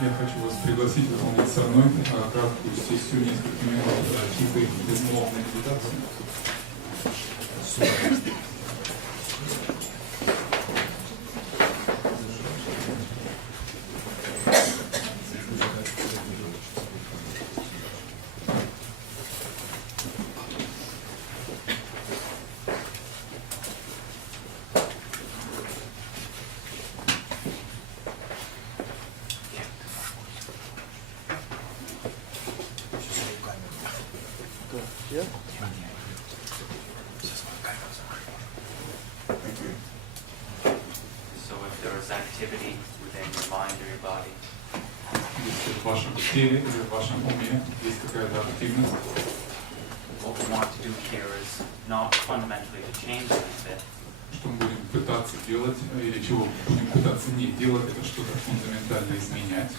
Я хочу вас пригласить выполнить со мной краткую сессию, несколько минут тихой безмолвной медитации. Если в вашем теле или в вашем уме есть какая-то активность, что мы будем пытаться делать, или чего будем пытаться не делать, это что-то фундаментально изменять.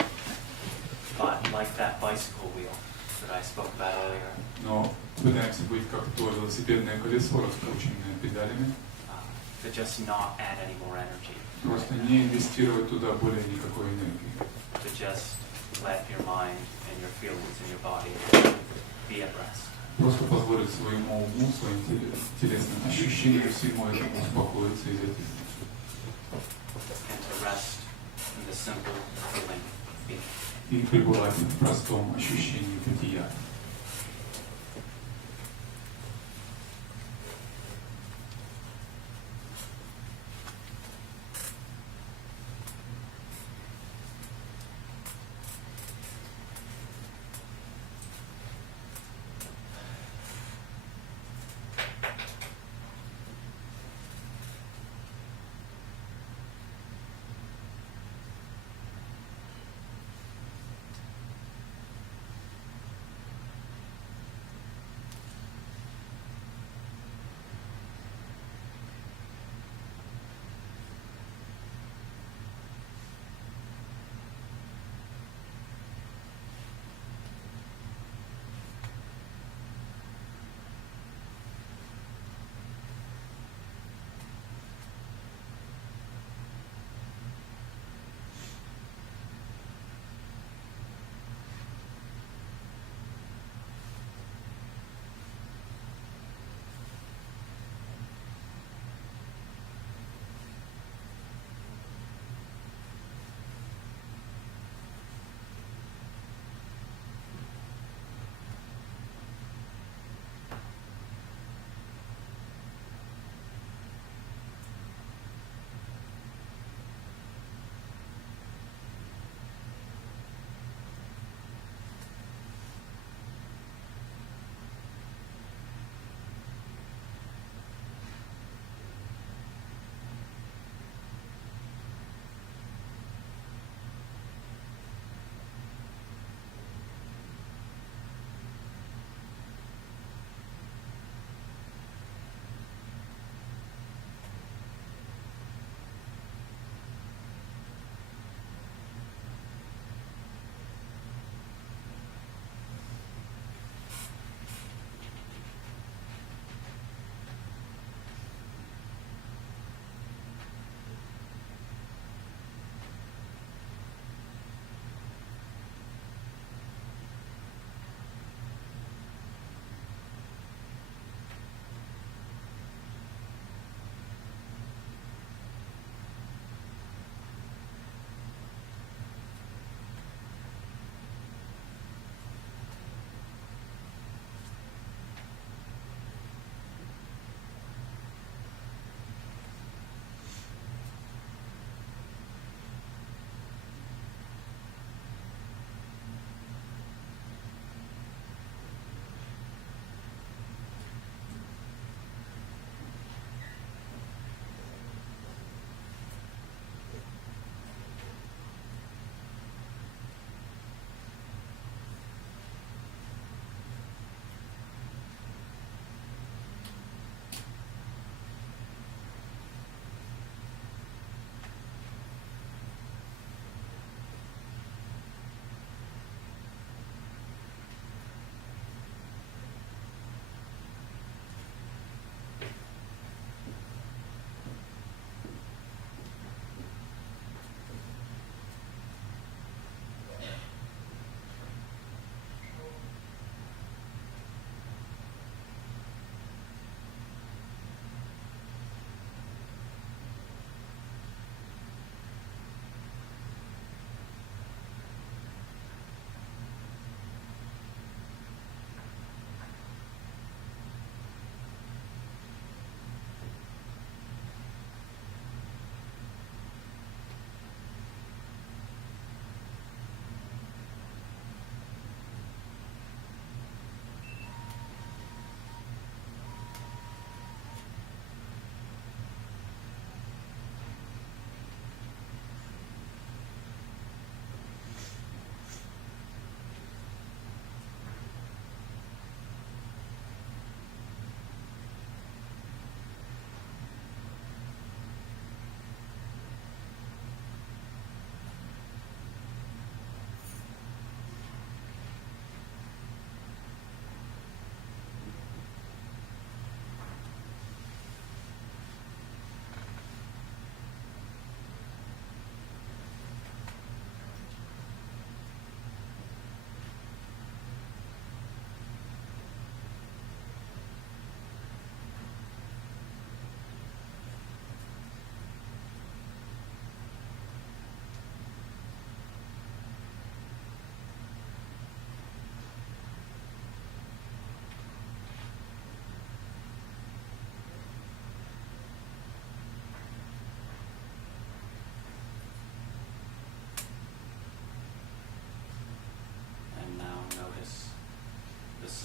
Но пытаемся быть как то велосипедное колесо, раскрученное педалями. Просто не инвестировать туда более никакой энергии. Просто позволить своему уму, своим телесным ощущениям, всему этому успокоиться и затихнуть. И пребывать в простом ощущении бытия.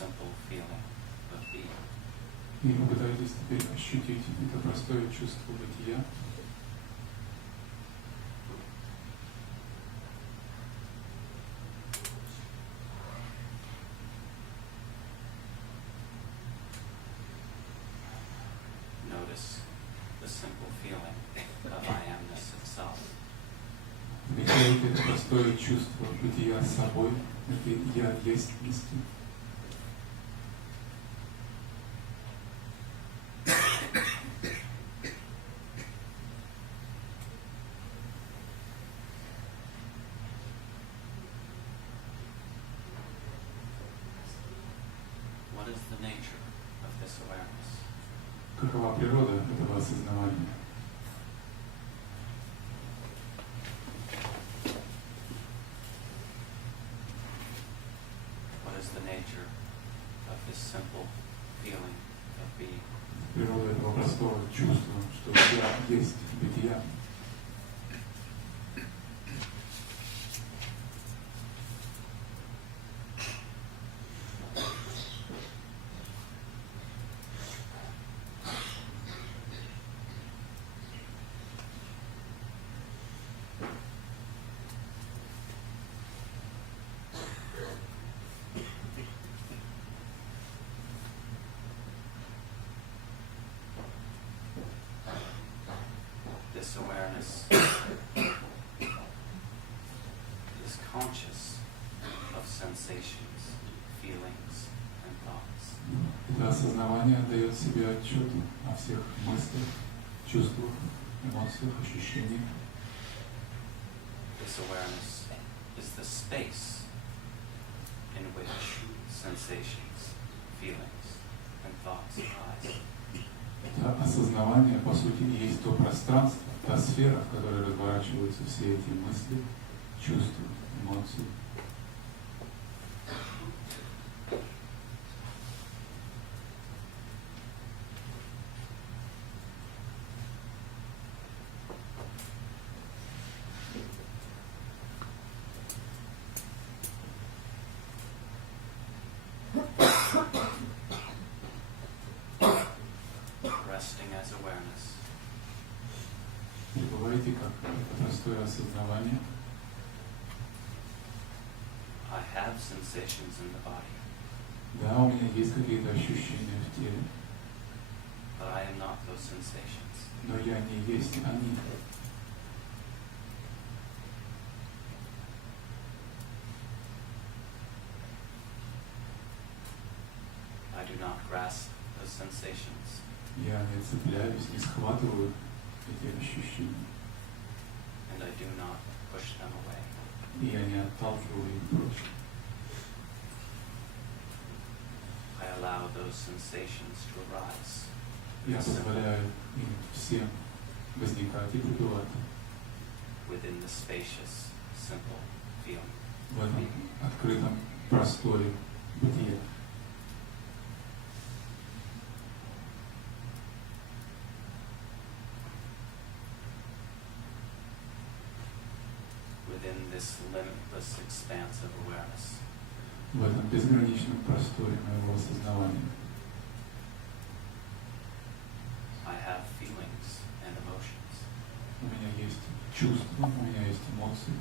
simple feeling of being. И попытайтесь теперь ощутить это простое чувство бытия. Notice the simple feeling of I amness itself. Замечайте это простое чувство бытия собой, это я естьности. What is the nature of this awareness? Какова природа этого осознавания? What is the nature of this simple feeling of being? Природа этого простого чувства, что я есть бытия. This awareness is conscious of sensations, feelings, and thoughts. Это осознавание дает себе отчет о всех мыслях, чувствах, эмоциях, ощущениях. This awareness is the space in which sensations, feelings, and thoughts arise. Это осознавание, по сути, и есть то пространство, та сфера, в которой разворачиваются все эти мысли, чувства, эмоции. Resting as awareness, Пребывайте как это простое осознавание. I have sensations in the body, Да, у меня есть какие-то ощущения в теле, but I am not those sensations. но я не есть они. I do not grasp those sensations. Я не цепляюсь, не схватываю эти ощущения. And I do not push them away. И я не отталкиваю их прочь. I allow those sensations to arise Я позволяю им всем возникать и пребывать within the spacious, simple feeling. в этом открытом просторе бытия. Within this limitless expanse of awareness, В этом безграничном просторе моего осознавания I have feelings and emotions. у меня есть чувства, у меня есть эмоции.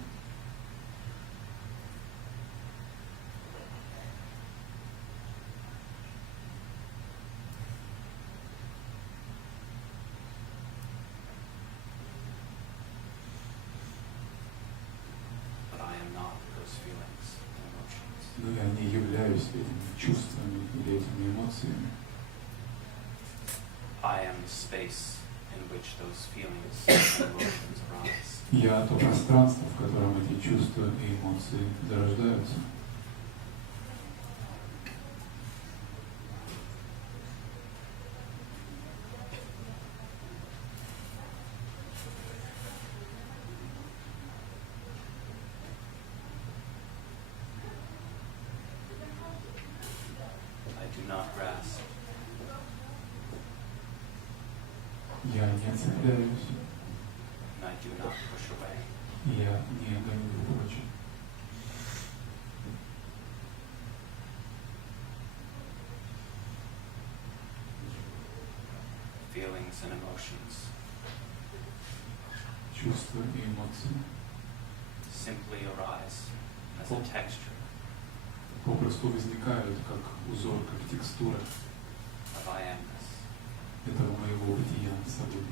But I am not those feelings and emotions. Но я не являюсь этими чувствами или этими эмоциями. I am the space in which those feelings and emotions arise. Я то пространство, в котором эти чувства и эмоции зарождаются. I do not grasp. Я не цепляюсь, And I do not push away. я не гоню прочь. feelings and emotions чувства и эмоции simply arise as a texture попросту возникают как узор, как текстура of I amness. этого моего бытия над собой.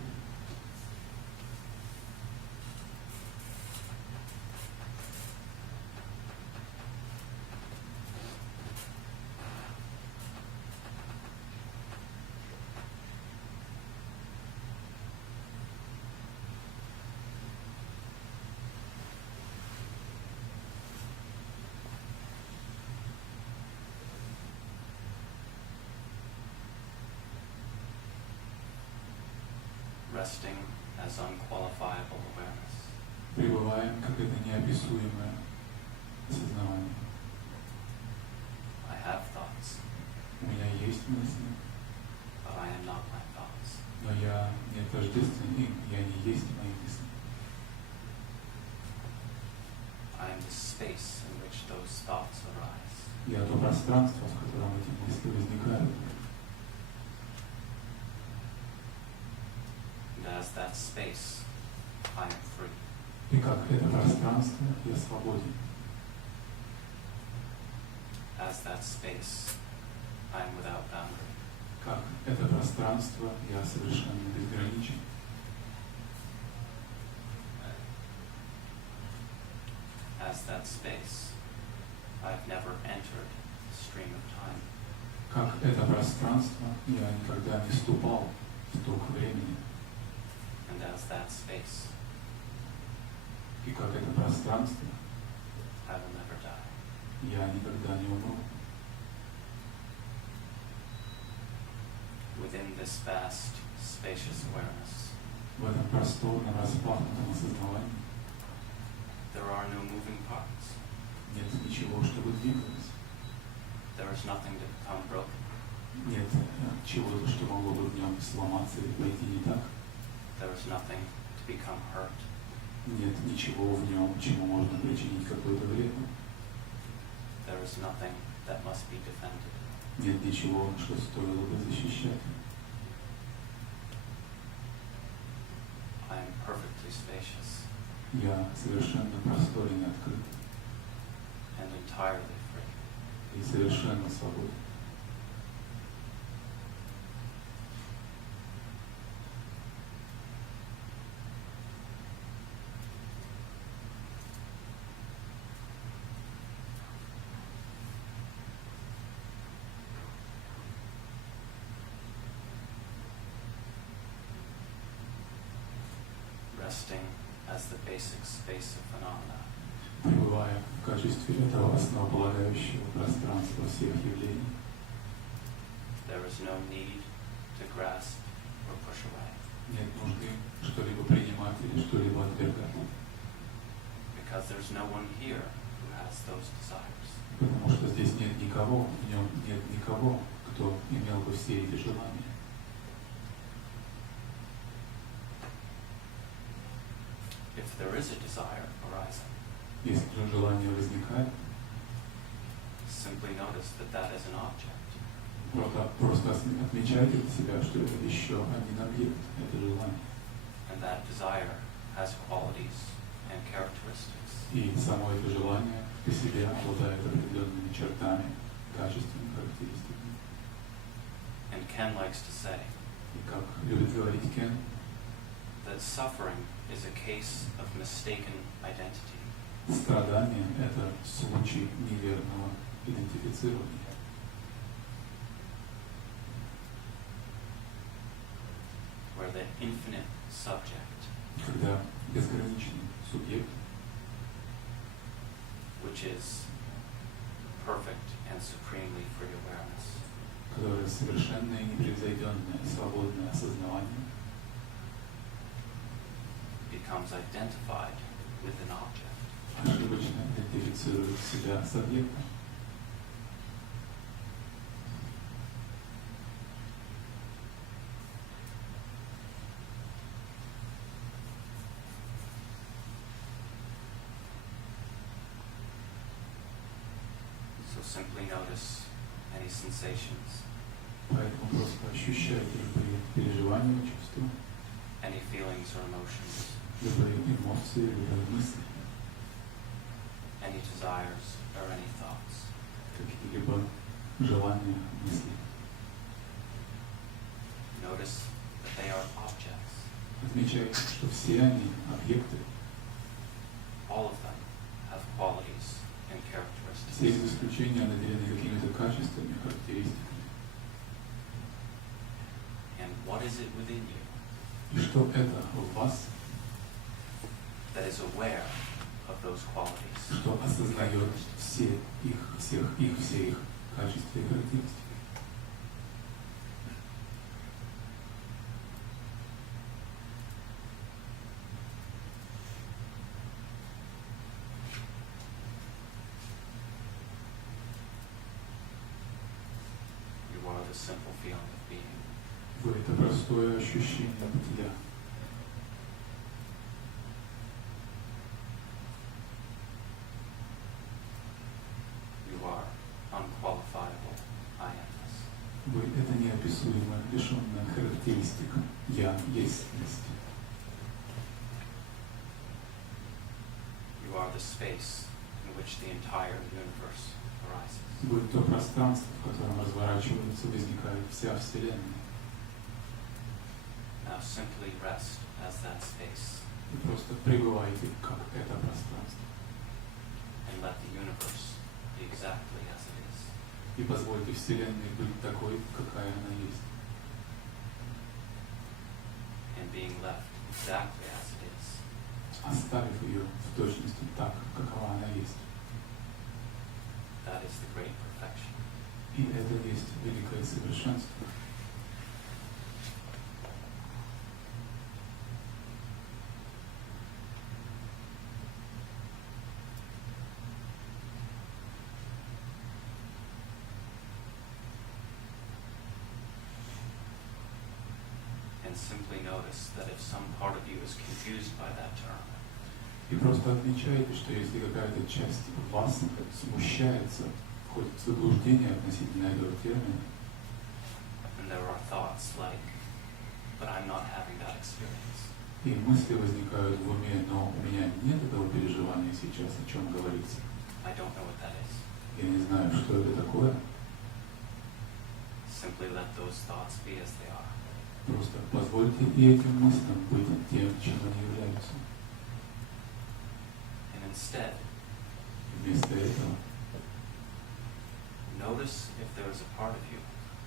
Resting as unqualifiable awareness. Пребываем, как это неописуемое осознавание. I have thoughts, У меня есть мысли, but I am not my thoughts. но я не тождествен им, я не есть мои мысли. I am the space in which those thoughts arise. Я то пространство, в котором эти мысли возникают. And as that space, I am free. И как это пространство, я свободен. As that space, I am without boundary. Как это пространство, я совершенно безграничен. As that space, I've never entered the stream of time. Как это пространство, я никогда не ступал в ток времени. And as that space, И как это пространство, I will never die. я никогда не умру. Within this vast, spacious awareness, В этом просторном, распахнутом осознавании there are no moving parts. нет ничего, чтобы двигалось. There is nothing to become broken. Нет чего-то, что могло бы в нем сломаться или пойти не так. There is nothing to become hurt. Нет ничего в нем, чему можно причинить какой-то вред. There is nothing that must be defended. Нет ничего, что стоило бы защищать. I am perfectly spacious Я совершенно просторен и открыт. and entirely free. И совершенно свободен. Resting as the basic space of phenomena, Пребывая в качестве этого основополагающего пространства всех явлений, there is no need to grasp or push away, нет нужды что-либо принимать или что-либо отвергать. because there's no one here who has those desires. Потому что здесь нет никого, в нем нет никого, кто имел бы все эти желания. If there is a desire arising, Если же желание возникает, simply notice that that is an object. просто отмечайте для себя, что это еще один объект, это желание. And that desire has qualities and characteristics. И само это желание по себе обладает определенными чертами, качествами, характеристиками. And Ken likes to say И как любит говорить Кен, that suffering is a case of mistaken identity. страдание – это случай неверного идентифицирования. Where the infinite subject, Когда безграничный субъект, which is perfect and supremely free awareness, которое совершенное, непревзойденное, свободное осознавание, becomes identified with an object. ошибочно идентифицирует себя с объектом. So simply notice any sensations Поэтому просто ощущайте любые переживания, чувства, any feelings or emotions, любые эмоции, любые мысли, any desires or any thoughts. какие-либо желания, мысли. Notice that they are objects. Отмечайте, что все они объекты, All of them have qualities and все characteristics. без исключения наделены какими-то качествами, характеристиками. And what is it within you И что это в вас, that is aware of those qualities? что осознает все их качества и характеристики. You are the simple feeling of being. Вы это простое ощущение бытия. You are unqualifiable I amness. Вы это неописуемое, лишенное характеристик. Я есть. You are the space in which the entire universe arises. Вы то пространство, в котором разворачивается, возникает вся Вселенная. Now simply rest as that space Вы просто пребываете, как это пространство. and let the universe be exactly as it is. И позвольте Вселенной быть такой, какая она есть. And being left exactly as it is, Оставив ее в точности так, какова она есть. that is the great perfection. И это есть великое совершенство. And simply notice that if some part of you is confused by that term, И просто отмечайте, что если какая-то часть вас смущается, входит в заблуждение относительно этого термина, and there are thoughts like, but I'm not having that experience. и мысли возникают в уме, но у меня нет этого переживания сейчас, о чем говорится. I don't know what that is. Я не знаю, что это такое. Simply let those thoughts be as they are. Просто позвольте и этим мыслям быть тем, чем они являются. And instead, Вместо этого notice if there is a part of you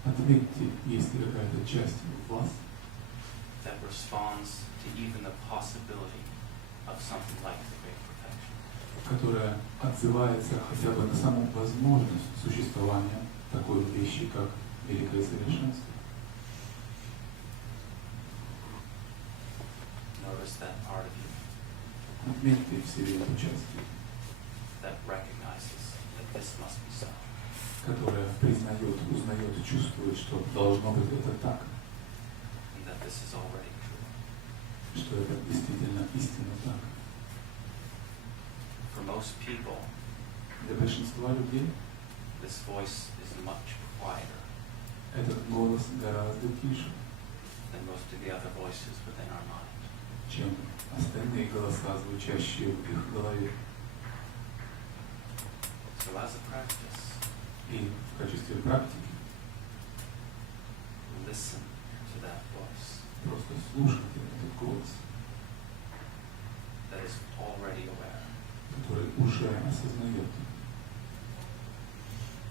отметьте, есть ли какая-то часть в вас, that responds to even the possibility of something like the great perfection. которая отзывается хотя бы на саму возможность существования такой вещи, как великое совершенство. Notice that part of you Отметьте в себе эту часть, that recognizes that this must be so. которая признает, узнает и чувствует, что должно быть это так, And that this is already true. что это действительно истинно так. For most people, Для большинства людей this voice is much quieter этот голос гораздо тише, than most of the other voices within our mind. чем остальные голоса, звучащие в их голове. So as a practice, И в качестве практики listen to that voice просто слушайте этот голос, that is already aware который уже осознает,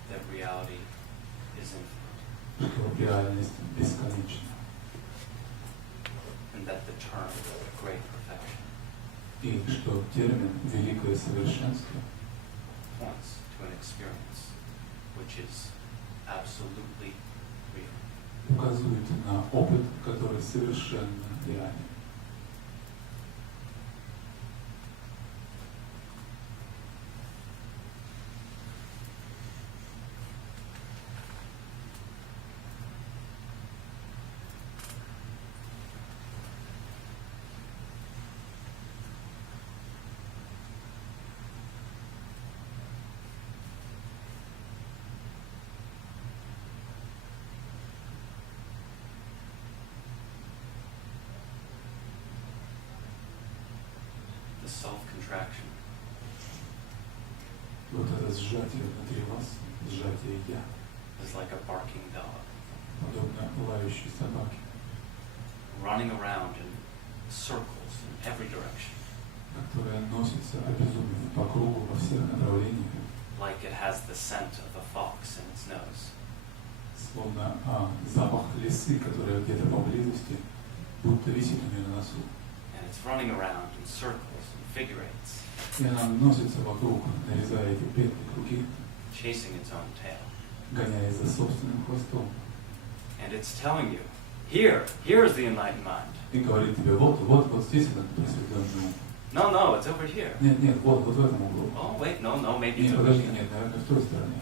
that reality is infinite что реальность бесконечна, and that the term great perfection и что термин «великое совершенство» points to an experience which is absolutely real. указывает на опыт, который совершенно реален. self-contraction. Вот это сжатие внутри вас, сжатие «я», Is like a barking dog, подобно лающей собаке, running around in circles in every direction, которая носится, обезумев по кругу во всех направлениях, like it has the scent of a fox in its nose. словно запах лисы, которая где-то поблизости, будто висит у нее на носу. And it's running around in circles and figure eights, И она носится вокруг, нарезая эти петли, круги, chasing its own tail. гоняясь за собственным хвостом. And it's telling you, here's the enlightened mind. И говорит тебе, вот здесь этот просветленный ум. No, it's over here. Нет, вот в этом углу. Oh, wait, no, maybe it's Нет, over подожди, here. нет, наверное, в той стороне.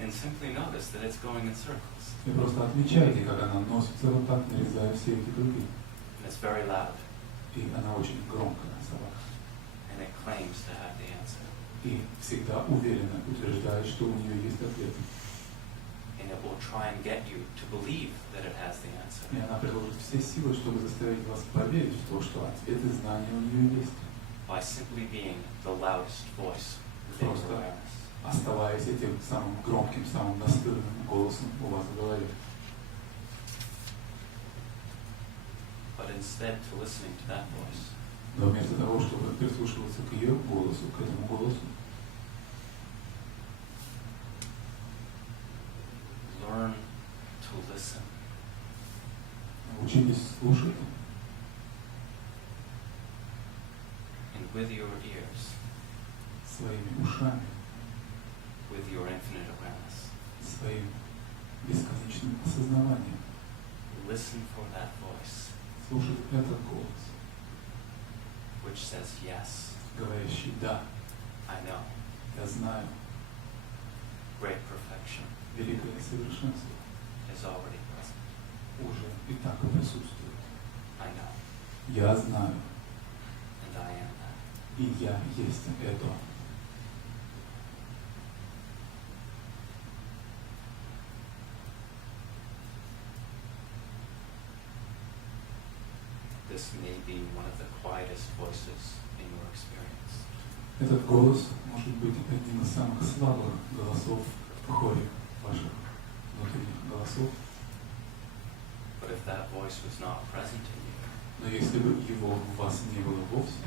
And simply notice that it's going in circles. И просто отмечайте, как она носится вот так, нарезая все эти круги. And it's very loud. И она очень громкая, собака. And it claims to have the answer. И всегда уверенно утверждает, что у нее есть ответ. And it will try and get you to believe that it has the answer. И она приложит все силы, чтобы заставить вас поверить в то, что ответ и знания у нее есть. By simply being the loudest voice within your Просто awareness. оставаясь этим самым громким, самым настырным голосом у вас в голове. But instead to listening to that voice, Но вместо того, чтобы прислушиваться к ее голосу, к этому голосу, learn to listen. научитесь слушать. And with your ears, Своими ушами, with your infinite awareness, своим бесконечным осознаванием, listen for that voice слушать этот голос, which says, yes, говорящий «да, I know, я знаю, great perfection великое совершенство is already present. уже и так присутствует. I know, Я знаю, and I am that. и я есть это». This may be one of the quietest voices in your experience. Этот голос может быть одним из самых слабых голосов в хоре ваших внутренних голосов. But if that voice was not present in you, Но если бы его у вас не было вовсе,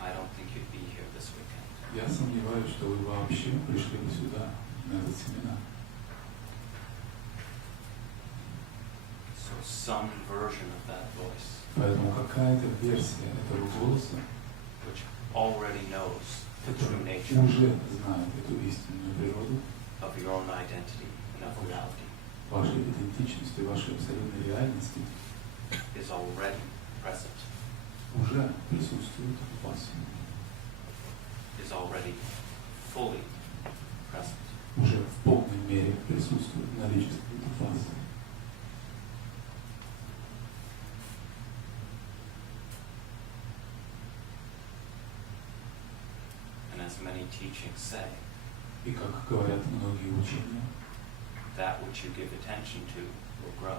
I don't think you'd be here this weekend. я сомневаюсь, что вы вообще пришли бы сюда, на этот семинар. So some version of that voice, Поэтому какая-то версия этого голоса, which already knows the true которая nature уже знает эту истинную природу, of your own identity and of reality, вашей идентичности, вашей абсолютной реальности, is already present, уже присутствует в вас, is already fully present. уже в полной мере присутствует, наличествует в вас. And as many teachings say, И как говорят многие учения, that which you give attention to will grow.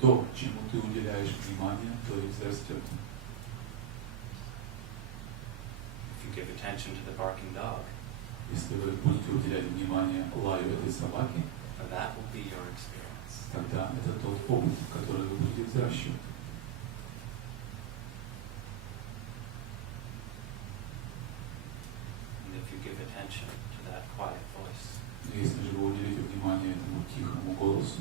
то, чему ты уделяешь внимание, то и взрастет. If you give attention to the barking dog, Если вы будете уделять внимание лаю этой собаки, then that will be your experience. тогда это тот опыт, который вы будете взращивать. And if you give attention to that quiet voice, Но если же вы уделите внимание этому тихому голосу,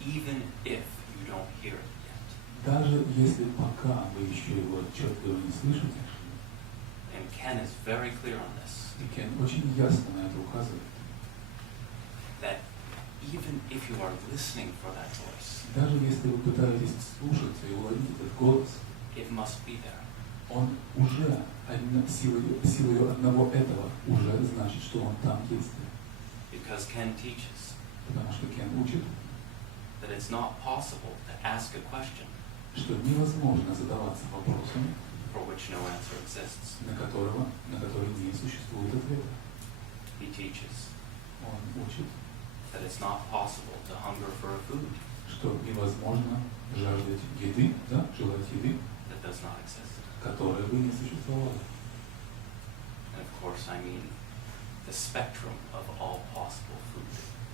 even if you don't hear it yet, даже если пока вы еще его отчетливо не слышите, and Ken is very clear on this, и Кен очень ясно на это указывает, that even if you are listening for that voice, даже если вы пытаетесь слушаться и уловить этот голос, it must be there. он уже силой одного этого уже значит, что он там есть. Because Ken teaches Потому что Кен учит, that it's not possible to ask a question что невозможно задаваться вопросом, for which no answer exists. на который не существует ответа. He teaches Он учит, that it's not possible to hunger for a food что невозможно жаждать еды, да, желать еды, that does not exist. которой бы не существовало. And of course, I mean the spectrum of all possible food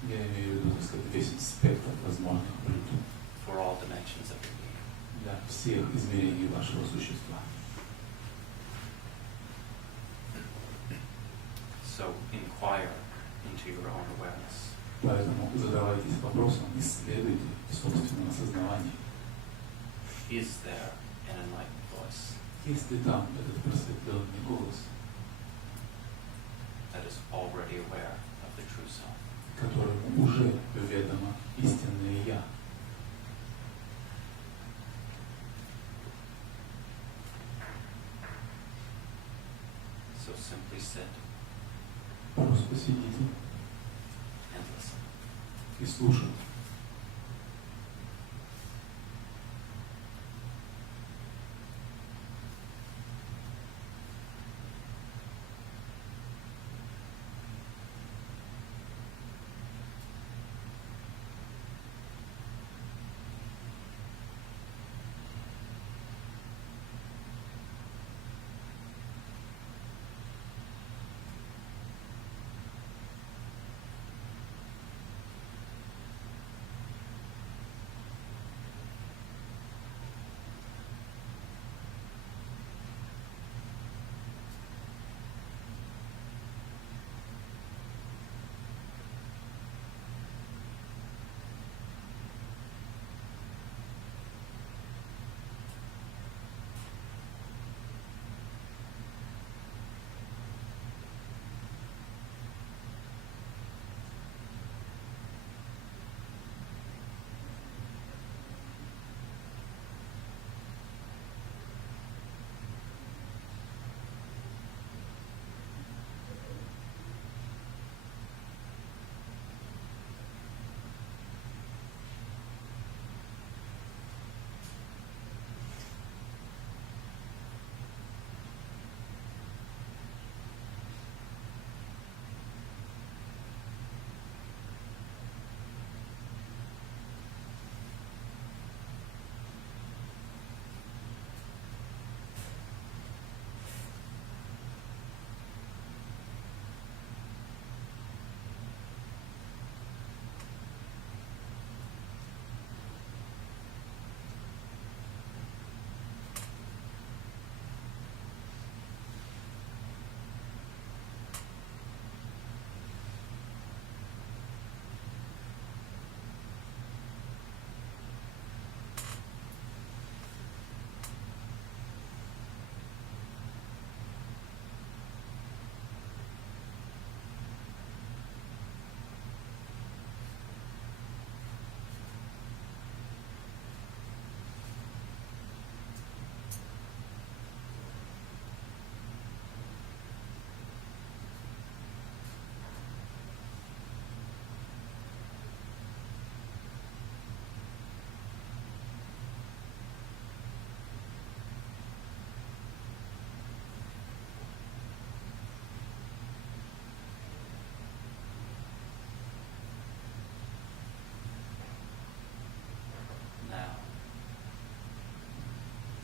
Я имею в виду, так сказать, весь спектр возможных блюд for all dimensions of your being. для всех измерений вашего существа. So inquire into your own awareness. Поэтому задавайтесь вопросом, исследуйте собственное осознавание. Is there an enlightened voice Есть ли там этот просветленный голос, that is already aware of the true self? которому уже ведомо истинное Я? So simply sit Просто сидите and listen. и слушайте.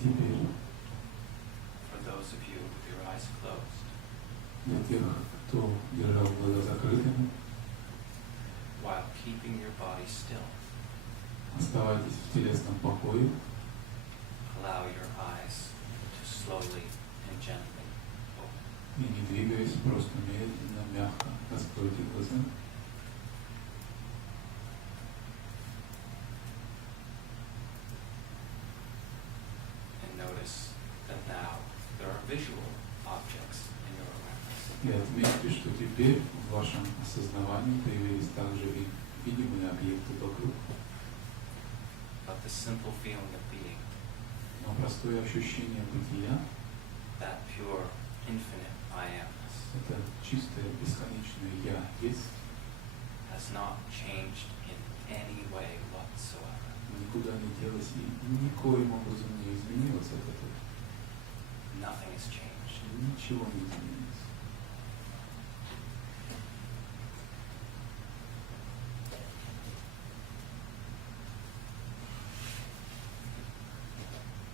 Теперь For those of you with your eyes closed, для тех, кто держал глаза закрытыми, while keeping your body still, оставайтесь в телесном покое, allow your eyes to slowly and gently open. и не двигаясь, просто медленно, мягко раскройте глаза. And notice that now there are visual objects in your awareness. И отметьте, что теперь в вашем осознавании появились также и видимые объекты вокруг. But the simple feeling of being, Но простое ощущение бытия, that pure, infinite I amness, это чистое, бесконечное «Я» есть, has not changed in any way whatsoever. никуда не делось и никоим образом не изменилось от этого. Nothing has changed. Ничего не изменилось.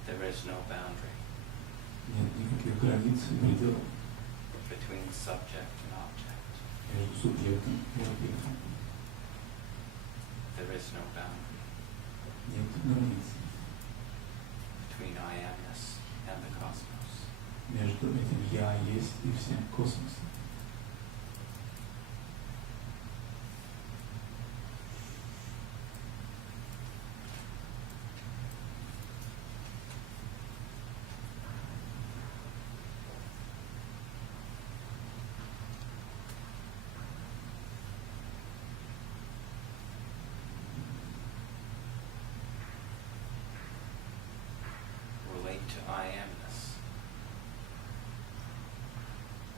There is no boundary. границ и пределов between subject and object. между субъектом и объектом. There is no boundary Нет границ between I amness and the cosmos. между этим «я есть» и всем космосом. Relate to I amness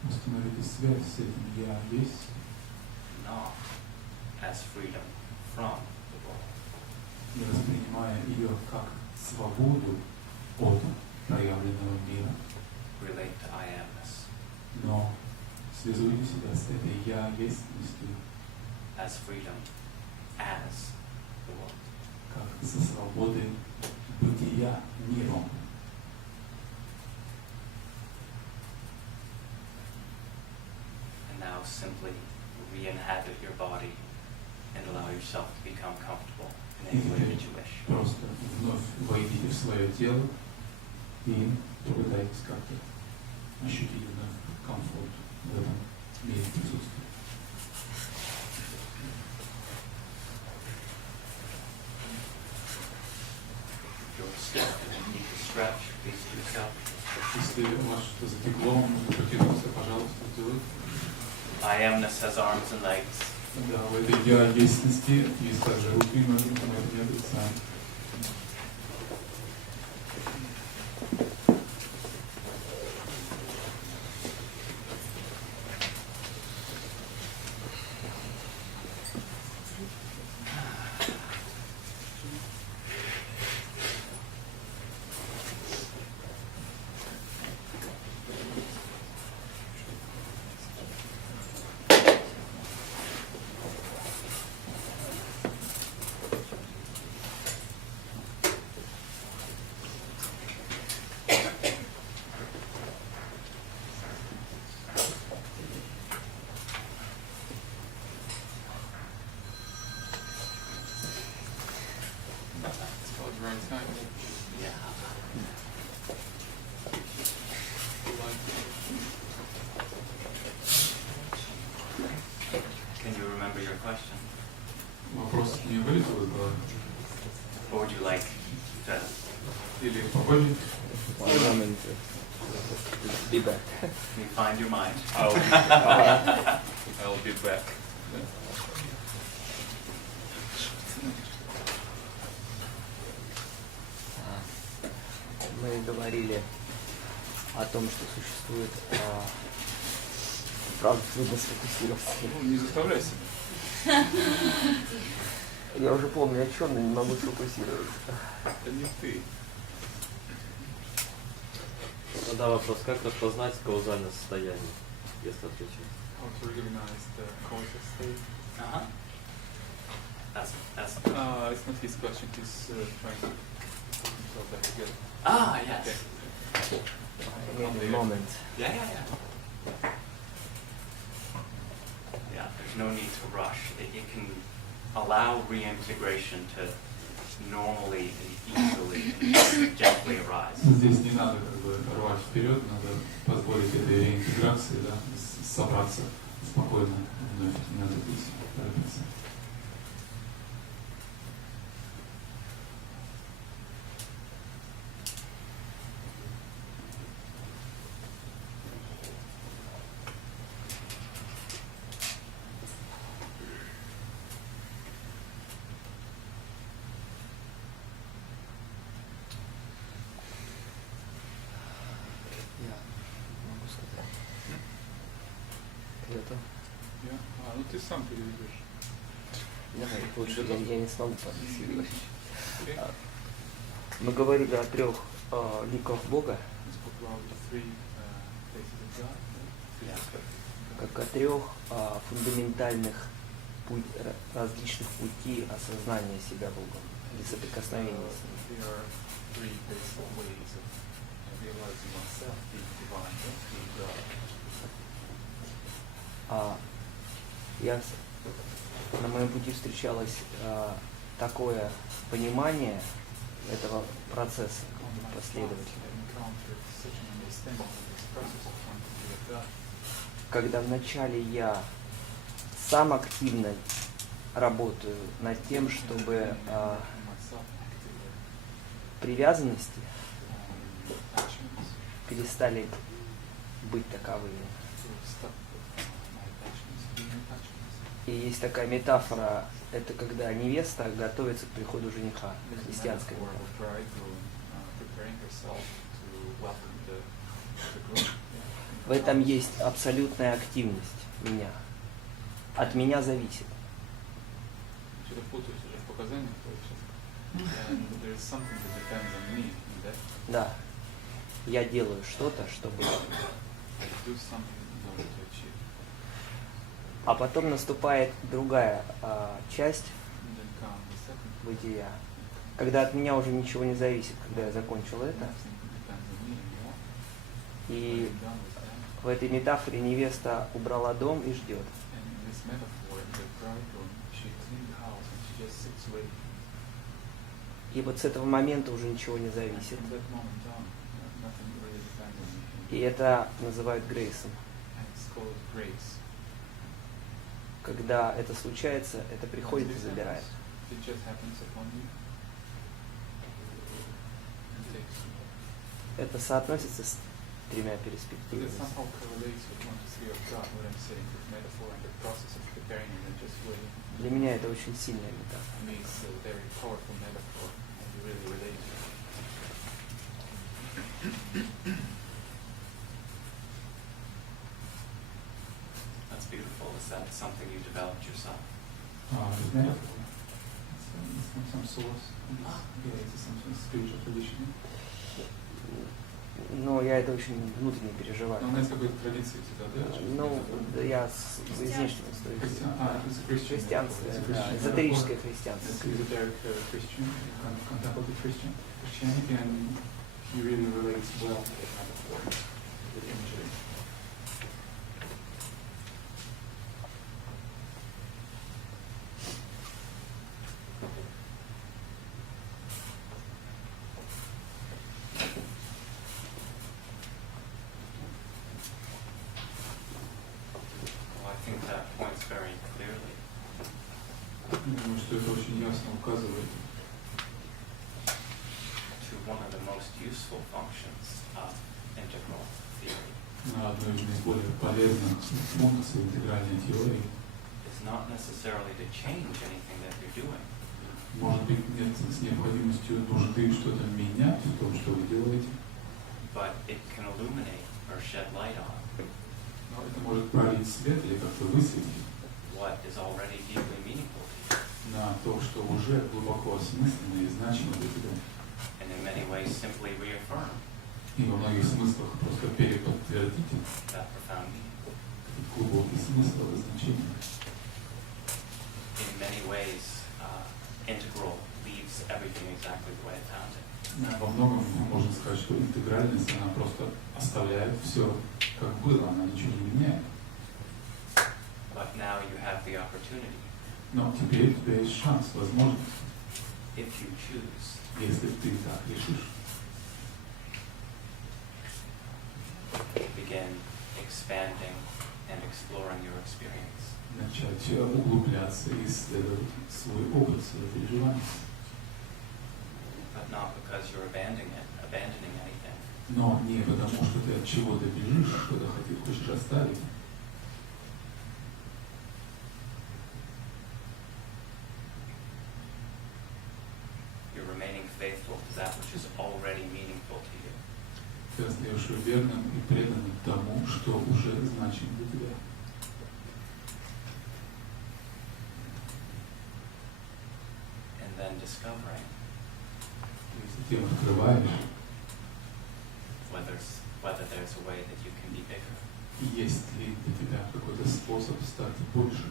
Установите связь с этим «я есть» not as freedom from the world, и воспринимая ее как свободу от проявленного мира, relate to I amness но связуйте себя с этой «я есть»ностью as freedom as the world. как со свободой бытия миром. And now simply re-inhabit your body and allow yourself to become comfortable in any way that you wish. Просто вновь войдите в свое тело и попытайтесь как-то ощутить вновь комфорт в этом мире присутствия. If you're stiff and you need to stretch, please do so. Если у вас что-то затекло, нужно потянуться, пожалуйста, сделайте. I amness has arms and legs. Да, в этой «я есть»ности есть также руки и ноги, мы это не отрицаем. Yeah. Can you remember your question? Вопрос не вылетел из головы? Or would you like to Или попозже? Be back. me find your mind? I'll be back. Мы говорили о том, что существует, правда, трудно сфокусироваться. Ну, не заставляй себя. Я уже помню, о чем, но не могу сфокусироваться. Это не ты. Тогда вопрос, как распознать каузальное состояние, если отвечать? How to recognize the causal state? Uh-huh. That's It's not his question. He's trying to put himself back together. yes. In a moment. Yeah. Yeah, there's no need to rush. It can allow reintegration to normally and easily and gently arise. Здесь не надо как бы рвать вперед, надо позволить этой реинтеграции, да, собраться спокойно вновь, не надо здесь торопиться. Я могу сказать. Это? Ну ты сам переведешь. Давай, лучше я не смогу подписывать. Okay. Мы говорили о 3 ликах Бога, We spoke about the 3 faces of God. Yeah. как о 3 фундаментальных различных пути осознания себя Богом или соприкосновения с Ним. There are 3 basic ways of realizing oneself being divine, not being God. На моем пути встречалось такое понимание этого процесса последовательно. Когда вначале я сам активно работаю над тем, чтобы привязанности перестали быть таковыми. И есть такая метафора, это когда невеста готовится к приходу жениха, христианская метафора. В этом есть абсолютная активность меня. От меня зависит. Да. Я делаю что-то, чтобы... А потом наступает другая часть бытия, когда от меня уже ничего не зависит, когда я закончил это. И в этой метафоре невеста убрала дом и ждет. И вот с этого момента уже ничего не зависит. И это называют грейсом. Когда это случается, это приходит и забирает. Это соотносится с тремя перспективами. Для меня это очень сильная метафора. That's beautiful. Is that something you developed yourself? Some source, some spiritual tradition. Но я это очень внутренне переживаю. Но у нас какой-то традиции всегда, да? Ну, я из внешнего стою. Христианство, да, эзотерическое христианство. Esoteric Christian, contemplative Christianity, and he really relates well to the metaphor, the imagery. Думаю, что это очень ясно указывает на одну из наиболее полезных функций интегральной теории. Может быть, нет с необходимостью нужды что-то менять в том, что вы делаете, но это может пролить свет или как-то высветить на то, что уже глубоко осмысленно и значимо для тебя. И во многих смыслах просто переподтвердить этот глубокий смысл и значение. Во многом можно сказать, что интегральность, она просто оставляет все как было, она ничего не меняет. Но теперь у тебя есть шанс, возможность, если ты так решишь, начать углубляться и исследовать свой опыт, свои переживания. Но не потому, что ты от чего-то бежишь, что-то хочешь оставить. Ты остаешься верным и преданным тому, что уже значимо для тебя. И затем открываешь, есть ли для тебя какой-то способ стать больше.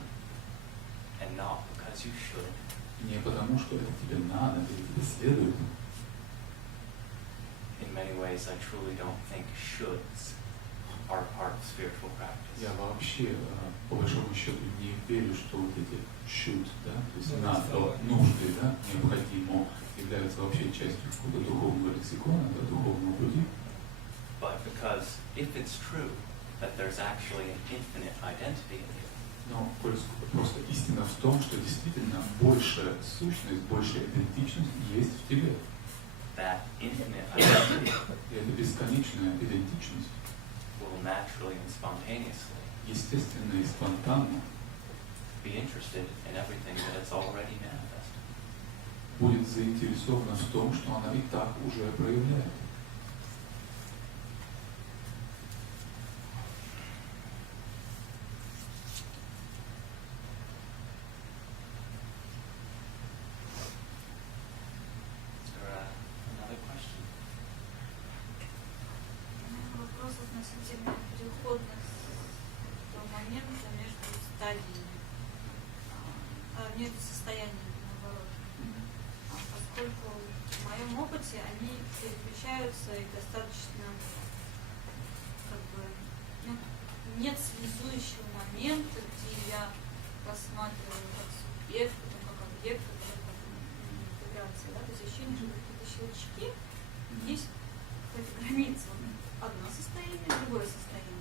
Не потому, что это тебе надо или тебе следует, in many ways, I truly don't think shoulds are part of spiritual practice. Я вообще, по большому счету, не верю, что вот эти should, да, то есть надо, нужды, да, необходимо, являются вообще частью какого-то духовного лексикона, да, духовного пути. But because if it's true that there's actually an infinite identity in you, Но просто истина в том, что действительно большая сущность, большая идентичность есть в тебе. that infinite identity И эта бесконечная идентичность, will naturally and spontaneously естественно и спонтанно, be interested in everything that it's already manifested. будет заинтересована в том, что она и так уже проявляет. Is there another question? Вопрос относительно переходных момента между стадиями, между состояниями, наоборот. Поскольку в моем опыте они переключаются и достаточно, как бы, ну, нет связующего момента, где я рассматриваю как субъект, потом как объект, потом как интеграция, да, то есть ощущение, что какие-то щелчки, есть какая-то граница, одно состояние, другое состояние.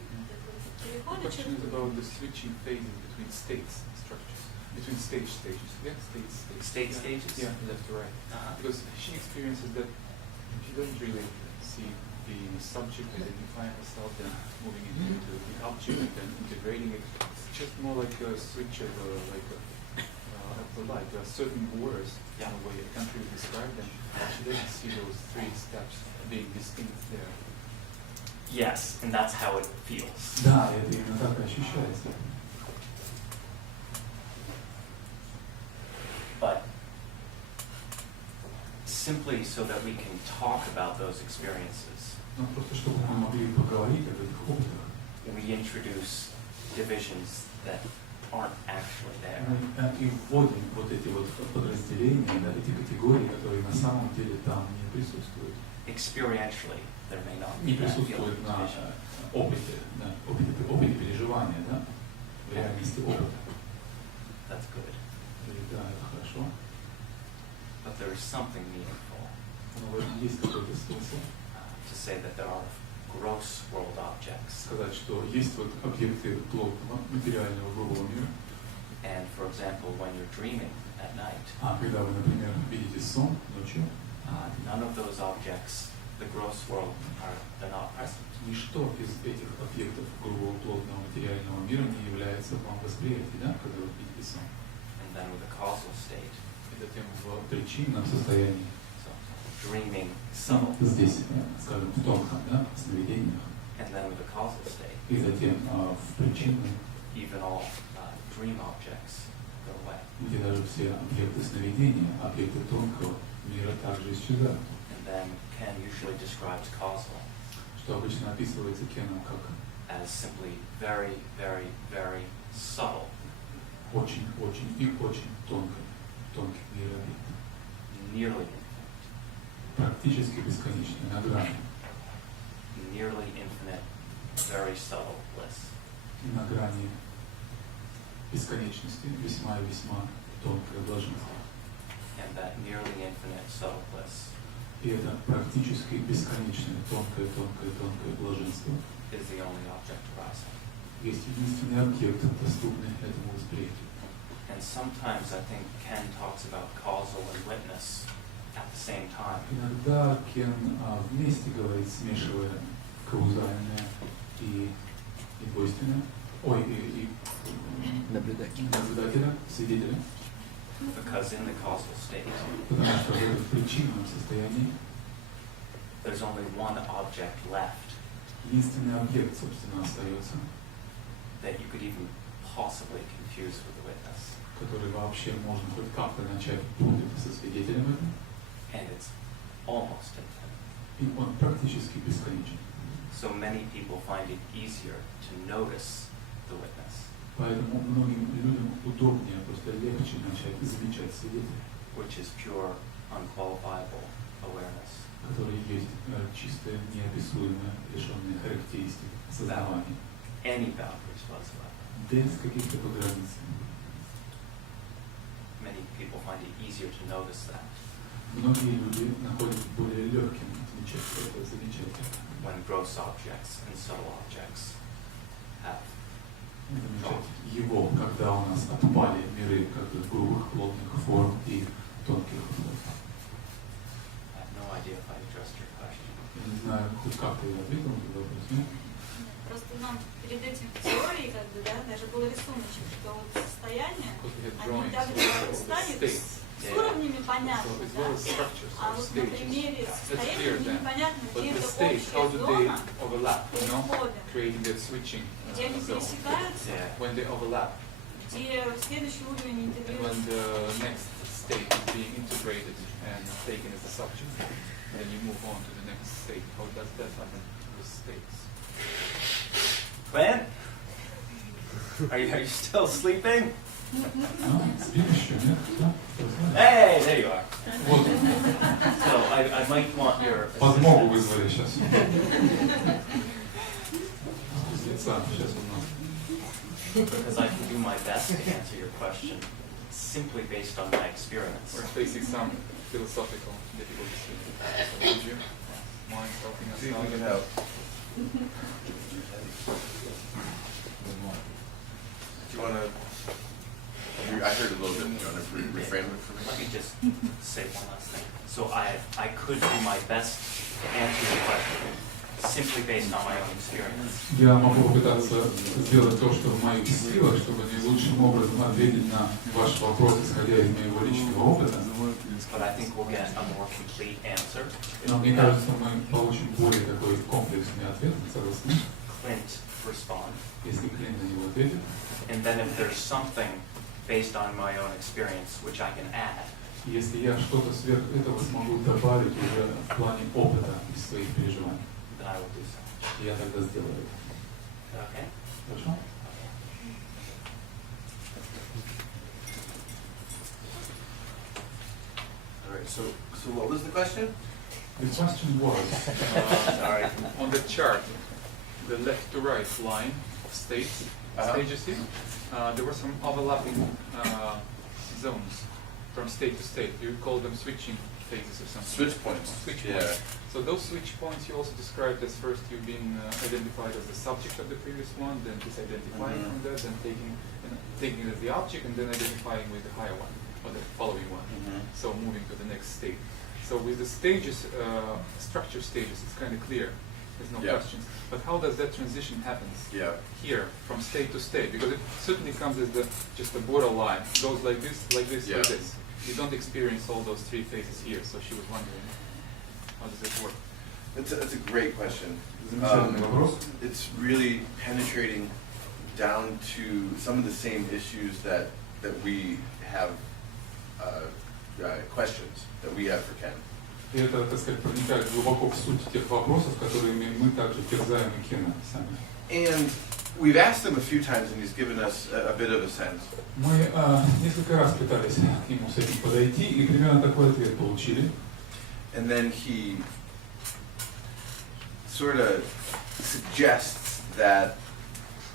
The question is about the switching phases between states and structures, between stages. Yeah, states. State Yeah. stages? Yeah, left to right. Because she experiences that she doesn't really see being a subject, identifying herself, then moving into the object, and then integrating it. It's just more like a switch of like certain words, in a way, I can't really describe them. She doesn't see those three steps being distinct there. Yes, and that's how it feels. Да, это именно так и ощущается. But simply so that we can talk about those experiences, Но просто чтобы мы могли поговорить об этих опытах, we introduce divisions that aren't actually there. мы и вводим вот эти вот подразделения, да, эти категории, которые на самом деле там не присутствуют. Experientially, there may not Не be that feeling присутствуют of на division. опыте, да, опыте переживания, да, в реальности опыта. That's good. И да, это хорошо. But there is something meaningful Но в этом есть какой-то смысл to say that there are gross world objects. сказать, что есть вот объекты плотного материального грубого мира. And for example, when you're dreaming at night, А когда вы, например, видите сон ночью, none of those objects, the gross world, they're not present. ничто из этих объектов грубого плотного материального мира не является вам восприятием, да, когда вы видите сон. And then with a causal state, И затем в причинном состоянии, so dreaming subtle, здесь, скажем, в тонком, да, сновидениях, and then with a causal state, и затем в причинном, even all dream objects go away. где даже все объекты сновидения, объекты тонкого мира также исчезают. And then Ken usually describes causal Что обычно описывается Кеном как as simply very, very, very subtle, очень и очень тонкий мир объектов. nearly infinite, Практически бесконечный, на грани. nearly infinite, very subtle bliss. На грани бесконечности, весьма и весьма тонкое блаженство. And that nearly infinite subtle bliss И это практически бесконечное, тонкое блаженство is the only object arising. есть единственный объект, доступный этому восприятию. And sometimes I think Ken talks about causal and witness at the same time. Иногда Кен вместе говорит, смешивая каузальное и недвойственное, и наблюдателя, свидетеля, Because in the causal state, потому что в этом причинном состоянии there's only one object left единственный объект, собственно, остается, that you could even possibly confuse with the witness. который вообще можно хоть как-то начать путать со свидетелем этого, And it's almost infinite. и он практически бесконечен. So many people find it easier to notice the witness, Поэтому многим людям удобнее, просто легче начать замечать свидетеля, which is pure, unqualifiable, awareness. которые есть чистое, неописуемое, лишенное характеристик, сознавания. Any boundaries whatsoever. Без каких-то границ. Many people find it easier to notice that Многие люди находят более легким отмечать это, замечать это. when gross objects and subtle objects have. Замечать его, когда у нас отпали миры как бы грубых, плотных форм и тонких форм. I have no idea if I addressed your question. Я не знаю, хоть как-то я ответил на этот вопрос, нет? Просто нам перед этим в теории, как бы, да, даже был рисуночек, что вот состояние, они также станет с уровнями понятны, да? А вот на примере состояния мне непонятно, где это общая зона перехода, где они пересекаются, где следующий уровень интегрируется. Clint? Are you still sleeping? Спим еще, нет? Да? Hey, there you are. Вот, So I might want your подмогу assistance вызвали сейчас. С лица сейчас у нас. because I can do my best to answer your question simply based on my experience. We're facing some philosophical difficulties here. Would you mind helping us See if out? we can help. Do you want to? I heard a little bit. Do you want to reframe it for me? Let me just say one last thing. So I could do my best to answer your question simply based on my own experience. Я могу попытаться сделать то, что в моих силах, чтобы наилучшим образом ответить на ваш вопрос, исходя из моего личного опыта. But I think we'll get a more complete answer. Но мне кажется, мы получим более такой комплексный ответ, согласны? Clint respond. Если Клинт на него ответит. And then if there's something based on my own experience which I can add, Если я что-то сверх этого смогу добавить уже в плане опыта из своих переживаний, then I will do so. я тогда сделаю это. Okay? Хорошо? All right. So what was the question? The question was, Sorry. On the chart, the left to right line of states, stages here, there were some overlapping zones from state to state. You call them switching phases or something. Switch points. Switch Yeah. points. So those switch points you also described as first you've been identified as the subject of the previous one, then disidentifying from that, then taking it as the object, and then identifying with the higher one, or the following one. So moving to the next state. So with the stages, structure stages, it's kind of clear. There's no Yeah. questions. But how does that transition happen Yeah. here from state to state? Because it certainly comes as just a borderline. Goes like this, like this, like Yeah. this. You don't experience all those three phases here. So she was wondering, how does it work? That's a great question. замечательный вопрос. It's really penetrating down to some of the same issues that we have questions that we have for Ken. И это, так сказать, проникает глубоко в суть тех вопросов, которыми мы также терзаем и Кена сами. And we've asked him a few times, and he's given us a bit of a sense. Мы несколько раз пытались к нему с этим подойти, и примерно такой ответ получили. And then he sort of suggests that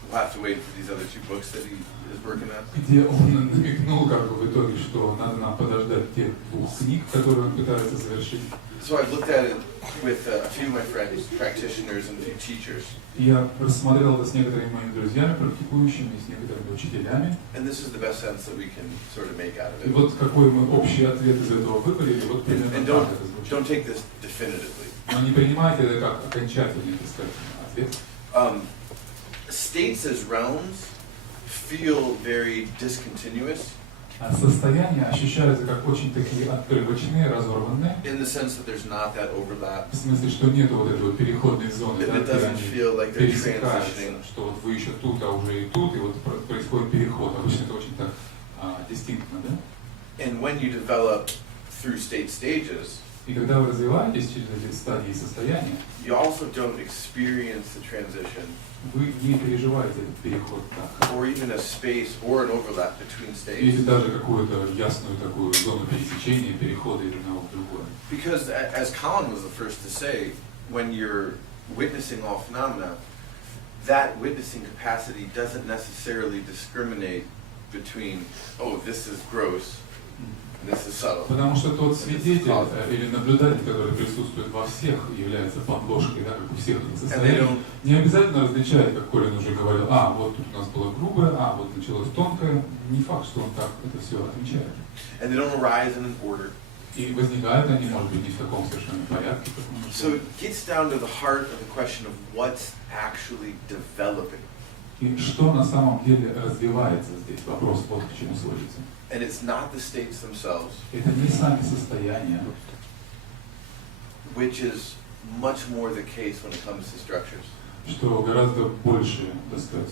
we'll have to wait for these other two books that he is working on. Где он намекнул как бы в итоге, что надо нам подождать тех двух книг, которые он пытается завершить. So I've looked at it with a few of my friends, practitioners, and a few teachers. Я рассмотрел это с некоторыми моими друзьями, практикующими, с некоторыми учителями. And this is the best sense that we can sort of make out of И it. вот какой мы общий ответ из этого выбрали, вот примерно And так это звучит. don't take this definitively. Но не принимайте это как окончательный, так сказать, ответ. States as realms feel very discontinuous Состояния ощущаются как очень такие отрывочные, разорванные. in the sense that there's not that overlap. В смысле, что нету вот этой вот переходной зоны, It да, где doesn't они feel like they're пересекаются, transitioning. что вот вы еще тут, а уже и тут, и вот происходит переход. Обычно это очень так дистинктно, да? And when you develop through state stages, И когда вы развиваетесь через эти стадии и состояния, you also don't experience the transition вы не переживаете этот переход так. or even a space or an overlap between Или states. даже какую-то ясную такую зону пересечения, перехода из одного в другое. Because as Colin was the first to say, when you're witnessing all phenomena, that witnessing capacity doesn't necessarily discriminate between, oh, this is gross, and this is subtle. Потому что тот свидетель или наблюдатель, который присутствует во всех, является подложкой, да, как у всех этих состояний, не обязательно различает, как Колин уже говорил, вот тут у нас было грубое, вот началось тонкое. Не факт, что он так это все отмечает. And they don't arise in an order. И возникают они, может быть, не в таком совершенно порядке. So it gets down to the heart of the question of what's actually developing. И что на самом деле развивается здесь? Вопрос вот к чему сводится. And it's not the states themselves, Это не сами состояния, which is much more the case when it comes to structures. что гораздо больше, так сказать,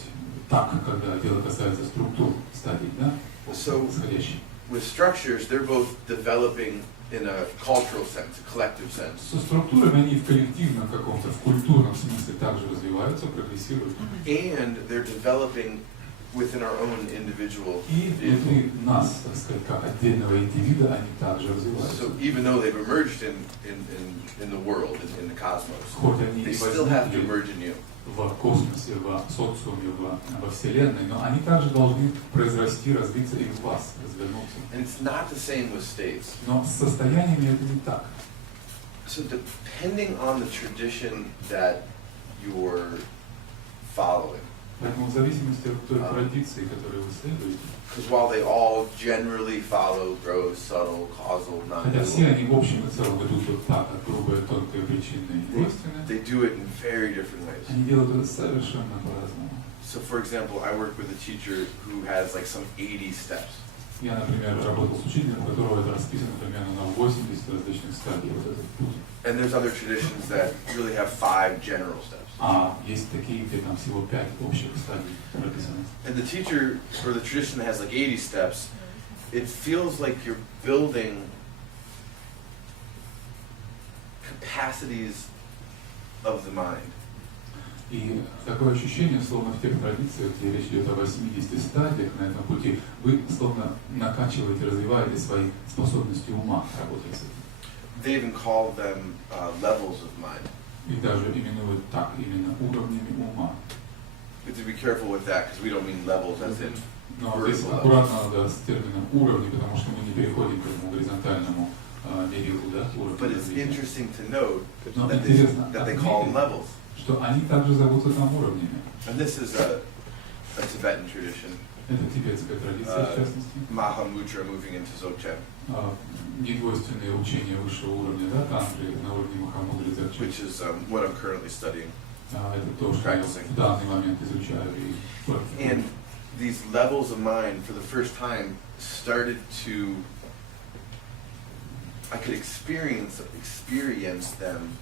так, когда дело касается структур стадий, да? Происходящих. With structures, they're both developing in a cultural sense, a collective sense. Со структурами они в коллективном каком-то, в культурном смысле также развиваются, прогрессируют. And they're developing within our own individual И vehicle. внутри нас, так сказать, как отдельного индивида, они также развиваются. So even though they've emerged in the world, in the cosmos, Хоть они they и still have to возникли emerge in you. в космосе, в социуме, во Вселенной, но они также должны произрасти, развиться и в вас, развернуться. And it's not the same with states. Но с состояниями это не так. So depending on the tradition that you're following, Поэтому в зависимости от той традиции, которой вы следуете, because while they all generally follow gross, subtle, causal, хотя все non-dual, они в общем и целом идут вот так, от грубое, тонкое, причинное и двойственное, they do it in very different ways. они делают это совершенно по-разному. So for example, I work with a teacher who has like some 80 steps. Я, например, работал с учителем, у которого это расписано примерно на 80 различных стадий, вот этот путь. And there's other traditions that really have 5 general steps. А есть такие, где там всего 5 общих стадий прописано. And the teacher, or the tradition that has like 80 steps, it feels like you're building capacities of the mind. И такое ощущение, словно в тех традициях, где речь идет о 80 стадиях на этом пути, вы словно накачиваете, развиваете свои способности ума работать с этим. They even call them levels of mind. И даже именуют так, именно уровнями ума. But to be careful with that, because we don't mean levels as in Но здесь аккуратно надо с термином уровни, потому что мы не переходим к этому горизонтальному мерилу, да, уровню But it's развития. interesting to note Но that интересно they call them levels. что они также зовутся там уровнями. And this is a Tibetan tradition. Это тибетская традиция, в частности. Mahamudra moving into Dzogchen, Недвойственные учения высшего уровня, да, тантры на уровне Махамудры Дзogchen. which is what I'm currently studying. Это то, что я в данный момент изучаю и практикую. And these levels of mind, for the first time, started to, I could experience them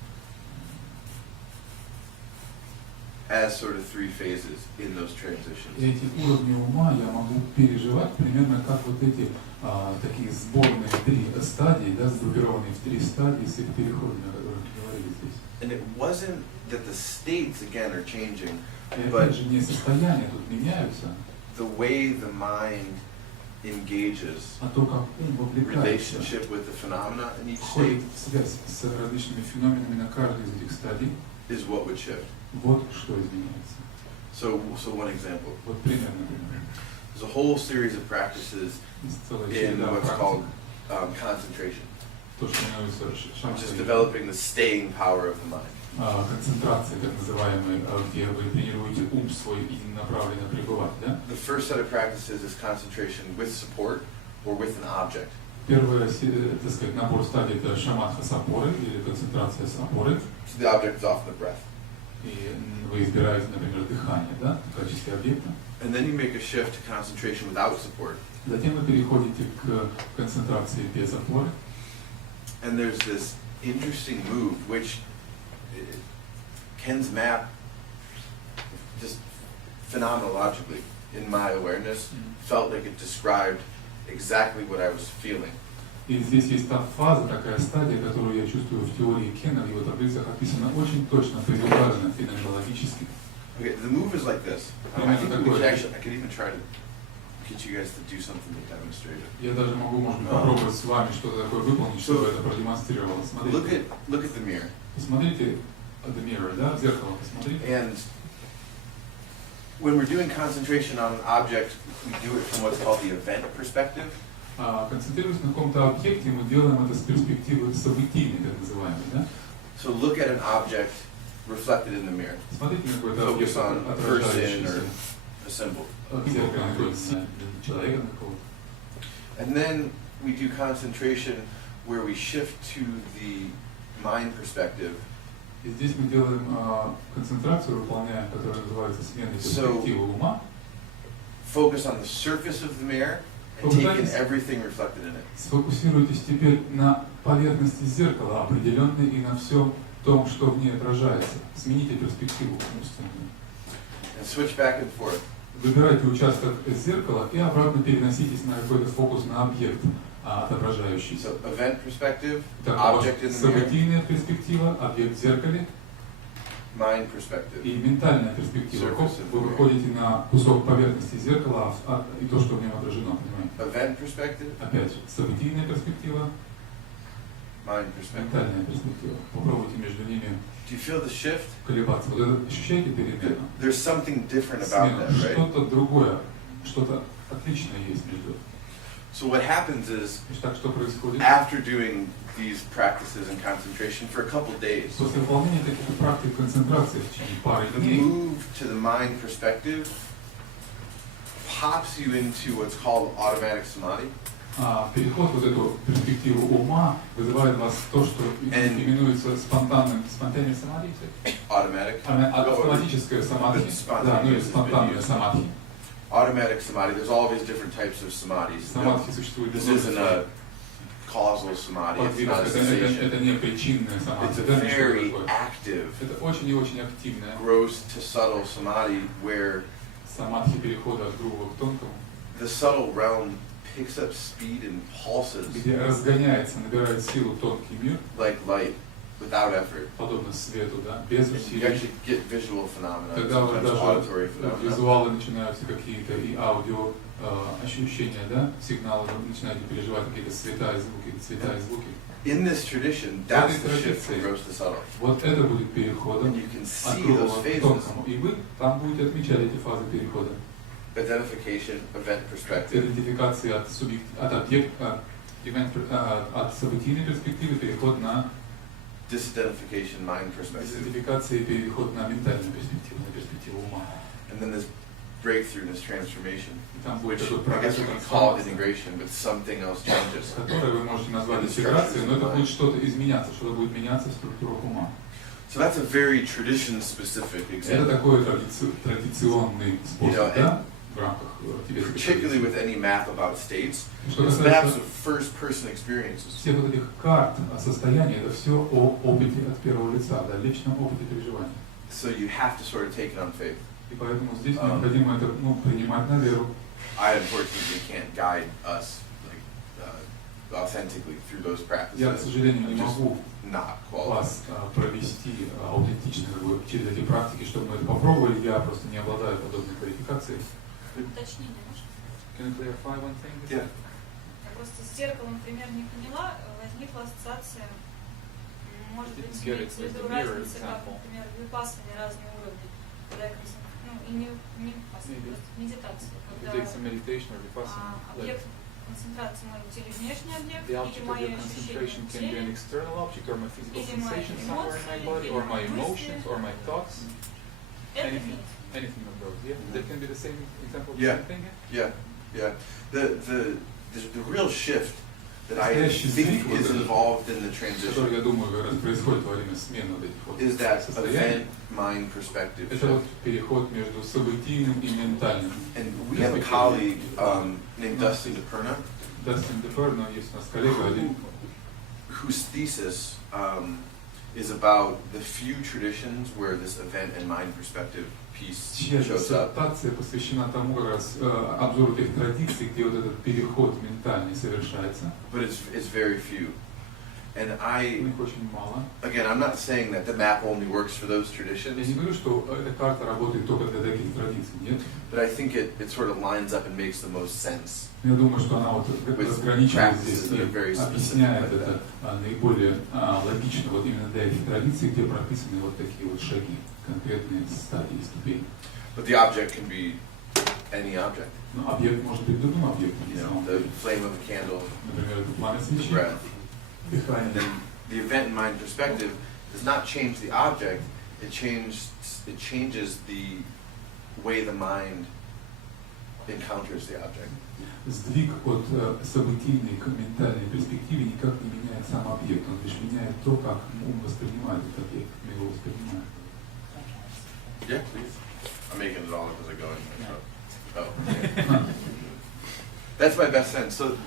as sort of 3 phases in those transitions. Эти уровни ума я могу переживать примерно как вот эти такие сборные 3 стадии, да, сгруппированные в 3 стадии с их переходами, о которых мы говорили здесь. And it wasn't that the states, again, are changing, И but опять же не состояния тут меняются, the way the mind engages а то, как ум вовлекается, relationship with the phenomena in each входит state в связь с различными феноменами на каждой из этих стадий. is what would shift. Вот что изменяется. So one example. Вот примерно, например. There's a whole series of practices Есть целая in череда what's практик, called concentration, то, что называется which is developing the staying power of the mind. концентрация, так называемая, где вы тренируете ум свой и направленно пребывать, да? The first set of practices is concentration with support or with an object. Первый, так сказать, набор стадий это шаматха с опорой или концентрация с опорой. So the object is often the breath. И вы избираете, например, дыхание, да, в качестве объекта. And then you make a shift to concentration without support. Затем вы переходите к концентрации без опоры. And there's this interesting move, which Ken's map, just phenomenologically, in my awareness, felt like it described exactly what I was feeling. И здесь есть та фаза, такая стадия, которую я чувствую в теории Кена, в его таблицах описана очень точно, предугадана феноменологически. Okay, the move is like this. I think we should actually, I could even try to get you guys to do something to demonstrate it. Я даже могу, может быть, попробовать с вами что-то такое выполнить, чтобы это продемонстрировало. Смотрите. Look at the mirror. Посмотрите the mirror, да, в зеркало посмотрите. And when we're doing concentration on an object, we do it from what's called the event perspective. Концентрируясь на каком-то объекте, мы делаем это с перспективы событийной, так называемой, да? So look at an object reflected in the mirror. Смотрите на какой-то объект, Focus on a person or a symbol. Человека какого-то. And then we do concentration where we shift to the mind perspective. И здесь мы делаем концентрацию, выполняем, которая называется сменой перспективы ума. Focus on the surface of the mirror and take in everything reflected in it. Сфокусируйтесь теперь на поверхности зеркала, определенной, и на всем том, что в ней отражается. Смените перспективу умственную. And switch back and forth. Выбирайте участок зеркала и обратно переноситесь на какой-то фокус на объект отображающийся. So event perspective, Так, object in the mirror, событийная перспектива, объект в зеркале, mind perspective. и ментальная перспектива. Вы выходите на кусок поверхности зеркала и то, что в нем отражено, понимаете? Event perspective, Опять событийная перспектива, mind perspective. ментальная перспектива. Попробуйте между ними Do you feel the shift? колебаться. Вот это ощущаете перемену? There's something different about that, right? Что-то другое, что-то отличное есть между. So what happens is, Так что происходит? after doing these practices in concentration for a couple days, После выполнения таких практик концентрации в течение пары the дней, move to the mind perspective pops you into what's called automatic samadhi. переход в эту перспективу ума вызывает вас то, что именуется спонтанной самадхи. Автоматическая самадхи. Да, ну или спонтанная самадхи. Automatic samadhi. There's all these different types of samadhis. Самадхи существует. This isn't a causal samadhi. It's not a Это sensation. не причинная It's самадхи. a very active, Это очень и очень активная gross to subtle samadhi where самадхи перехода от грубого к тонкому, the subtle realm picks up speed and pulses где разгоняется, набирает силу тонкий мир, like light without effort. подобно свету, да, без You усилий. actually get visual phenomena, Тогда вот sometimes даже auditory phenomena. визуалы начинаются какие-то и аудио ощущения, да, сигналы, вы начинаете переживать какие-то цвета и звуки. In this tradition, that's the shift from gross to subtle. Вот это будет переходом And you can от see грубого those к phases. тонкому. И вы там будете отмечать эти фазы перехода. Identification, event perspective, Идентификации от объекта, от событийной перспективы, переход на disidentification, mind perspective. идентификации, переход на ментальную перспективу, на перспективу ума. And then this breakthrough, this transformation, И там which будет такой I guess процесс we can call it трансформации, integration, but something else changes. который вы можете назвать интеграцией, но это будет что-то изменяться, что-то будет меняться в структурах ума. So that's a very tradition-specific Это example. такой традиционный способ, да, в рамках тибетской Particularly традиции. with any map about states, Что it's maps касается of first-person experiences. всех вот этих карт состояния, это все о опыте от первого лица, да, личном опыте переживания. So you have to sort of take it on faith. И поэтому здесь необходимо это, принимать на веру. I unfortunately can't guide us authentically through those practices. Я, к сожалению, не I'm just могу not qualified. вас провести аутентично через эти практики, чтобы мы это попробовали. Я просто не обладаю подобной квалификацией. Уточнение, может? Can you clarify one thing? Yeah. Я просто с зеркалом пример не поняла, возникла ассоциация, может быть, Didn't get it имеется в with виду the mirror разница, как, example. например, в випассане разные уровни, когда я и не випассана, Maybe. просто медитация, If когда you take some meditation or vipassana, like объект концентрации может быть или внешний объект, the или object of мои your ощущения concentration в can be an теле, external object or my physical Или мои sensation somewhere in my эмоции, body, или or my мои emotions, мысли. or my thoughts, это anything, нет. anything of those. Yeah, that can be the same example of the Yeah. same thing. Yeah. The real shift that I Настоящий think сдвиг, is вот этот, involved in the который, transition я думаю, как раз происходит во время смены вот этих вот is that состояний. event-mind perspective Это вот shift. переход между событийным и ментальным. And we have a colleague named Dustin DePerna, Дастин Деферно, есть у нас коллега один, whose thesis is about the few traditions where this event and mind perspective piece Чья shows up. диссертация посвящена тому, как раз обзору тех традиций, где вот этот переход ментальный совершается. But it's very few. And Их очень мало. again, I'm not saying that the map only works for those Я traditions, не говорю, что эта карта работает только для таких традиций, нет. but I think it sort of lines up and makes the most sense. Я думаю, что она вот разграничивает здесь и объясняет like это наиболее логично вот именно для этих традиций, где прописаны вот такие вот шаги, конкретные стадии, ступени. But the object can be any object. Но объект может быть другим объектом, You если know, он, the flame of a candle, например, это пламя the свечи, breath. And дыхание. then the event in mind perspective does not change the object, it changes the way the mind encounters the object. Сдвиг от событийной к ментальной перспективе никак не меняет сам объект, он лишь меняет то, как ум воспринимает этот объект, как его воспринимает. Yeah, please. I'm making it all up as I go. Oh. That's my best sense. So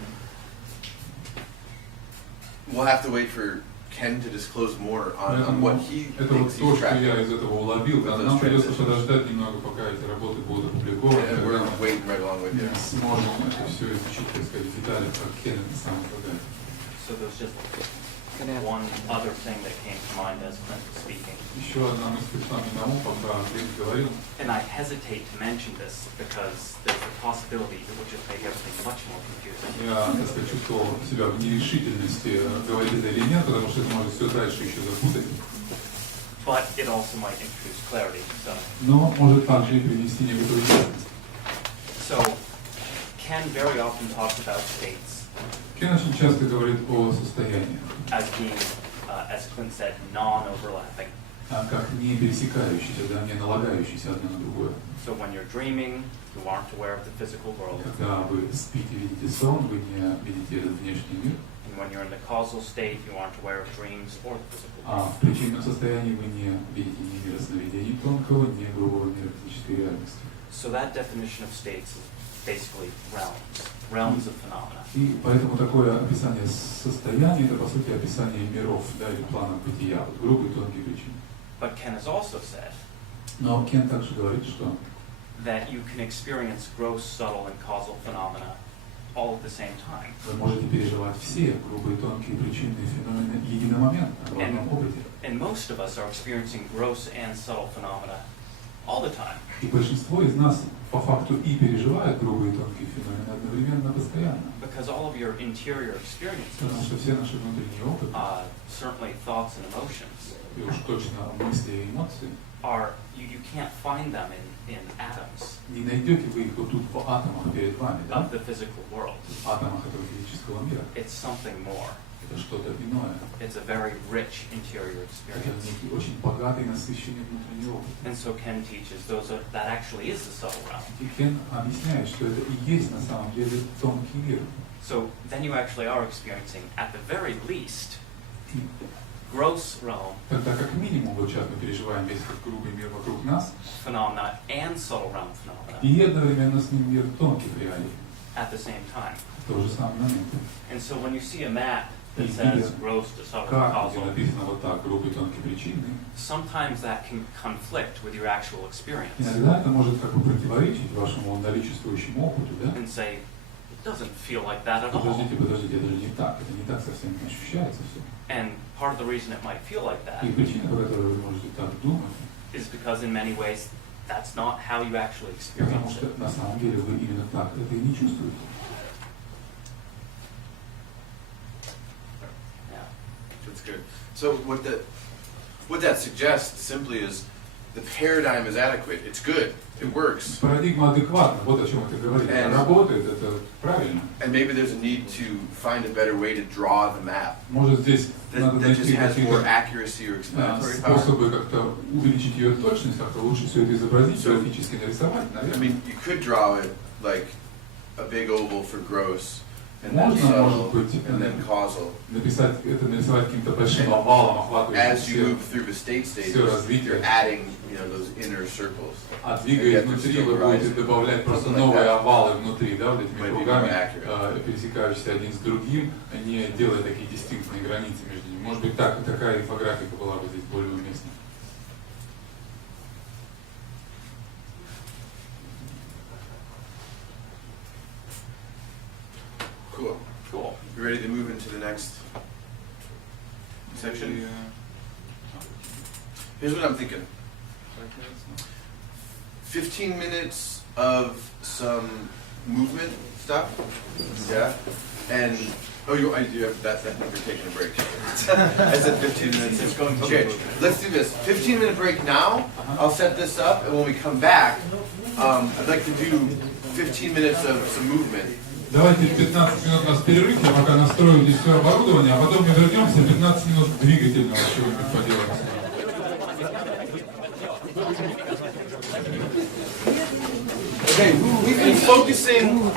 we'll have to wait for Ken to disclose more on what he Это вот thinks то, he's что tracking. я из этого уловил. Да, нам придется подождать немного, пока эти работы будут опубликованы, And we're когда waiting right along with you. мы сможем это все изучить, так сказать, в деталях, как Кен это сам излагает. So there's just one other thing that came to mind as Clint was speaking. Еще одна мысль пришла мне на ум, пока Клинт говорил. And I hesitate to mention this because there's a possibility it would just make everything much more confusing. Я, так сказать, чувствовал себя в нерешительности, говорить это или нет, потому что это может все дальше еще запутать. But it also might introduce clarity. Но может также и привнести некоторую ясность. So Ken very often talks about states Кен очень часто говорит о состояниях, as being, as Clint said, non-overlapping. Как не пересекающиеся, да, не налагающиеся одно на другое. So when you're dreaming, you aren't aware of the physical world. Когда вы спите, видите сон, вы не видите этот внешний мир. And when you're in the causal state, you aren't aware of dreams or the physical А world. в причинном состоянии вы не видите ни мира сновидений тонкого, ни грубого мира физической реальности. So that definition of states is basically realms of phenomena. И поэтому такое описание состояния, это по сути описание миров, да, или планов бытия, вот грубые и тонкие причины. But Ken has also said Но Кен также говорит, что that you can experience gross, subtle, and causal phenomena all at the same time. вы можете переживать все грубые, тонкие причинные феномены единомоментно, в одном опыте. And most of us are experiencing gross and subtle phenomena all the time. И большинство из нас по факту и переживают грубые и тонкие феномены одновременно, постоянно. Because all of your interior Потому experiences, что все наши внутренние опыты, certainly thoughts and emotions, и уж точно мысли и эмоции, are you can't find them in atoms не найдете вы их вот тут в атомах перед вами, да? of the physical world. В атомах этого физического мира. It's something more. Это что-то иное. It's a very rich interior Это experience. некий очень богатый, насыщенный внутренний опыт. And so Ken teaches that actually is the subtle realm. И Кен объясняет, что это и есть на самом деле тонкий мир. So then you actually are experiencing, at the very least, И gross realm тогда как минимум вот сейчас мы переживаем весь этот грубый мир вокруг нас, phenomena and subtle realm phenomena и одновременно с ним мир тонких реалий at the same time. в тот же самый момент. And so when you see a map that И says gross to subtle to как, где causal, написано вот так, грубый, тонкий, причинный, sometimes that can conflict with your actual experience иногда это может как бы противоречить вашему наличествующему опыту, да? and say, it doesn't feel like that at all. Подождите, это же не так, это не так совсем не ощущается все. And part of the reason it might feel like that И причина, по которой вы можете так думать, is because in many ways that's not how you actually потому experience что it. на самом деле вы именно так это и не чувствуете. Yeah. That's good. So what that suggests simply is the paradigm is adequate. It's good. It works. Парадигма адекватна, вот о чем это говорит. And- Работает, это правильно. And maybe there's a need to find a better way to draw the map Может здесь надо that just найти has more какие-то accuracy or explanatory power. способы как-то увеличить ее точность, как-то лучше все это изобразить, So- графически нарисовать, I наверное. mean, you could draw it like a big oval for gross, and then Можно, subtle, может быть, and then causal. написать это, нарисовать каким-то большим овалом, охватывающим As you все. move through the state stages, Все развитие. you're adding, those inner circles. А двигаясь внутри, вы будете добавлять просто новые овалы внутри, да, вот этими кругами, пересекающиеся один с другим, не делая такие дистинктные границы между ними. Может быть, такая инфографика была бы здесь более уместна. Cool. Cool. You ready to move into the next section? Here's what I'm thinking. 15 minutes of some movement stuff. Yeah. And you have that you're taking a break. I said 15 minutes. It's going to change. Let's do this. 15-minute break now. I'll set this up, and when we come back, I'd like to do 15 minutes of some movement. Давайте 15 минут у нас перерыв, я пока настрою здесь все оборудование, а потом мы вернемся, 15 минут двигательного чего-нибудь поделаем. Okay, we've been focusing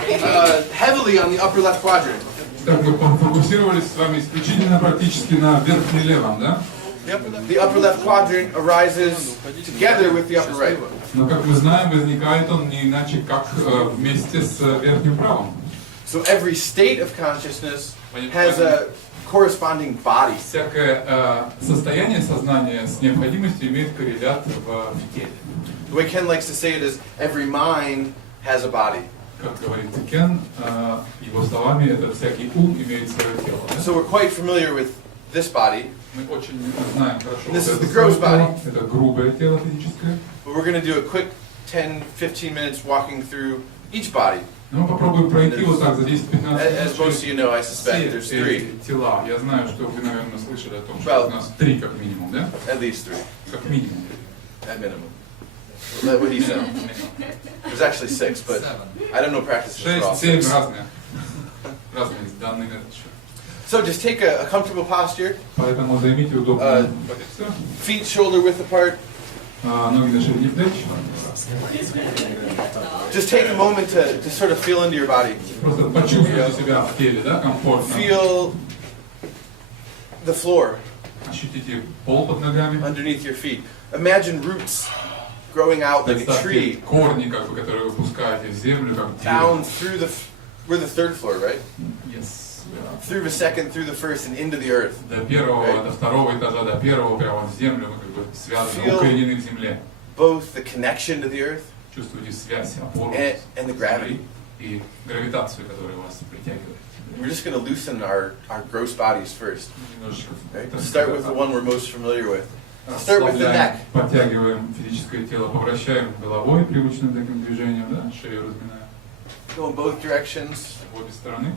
heavily on the upper left quadrant. Так, мы фокусировались с вами исключительно практически на верхнем левом, да? The upper left quadrant arises together with the upper right. Но, как мы знаем, возникает он не иначе, как вместе с верхним правым. So every state of consciousness has a corresponding body. Всякое состояние сознания с необходимостью имеет коррелят в теле. The way Ken likes to say it is, every mind has a body. Как говорит Кен, его словами, это всякий ум имеет свое тело. So we're quite familiar with this body. Мы очень знаем хорошо. This is the gross body. Это грубое тело физическое. But we're going to do a quick 10-15 minutes walking through each body. Но мы попробуем пройти вот так за 10-15 минут. As most of you know, I suspect there's three. Тела. Я знаю, что вы, наверное, слышали о том, что у нас 3 как минимум, да? At least 3. Как минимум. At minimum. That's what he said. There's actually 6, but I don't know practices for all 6, 7 6. разные. Разные данные на этот счет. So just take a comfortable posture. Поэтому займите удобную позицию. Feet shoulder width apart. Ноги на ширине плеч. Just take a moment to sort of feel into your body. Просто почувствуйте себя в теле, да, комфортно. Feel the floor Ощутите пол под ногами. underneath your feet. Imagine roots growing out like a tree. Представьте корни, как бы, которые вы пускаете в землю, как Down дерево. through we're the third floor, right? Yes. Through the second, through the first, and into the earth. До первого, до второго этажа, до первого, прямо в землю, мы как бы связаны, укоренены в земле. Both the connection to the earth Чувствуете связь, опору and the gravity. и гравитацию, которая вас притягивает. We're just going to loosen our gross bodies first. Немножечко. Right? Start with the one we're most familiar with. Start with the neck. Подтягиваем физическое тело, повращаем головой привычным таким движением, да, шею разминаем. Go in both directions. В обе стороны.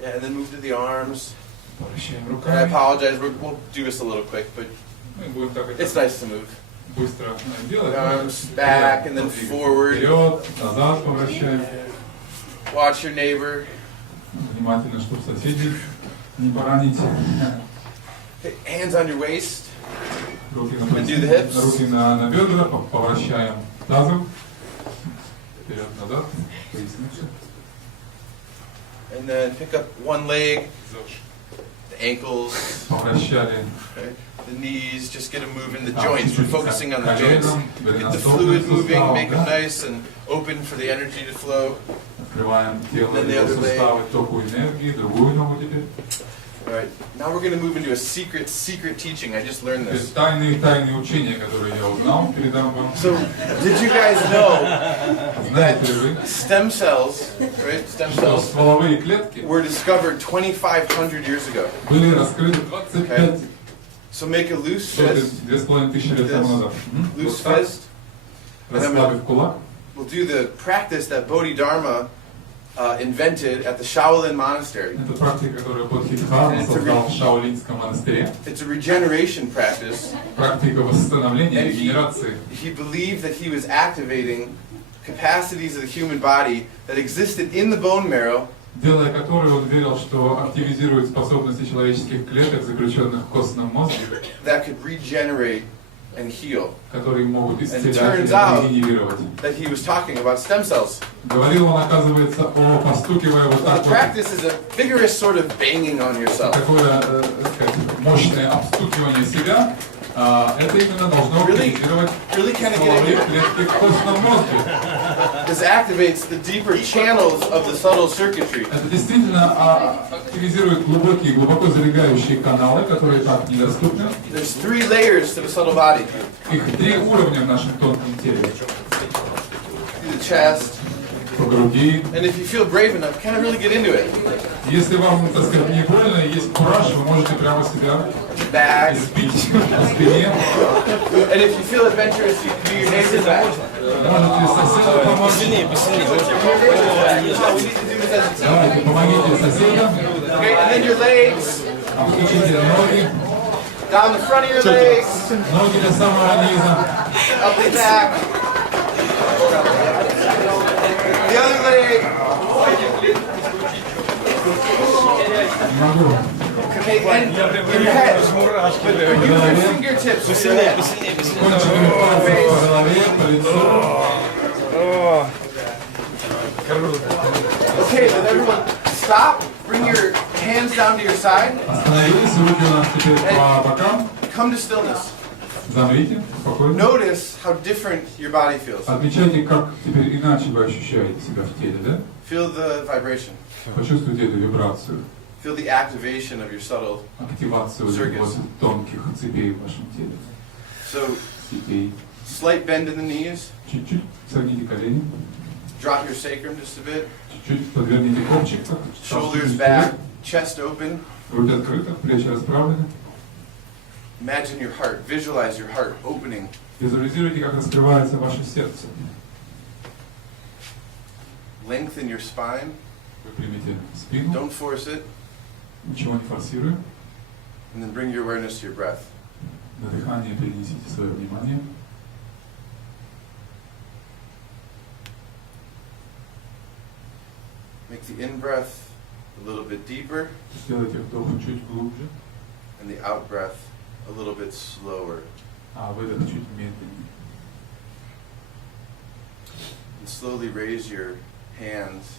Yeah, and then move to the arms. Повращаем And I руками. apologize, we'll do this a little quick, but Мы будем так it's nice to move. быстро делать. Arms back and then forward. Вперед, назад повращаем. Watch your neighbor. Внимательно, чтобы соседей не поранить. Okay, hands on your waist. Руки на And do the hips. руки на бедра, повращаем тазом. Вперед, назад, поясницу. And then pick up one leg, the ankles, Повращали. right? The knees, just get them moving, the joints. We're focusing on the joints. коленом, Get the fluid moving, make them nice and open for the energy to flow. Открываем тело, Then the его other leg. суставы, току энергии, другую ногу теперь. All right. Now we're going to move into a secret teaching. I just learned То this. есть тайные учения, которые я узнал, передам вам. So, did you guys know Знаете ли вы, stem cells, right? Stem что cells стволовые клетки were discovered 2,500 years ago. были раскрыты 25 So make a loose fist. 2500 лет тому назад. Loose Вот так, fist. расслабив кулак. We'll do the practice that Bodhidharma invented at the Shaolin Monastery. Это практика, которую Бодхидхарма создал в Шаолинском монастыре. It's a regeneration practice. Практика восстановления, регенерации. He believed that he was activating capacities of the human body that existed in the bone marrow, Делая которую он верил, что активизирует способности человеческих клеток, заключенных в костном мозге, that could regenerate and heal. которые могут исцелять turns и out- регенерировать. That he was talking about stem cells. Говорил он, оказывается, постукивая вот The так вот, practice is a vigorous sort of banging on yourself. такое, так сказать, мощное обстукивание себя. Это именно должно активизировать Really kind of стволовые getting клетки в костном мозге. this activates the deeper channels of the subtle circuitry. Это действительно активизирует глубоко залегающие каналы, которые так недоступны. There's 3 layers to the subtle body. Их 3 уровня в нашем тонком теле. See the chest, по груди. And if you feel brave enough, kind of really get into it. Если вам, так сказать, не больно, есть кураж, вы можете прямо себя Back. избить по спине. And if you feel adventurous, you can do your neighbor's back. Можете соседу помочь. Давайте, помогите соседям. Okay, and then your legs. Опустите ноги. Down the front of your legs. Ноги до самого низа. Up and back. The other leg. Не могу. Okay, and your head. But use your fingertips. Кончиками пальцев по голове, по лицу. Okay, then everyone stop. Bring your hands down to your side. Остановились, руки у нас теперь по бокам. Come to stillness. Замрите, спокойно. Notice how different your body feels. Отмечайте, как теперь иначе вы ощущаете себя в теле, да? Feel the vibration. Почувствуйте эту вибрацию, Feel the activation of your subtle. активацию вот тонких цепей в вашем теле. So, Цепей. slight bend in the knees. Чуть-чуть согните колени, Drop your sacrum just a bit. чуть-чуть подверните копчик, так, Shoulders back. Chest open. грудь открыта, плечи расправлены. Imagine your heart. Visualize your heart opening. Визуализируйте, как раскрывается ваше сердце. Lengthen your spine. Выпрямите спину, Don't force it. ничего не форсируя. And then bring your awareness to your breath. На дыхание перенесите свое внимание. Make the in-breath a little bit deeper Сделайте вдох чуть глубже, and the out-breath a little bit slower. а выдох чуть медленнее. And slowly raise your hands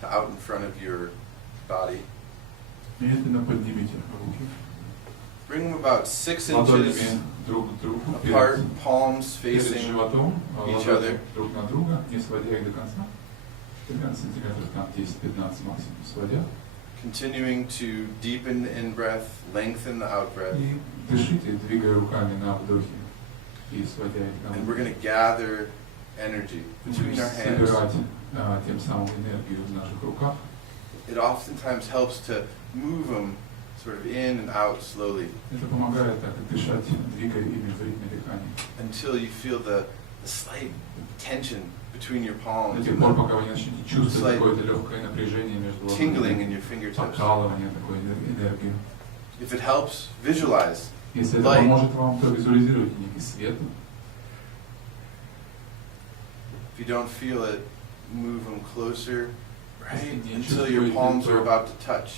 to out in front of your body. Медленно поднимите руки. Bring them about 6 inches Ладонями друг к другу, apart, перед palms facing животом, each ладони other. друг на друга, не сводя их до конца. Примерно сантиметров там 10-15 максимум сводя. Continuing to deepen the in-breath, lengthen the out-breath. И дышите, двигая руками на вдохе и сводя их на And we're выдохе. going to gather energy between our hands. Собирать тем самым энергию в наших руках. It oftentimes helps to move them sort of in and out slowly Это помогает так дышать, двигая ими в ритме дыхания. until you feel the slight tension between your palms До тех and пор, the пока вы не начнете чувствовать какое-то легкое напряжение между tingling in ладонями, your fingertips. покалывание такой энергии. If it helps, visualize. Если это Light. поможет вам, то визуализируйте некий свет. If you don't feel it, move them closer, right, Если не until your чувствуете, palms are то about to touch.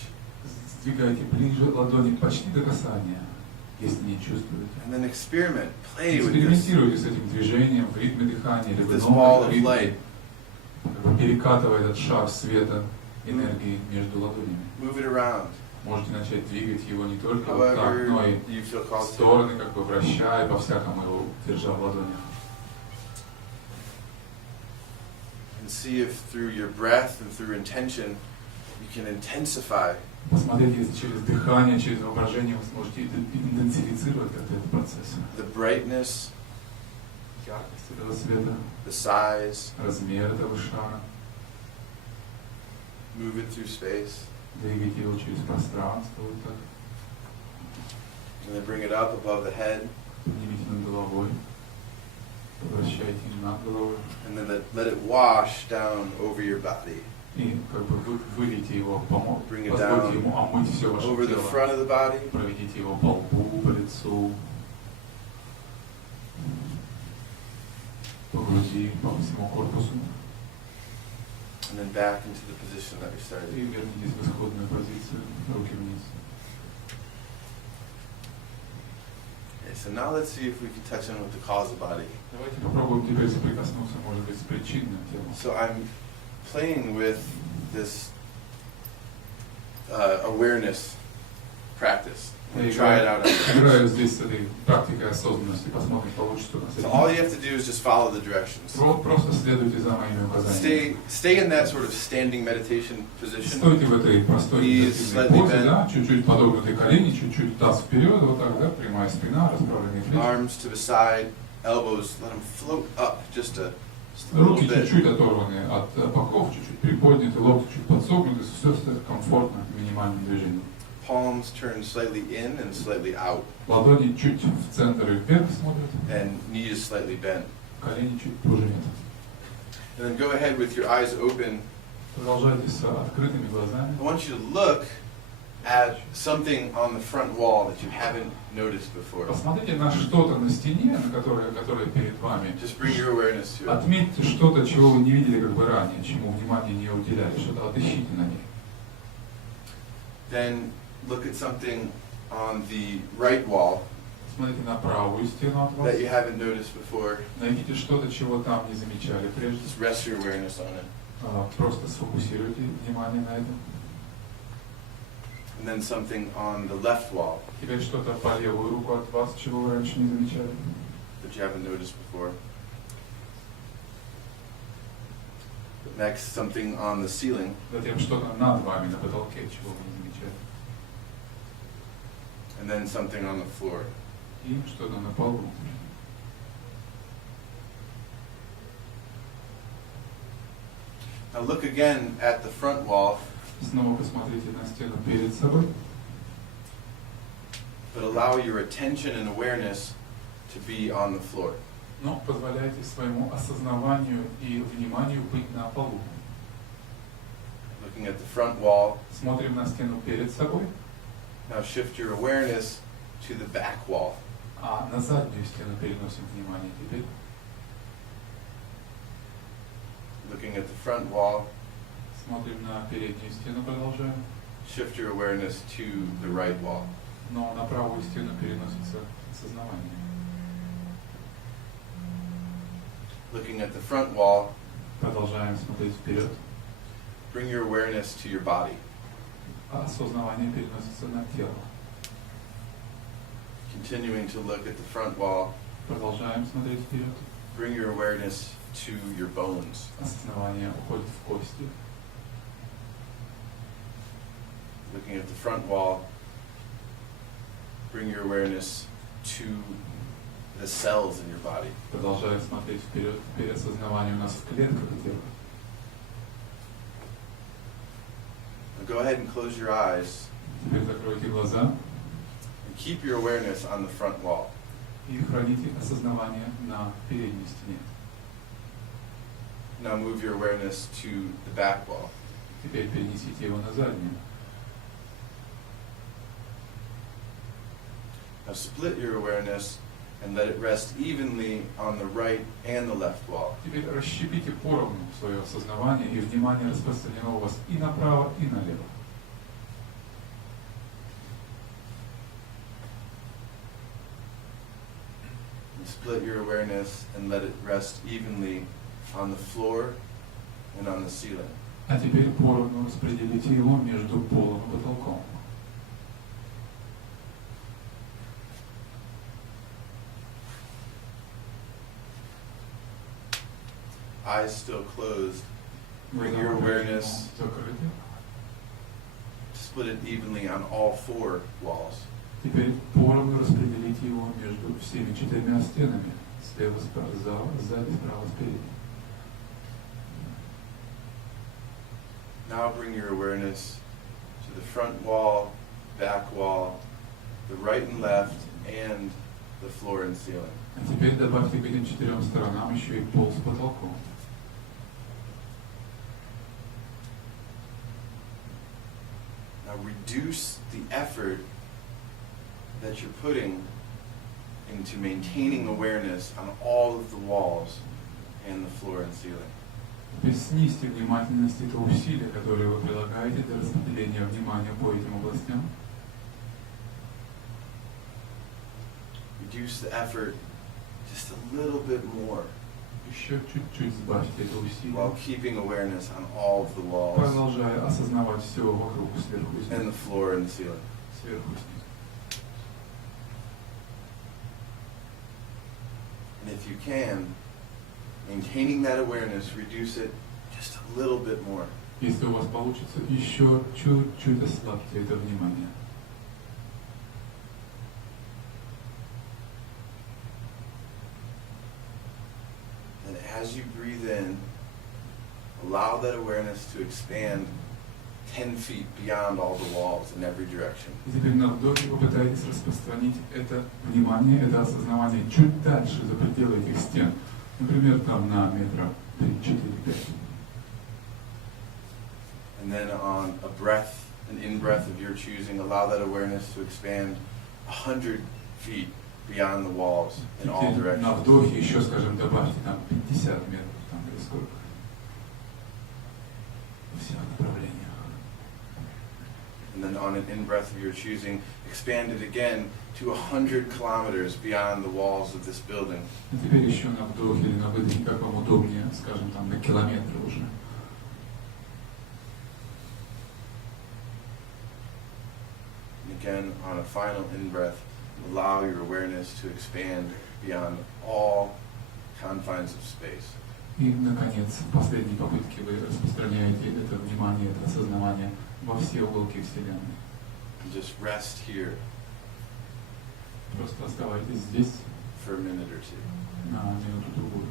Сдвигайте ближе ладони почти до касания, если не чувствуете. And then experiment, play with this. Экспериментируйте с этим движением в ритме дыхания, With либо this в новом ball of ритме, light. как бы перекатывая этот шар света, энергии между ладонями. Move it around. Можете начать двигать его не только вот так, However но и you feel в called to. стороны, как бы вращая, по-всякому его держа в ладонях. And see if through your breath and through intention, you can intensify Посмотрите, если через дыхание, через воображение вы сможете интенсифицировать как-то этот процесс. the brightness, Яркость этого света, the size, размер этого шара. move it through space, Двигайте его через пространство, вот так. and then bring it up above the head, Поднимите над головой. Вращайте над головой. and then let it wash down over your body, И как бы вылейте его, Bring it позвольте down ему омыть все ваше over the тело. front of the body, Проведите его по лбу, по лицу, по груди, по всему корпусу. and then back into the position that we И started. вернитесь в исходную позицию, руки вниз. Okay, so now let's see if we can touch on with the cause of body. Давайте попробуем теперь соприкоснуться, может быть, с причинным телом. So I'm playing with this awareness practice. I'm Я gonna try it out. играю здесь с этой практикой осознанности, посмотрим, получится у нас. So all you have to do is just follow the directions. Просто следуйте за моими указаниями. Stay in that sort of standing meditation position. Стойте в этой простой Knees медитативной slightly позе, bent. да, чуть-чуть подогнутые колени, чуть-чуть таз вперед, вот так, да, прямая спина, расправленные плечи. Arms to the side, elbows, let them float up just a Just a little Руки bit. чуть-чуть оторваны от боков, чуть-чуть приподняты, локти чуть подсогнуты, все стоит комфортно, минимальное движение. Palms turn slightly in and slightly out. Ладони чуть в центр и вверх смотрят, And knees slightly bent. колени чуть пружинят. And then go ahead with your eyes open. Продолжайте с открытыми глазами. I want you to look at something on the front wall that you haven't noticed before. Посмотрите на что-то на стене, которое перед вами. Just bring your awareness to it. Отметьте что-то, чего вы не видели как бы ранее, чему внимания не уделяли, что-то отыщите на них. Then look at something on the right wall Смотрите на правую стену от вас. that you haven't noticed before. Найдите что-то, чего там не замечали прежде. Just rest your awareness on it. Просто сфокусируйте внимание на этом. And then something on the left wall Теперь что-то по левую руку от вас, чего вы раньше не замечали. that you haven't noticed before. Next, something on the ceiling. Затем что-то над вами, на потолке, чего вы не замечали. And then something on the floor. И что-то на полу. Now look again at the front wall, Снова посмотрите на стену перед собой. but allow your attention and awareness to be on the floor. Но позволяйте своему осознаванию и вниманию быть на полу. Looking at the front wall, Смотрим на стену перед собой, now shift your awareness to the back wall. а на заднюю стену переносим внимание теперь. Looking at the front wall, Смотрим на переднюю стену, продолжаем. shift your awareness to the right wall. Но на правую стену переносится осознавание. Looking at the front wall, Продолжаем смотреть вперед. bring your awareness to your body. А осознавание переносится на тело. Continuing to look at the front wall, Продолжаем смотреть вперед. bring your awareness to your bones. Осознавание уходит в кости. Looking at the front wall, bring your awareness to the cells in your body. Продолжаем смотреть вперед. Теперь осознавание у нас в клетках тела. Now go ahead and close your eyes Теперь закройте глаза and keep your awareness on the front wall. и храните осознавание на передней стене. Now move your awareness to the back wall. Теперь перенесите его на заднюю. Now split your awareness and let it rest evenly on the right and the left wall. Теперь расщепите поровну свое осознавание, и внимание распространено у вас и направо, и налево. And split your awareness and let it rest evenly on the floor and on the ceiling. А теперь поровну распределите его между полом и потолком. Eyes still closed. Bring Глаза your по-прежнему awareness, закрыты. split it evenly on all four walls. Теперь поровну распределите его между всеми четырьмя стенами. Слева, справа, сзади, справа, спереди. Now bring your awareness to the front wall, back wall, the right and left, and the floor and ceiling. А теперь добавьте к этим четырем сторонам еще и пол с потолком. Now reduce the effort that you're putting into maintaining awareness on all of the walls and the floor and ceiling. Теперь снизьте внимательность и то усилие, которое вы прилагаете для распределения внимания по этим областям. Reduce the effort just a little bit more Еще чуть-чуть сбавьте это усилие, while keeping awareness on all of the walls продолжая осознавать все вокруг, сверху и and снизу. the floor and the ceiling. Сверху и снизу. And if you can, maintaining that awareness, reduce it just a little bit more. Если у вас получится, еще чуть-чуть ослабьте это внимание. And as you breathe allow that awareness to expand 10 feet beyond all the walls in every direction. И теперь на вдохе попытайтесь распространить это внимание, это осознавание чуть дальше, за пределы этих стен. Например, там на метров 3-4-5. And then on a breath, an in-breath of your choosing, allow that awareness to expand 100 feet beyond the walls in all Теперь на directions. вдохе еще, скажем, добавьте там 50 метров, там или сколько. Во всех направлениях. And then on an in-breath of your choosing, expand it again to 100 kilometers beyond the walls of this building. А теперь еще на вдохе или на выдохе, как вам удобнее, скажем, там на километры уже. And again, on a final in-breath, allow your awareness to expand beyond all confines of space. И, наконец, в последней попытке вы распространяете это внимание, это осознавание во все уголки Вселенной. And just rest here Просто оставайтесь здесь for a minute or two. на минуту-другую.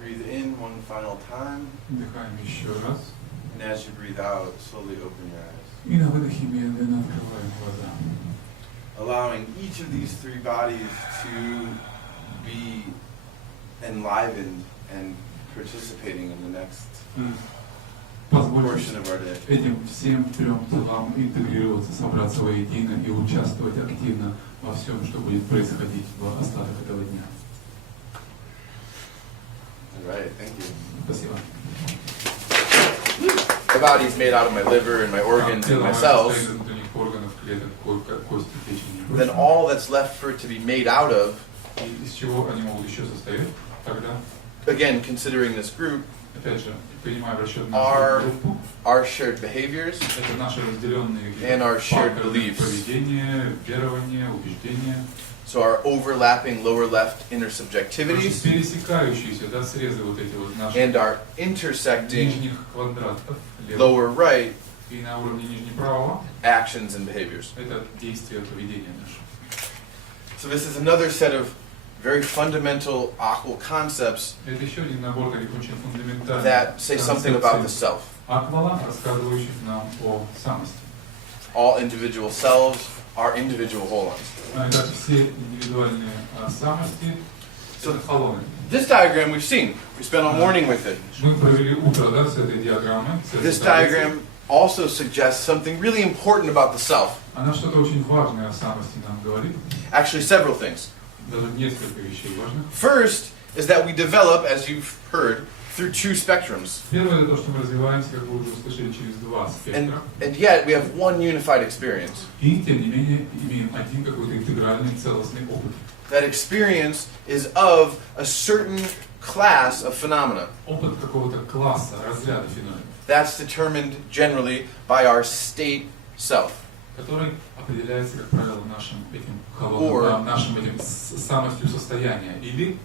Breathe in one final time, Вдыхаем еще раз. and as you breathe out, slowly open your eyes. И на выдохе медленно открываем глаза. Allowing each of these three bodies to be enlivened and participating in the next Позвольте portion of our day. этим всем трем телам интегрироваться, собраться воедино и участвовать активно во всем, что будет происходить в остаток этого дня. All right, thank you. Спасибо. My body is made out of my liver and my organs and Тело my мое cells. состоит из внутренних органов, клеток, кости, печени. и Then прочего. all that's left for it to be made out of, И из чего они могут еще состоять тогда? again, considering this group, Опять же, принимая в расчет Our- нашу группу, are shared behaviors это наши разделенные and our shared паттерны beliefs. поведения, верования, убеждения, So our overlapping lower left inner наши subjectivities пересекающиеся, да, срезы вот эти вот наших and our intersecting нижних квадратов левых lower right и на уровне нижнеправого actions and behaviors. это действие поведения наше. So this is another set of very fundamental aqual concepts Это еще один набор таких очень фундаментальных that say something about the self. аквала, рассказывающих нам о самости. All individual selves are individual holons. Как все индивидуальные самости, So- это холоны. This diagram we've seen. We spent all morning with it. Мы провели утро, да, с этой диаграммой. с этой This таблицей. diagram also suggests something really important about the self. Она что-то очень важное о самости нам говорит. Actually, several things. Даже несколько вещей важных. First is that we develop, as you've heard, through two spectrums. Первое, это то, что мы развиваемся, как вы уже услышали, через два спектра. And yet we have one unified experience. И, тем не менее, имеем один какой-то интегральный, целостный опыт. That experience is of a certain class of phenomena. Опыт какого-то класса, разряда феноменов, That's determined generally by our state self. который определяется, как правило, нашим этим Or- холодным, нашим этим самостью состояния или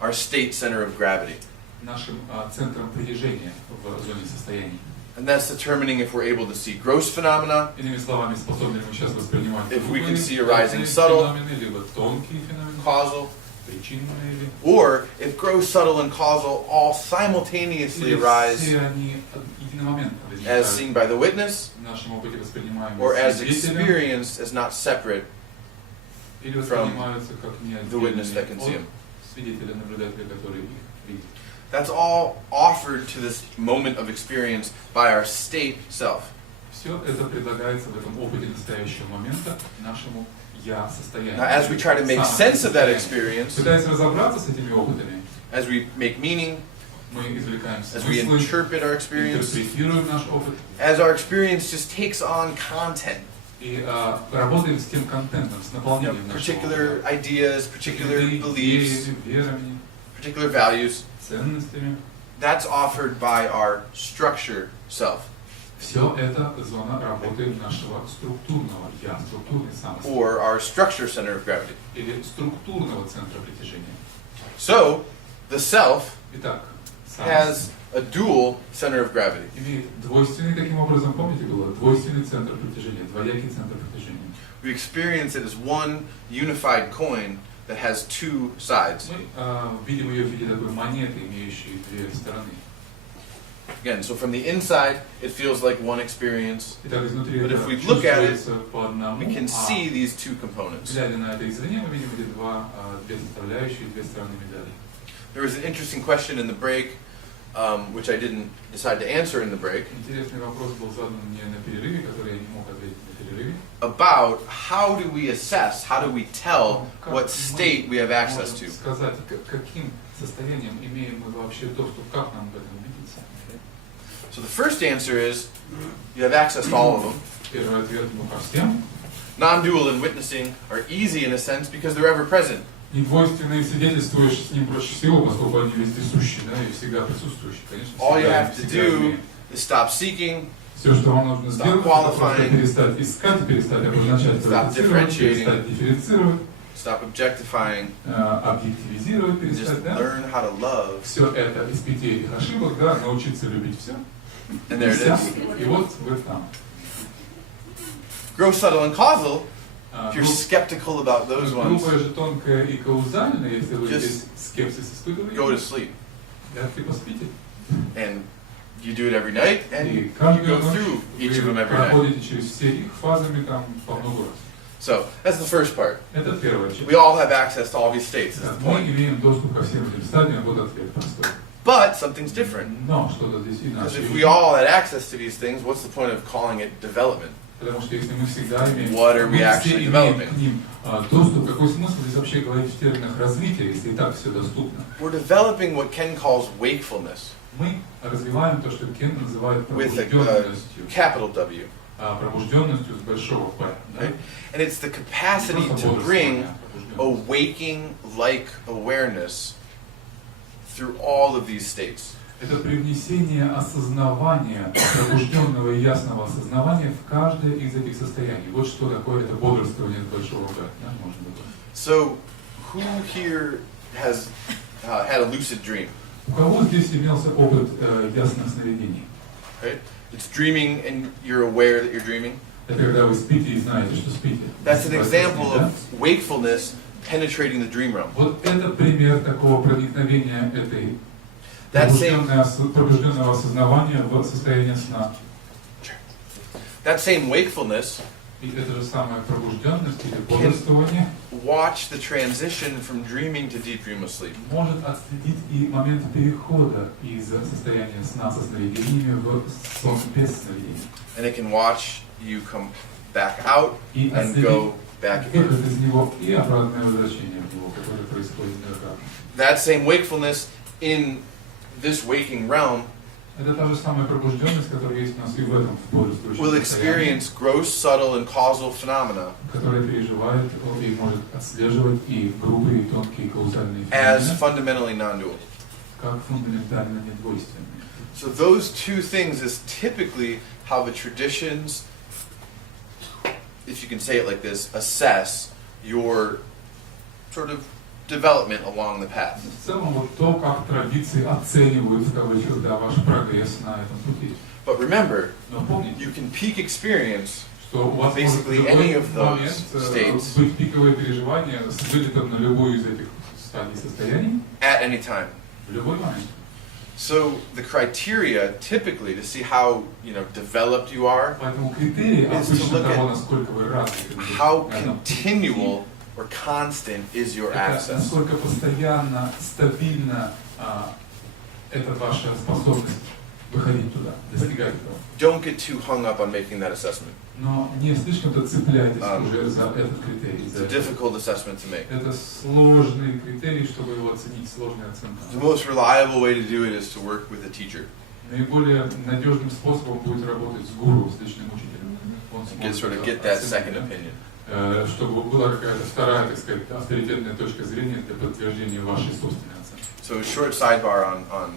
Our state center of gravity. нашим центром притяжения в зоне состояний. And that's determining if we're able to see gross phenomena, Иными словами, способны ли мы сейчас воспринимать If we can крупные see a rising крупные subtle, феномены, либо тонкие феномены, causal, причинные или or if gross, subtle, and causal all simultaneously или arise все они единомоментно as возникают seen by the witness, в нашем опыте, воспринимаемые or as свидетелем, experienced as not separate или воспринимаются как the witness that can see неотдельные them. от свидетеля, наблюдателя, который их видит. That's all offered to this moment of experience by our state self. Все это предлагается в этом опыте настоящего момента нашему я состоянию. Now, as we try to make sense of that experience, Пытаясь разобраться с этими опытами, as we make meaning, мы извлекаем as we смыслы, interpret our experience, интерпретируем наш опыт as our experience just takes on content, и работаем с тем контентом, с наполнением нашего particular ideas, particular идеи, beliefs, верами, particular values, ценностями. that's offered by our structure self, Все это зона работы нашего структурного я, структурной самости, or our structure center of gravity. или структурного центра притяжения. So, the self Итак, has a dual center of gravity. имеет двойственный, таким образом, помните, было двойственный центр притяжения, двоякий центр притяжения. We experience it as one unified coin that has two sides. Мы видим ее в виде такой монеты, имеющей две стороны. Again, so from the inside, it feels like one experience. Итак, изнутри But это if we look at it, чувствуется по одному, We can see these two components. глядя на это извне, мы видим эти две составляющие, две стороны медали. There was an interesting question in the break, which I didn't decide to answer in the break, Интересный вопрос был задан мне на перерыве, который я не мог ответить на перерыве. about how do we assess, how do we tell what state we have access to. Сказать, каким состоянием имеем мы вообще доступ, как нам в этом убедиться. So the first answer is, you have access to all of them. Первый ответ, ко всем. Non-dual and witnessing are easy in a sense because they're ever present. Недвойственные свидетельствуешь с ним проще всего, поскольку они вездесущие, да, и всегда присутствующие. Конечно, All you всегда, have to всегда do имеем. is stop seeking, Все, что вам нужно сделать, это просто qualifying, перестать искать, перестать обозначать, stop квалифицировать, differentiating, перестать дифференцировать, stop objectifying, объективизировать, just перестать, да? learn how to love. Все это из пяти этих ошибок, да, научиться любить все. And there it is. И вот вы там. Gross, subtle, and causal, if you're skeptical about those ones, Грубое же, тонкое и каузальное, если вы Just здесь скепсис go to испытываете, sleep. да, ты поспите. And you do it every night, and И you каждую go ночь through each of them вы every night. проходите через все их фазами там по много раз. So that's the first part. Это первая часть. We all have access to all these states. Is Да, the мы point. имеем доступ ко всем этим стадиям, вот ответ простой. But something's different. Но что-то здесь Because иначе. if we all had access to these things, what's the point of calling it development? Потому что если мы всегда имеем, What are we мы все actually имеем developing? к ним доступ, какой смысл здесь вообще говорить в терминах развития, если и так все доступно? We're developing what Ken calls wakefulness Мы развиваем то, что Кен называет with a пробужденностью. capital W. Пробужденностью с большого П. Да? Right? And it's the capacity Не просто to bring бодрствование, a waking-like awareness through all of these states. Это привнесение осознавания, пробужденного и ясного осознавания в каждое из этих состояний. Вот что такое это бодрствование с большого П. Да, можно было. So, who here has had a lucid dream? У кого здесь имелся опыт ясных сновидений? Right? It's dreaming and you're aware that you're dreaming. Это когда вы спите и знаете, что спите. That's an example Да? of wakefulness penetrating the dream realm. Вот это пример такого проникновения этой That same, пробужденного осознавания в состояние сна. that same wakefulness, И это же самое пробужденность или бодрствование watch the transition from dreaming to deep dreamless sleep. может отследить и момент перехода из состояния сна со сновидениями в сон без сновидений. And it can watch you come back out И and отследить go back in. выход из него и обратное возвращение в него, которое происходит неоднократно. That same wakefulness in this waking realm Это та же самая пробужденность, которая есть у нас и в этом в бодрствующем will состоянии, experience gross, subtle, and causal phenomena которая переживает и может отслеживать и грубые, и тонкие каузальные as феномены, fundamentally non-dual. как фундаментально недвойственные. So those two things is typically how the traditions, if you can say it like this, assess your sort of development along the path. В целом, вот то, как традиции оценивают, в кавычках, да, ваш прогресс на этом пути. But remember, Но помните, you can peak experience что у вас может в basically любой any of those момент states быть пиковое переживание с вылетом на любую из этих стадий состояний, at any time. в любой момент. So the criteria typically to see how developed you are, Поэтому критерии Is to обычно look того, at насколько вы развиты, how на этом continual or constant is your это access. насколько постоянно, стабильно это ваша способность выходить туда, достигать этого. Don't get too hung up on making that assessment. Но не слишком-то цепляйтесь уже за этот критерий. It's a difficult assessment to make. Это сложный критерий, чтобы его оценить, сложная оценка. The most reliable way to do it is to work with a teacher. Наиболее надежным способом будет работать с гуру, с личным учителем. Он сможет Get that second opinion. Чтобы была какая-то вторая, так сказать, авторитетная точка зрения для подтверждения вашей собственной оценки. So a short sidebar on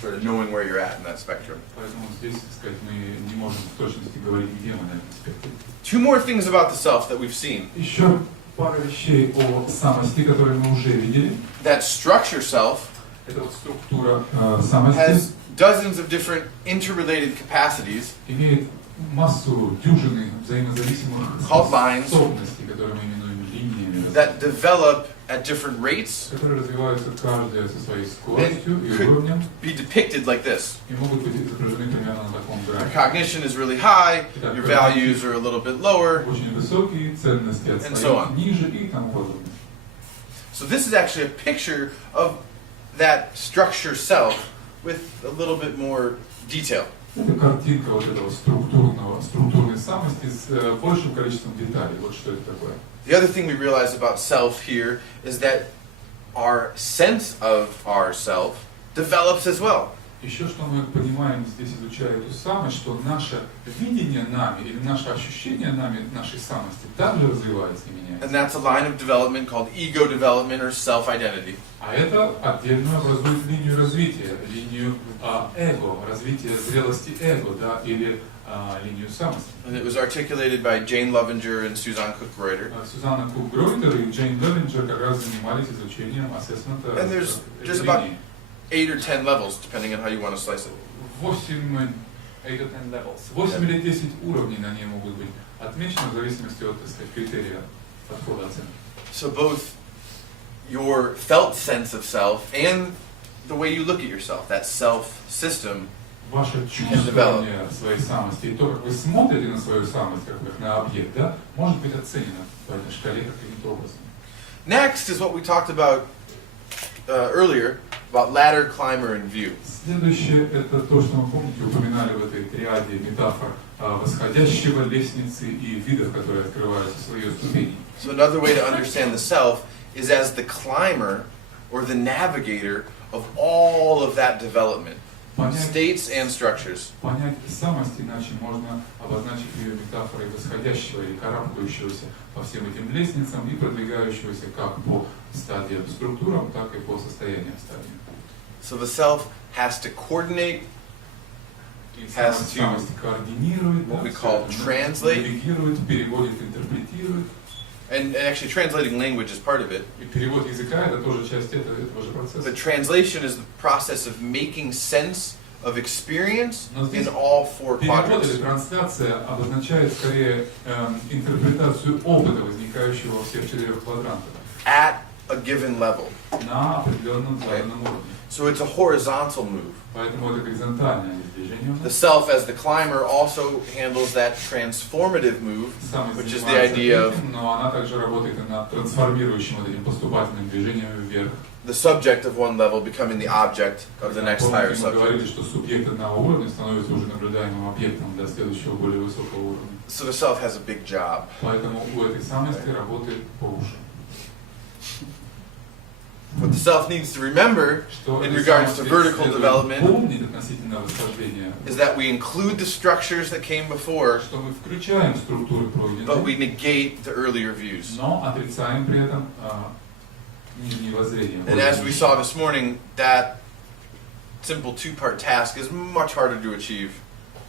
sort of knowing where you're at in that spectrum. Поэтому здесь, так сказать, мы не можем в точности говорить, где мы на этом спектре. Two more things about the self that we've seen. Еще пара вещей о самости, которые мы уже видели. That structure self Это вот структура самости. has dozens of different interrelated capacities. Имеет массу дюжины взаимозависимых способностей, которые мы именуем линиями, That develop at different rates. которые развиваются каждая со своей скоростью и уровнем, Be depicted like this. и могут быть изображены примерно на таком Your графике. cognition is really high, your values are a little bit lower. Очень высокие ценности And so отстоят on. ниже и тому подобное. So this is actually a picture of that structure self with a little bit more detail. Это картинка вот этого структурной самости с большим количеством деталей. Вот что это такое. The other thing we realize about self here is that our sense of ourself develops as well. Еще что мы понимаем здесь, изучая эту самость, что наше видение нами или наше ощущение нами нашей самости также развивается и меняется. And that's a line of development called ego development or self-identity. А это отдельную образует линию развития, линию эго, развитие зрелости эго, да, или линию самости. And it was articulated by Jane Lovinger and Suzanne Cook-Reuter. Сюзанна Кук-Гройтер и Джейн Левинджер как раз занимались изучением ассессмента And there's about 8 or 10 levels, depending on how you want to slice it. 8 или 10 уровней на ней могут быть отмечены в зависимости от, так сказать, критерия подхода оценки. So both your felt sense of self and the way you look at yourself, that self system, Ваше чувствование своей самости и то, как вы смотрите на свою самость, как на объект, да, может быть оценено по этой шкале каким-то образом. Next is what we talked about earlier, about ladder, climber, and view. Следующее – это то, что мы, помните, упоминали в этой триаде метафор восходящего, лестницы и видов, которые открываются с ее ступеней. So another way to understand the self is as the climber or the navigator of all of that development, states and structures. Понять самость иначе можно обозначить ее метафорой восходящего или карабкающегося по всем этим лестницам и продвигающегося как по стадиям структурам, так и по состояниям стадиям. So the self has to coordinate, has to Самость координирует, what we call translate. навигирует, переводит, интерпретирует. And actually translating language is part of it. И перевод языка – это тоже часть этого же процесса. The translation is the process of making sense of experience in all four Перевод или quadrants. трансляция обозначает скорее интерпретацию опыта, возникающего во всех 4 квадрантах, At a given level. на определенном заданном уровне. So it's a horizontal move. Поэтому это горизонтальное движение. The self as the climber also handles that transformative move, Самость which is the занимается idea of этим, но она также работает и над трансформирующим вот этим поступательным движением вверх. the subject of one level becoming the object of the next higher Помните, мы говорили, subject. что субъект одного уровня становится уже наблюдаемым объектом для следующего более высокого уровня. So the self has a big job. Поэтому у этой самости работает по ушам. What the self needs to remember in regards to vertical development помнить относительно восхождения, is that we include the structures that came before, что мы включаем структуры but we пройденные, negate the earlier views. но отрицаем при этом нижние воззрения. And as we saw this morning, that simple two-part task is much harder to achieve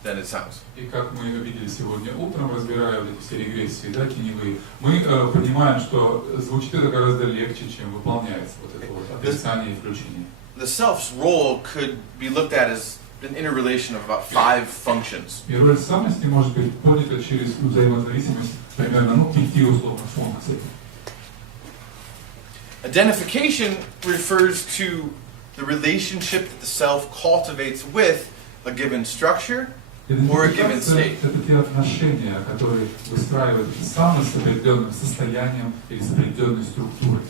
than it sounds. И как мы видели сегодня утром, разбирая вот эти все регрессии, да, теневые, мы понимаем, что звучит это гораздо легче, чем выполняется вот это вот отрицание и включение. The self's role could be looked at as an interrelation of about 5 functions. И роль самости может быть понята через взаимозависимость примерно 5 условных функций. Identification refers to the relationship that the self cultivates with a given structure or a given Идентификация state. – это те отношения, которые выстраивает самость с определенным состоянием или с определенной структурой.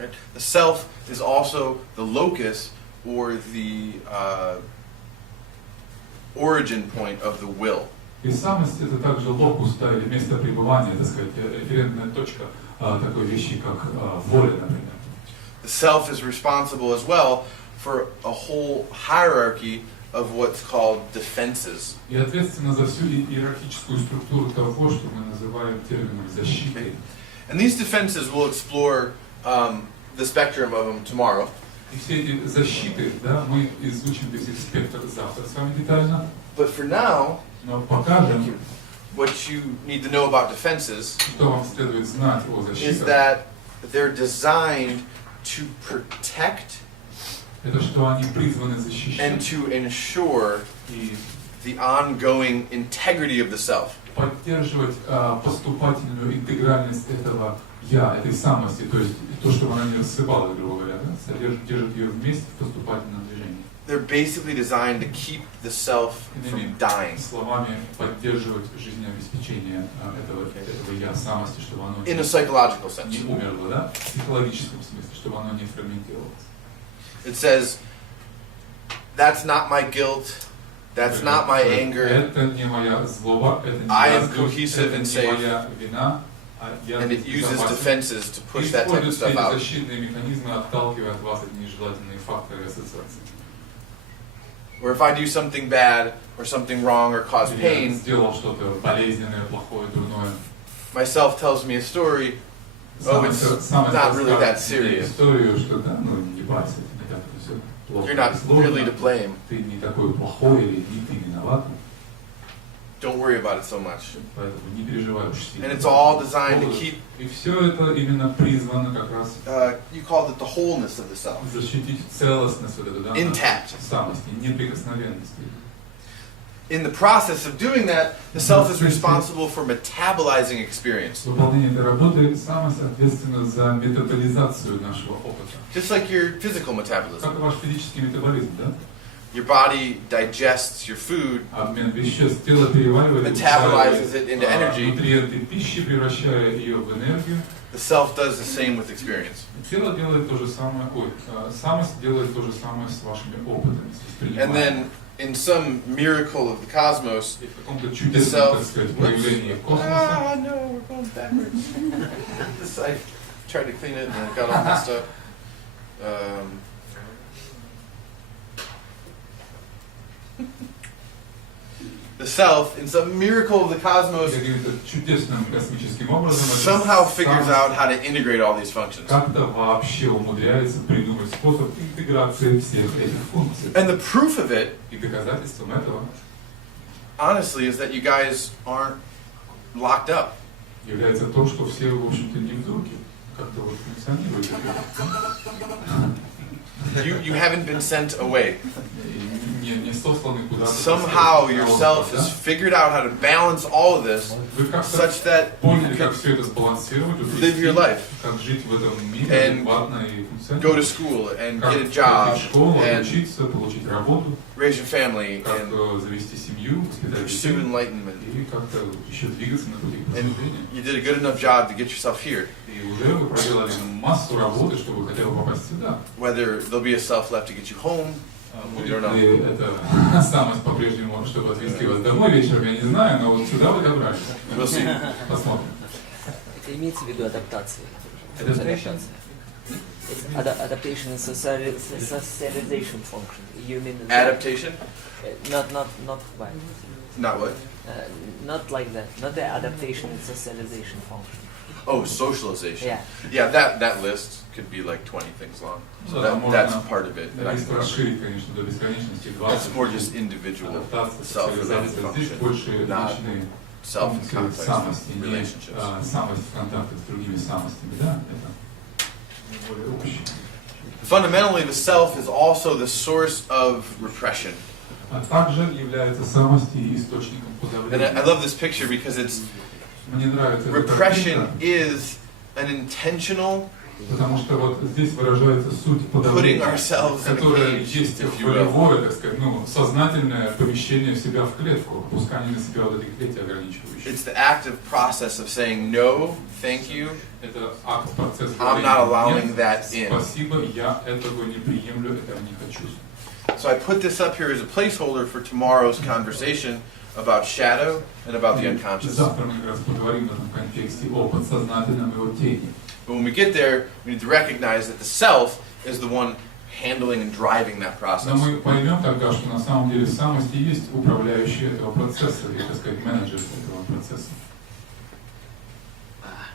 Right? The self is also the locus or the origin point of the will. И самость это также локус, да, или место пребывания, так сказать, референтная точка такой вещи, как воля, например. The self is responsible as well for a whole hierarchy of what's called defenses. И ответственно за всю иерархическую структуру того, что мы называем термином защиты. And these defenses we'll explore the spectrum of them tomorrow. И все эти защиты, да, мы изучим весь их спектр завтра с вами детально. But for now, Но покажем, what you need to know about defenses что вам следует знать о is защитах. that they're designed to protect Это что они призваны защищать and to ensure и the ongoing integrity of the self. поддерживать поступательную интегральность этого я, этой самости, то есть то, чтобы она не рассыпалась, грубо говоря, да, содержит, держит ее вместе в поступательном движении. They're basically designed to keep the self from dying. Словами поддерживать жизнеобеспечение этого я, самости, чтобы оно In a psychological sense. не умерло, да, в психологическом смысле, чтобы оно не фрагментировалось. It says, that's not my guilt, that's not my anger, Это не моя злоба, это не I моя am злость, cohesive это and не safe. моя вина, я and it uses безопасен. defenses to push that type of Используют все stuff эти out. защитные механизмы, отталкивая от вас эти нежелательные факторы и ассоциации. Or if I do something bad or something wrong or cause Или я pain, сделал что-то болезненное, плохое, дурное. my self tells me a story, oh, it's not really that serious. Историю, что да, ну не парься, это все плохо. You're not really to blame. Ты не такой плохой или не ты виноват, Don't worry about it so much. поэтому не переживай уж сильно. And it's all designed to keep, И все это именно призвано как раз you called it the wholeness of the self. защитить целостность вот эту, да, Intact. самости, неприкосновенности. In the process of doing that, the self is responsible for metabolizing experience. Выполнение этой работы самость ответственна за метаболизацию нашего опыта. Just like your physical metabolism. Как и ваш физический метаболизм, да? Your body digests your food, Обмен веществ, тело переваривает, metabolizes it into energy. нутриенты пищи, превращая ее в энергию. The self does the same with experience. Тело делает то же самое, самость делает то же самое с вашими опытами, с And восприниманием. then, in some miracle of the cosmos, И в каком-то the чудесном, так self. сказать, проявлении космоса. Ah, no, we're going backwards. This, I tried to clean it and it got all messed up. The self, in some miracle of the cosmos, Каким-то чудесным космическим образом somehow figures out how to integrate all these functions. как-то вообще умудряется придумать способ интеграции всех этих функций. And the proof of it, И доказательством этого honestly, is that you guys aren't locked up. является то, что все, в общем-то, не в дурке, как-то вот функционируют. You haven't been sent away. Не сосланы куда-то. Somehow yourself has figured out how to balance all of this Вы как-то such that поняли, you как can все это сбалансировать, live your life, как жить в этом мире, and адекватно и go to функционировать. school and Как get a пойти job в школу, and учиться, получить работу, raise your family как and завести семью, воспитать pursue детей, enlightenment. и как-то еще двигаться на пути к And просветлению. you did a good enough job to get yourself here. И уже вы проделали массу работы, чтобы хотя бы попасть сюда. Whether there'll be a self left to get you home, Будет ли это самость по-прежнему, чтобы отвезти вас домой вечером, я не знаю, но вот сюда вы добрались. we'll see. Посмотрим. Это имеется в виду адаптация. Adaptation? Adaptation is socialization function. You mean Adaptation? Not like Not what? not like that. Not the adaptation. It's socialization function. Oh, socialization. Yeah. Yeah, that list could be like 20 things long. So that's part of it. That I can Если remember. расширить, конечно, до бесконечности, That's more just individual адаптация, self-related социализация. Здесь function, больше not личные self in функции context самости, of не relationships. самость в контакте с другими самостями, да, это более общее. Fundamentally, the self is also the source of repression. А также является самость и источником And I подавления. love this picture because it's Мне нравится эта repression картинка. is an intentional Потому что вот здесь выражается суть putting подавления, ourselves in a которое cage, есть if you will. волевое, так сказать, ну, сознательное помещение себя в клетку, опускание на себя вот этих клеток ограничивающих. It's the active process of saying no, thank you. Это акт, процесс I'm not allowing that in. Спасибо, я этого не приемлю, этого не хочу. So I put this up here as a placeholder for tomorrow's conversation about shadow and about the unconscious. Завтра мы как раз поговорим в этом контексте о подсознательном и о тени. But when we get there, we need to recognize that the self is the one handling and driving that Но process. мы поймем тогда, что на самом деле самость и есть управляющий этого процесса, или, так сказать, менеджер этого процесса.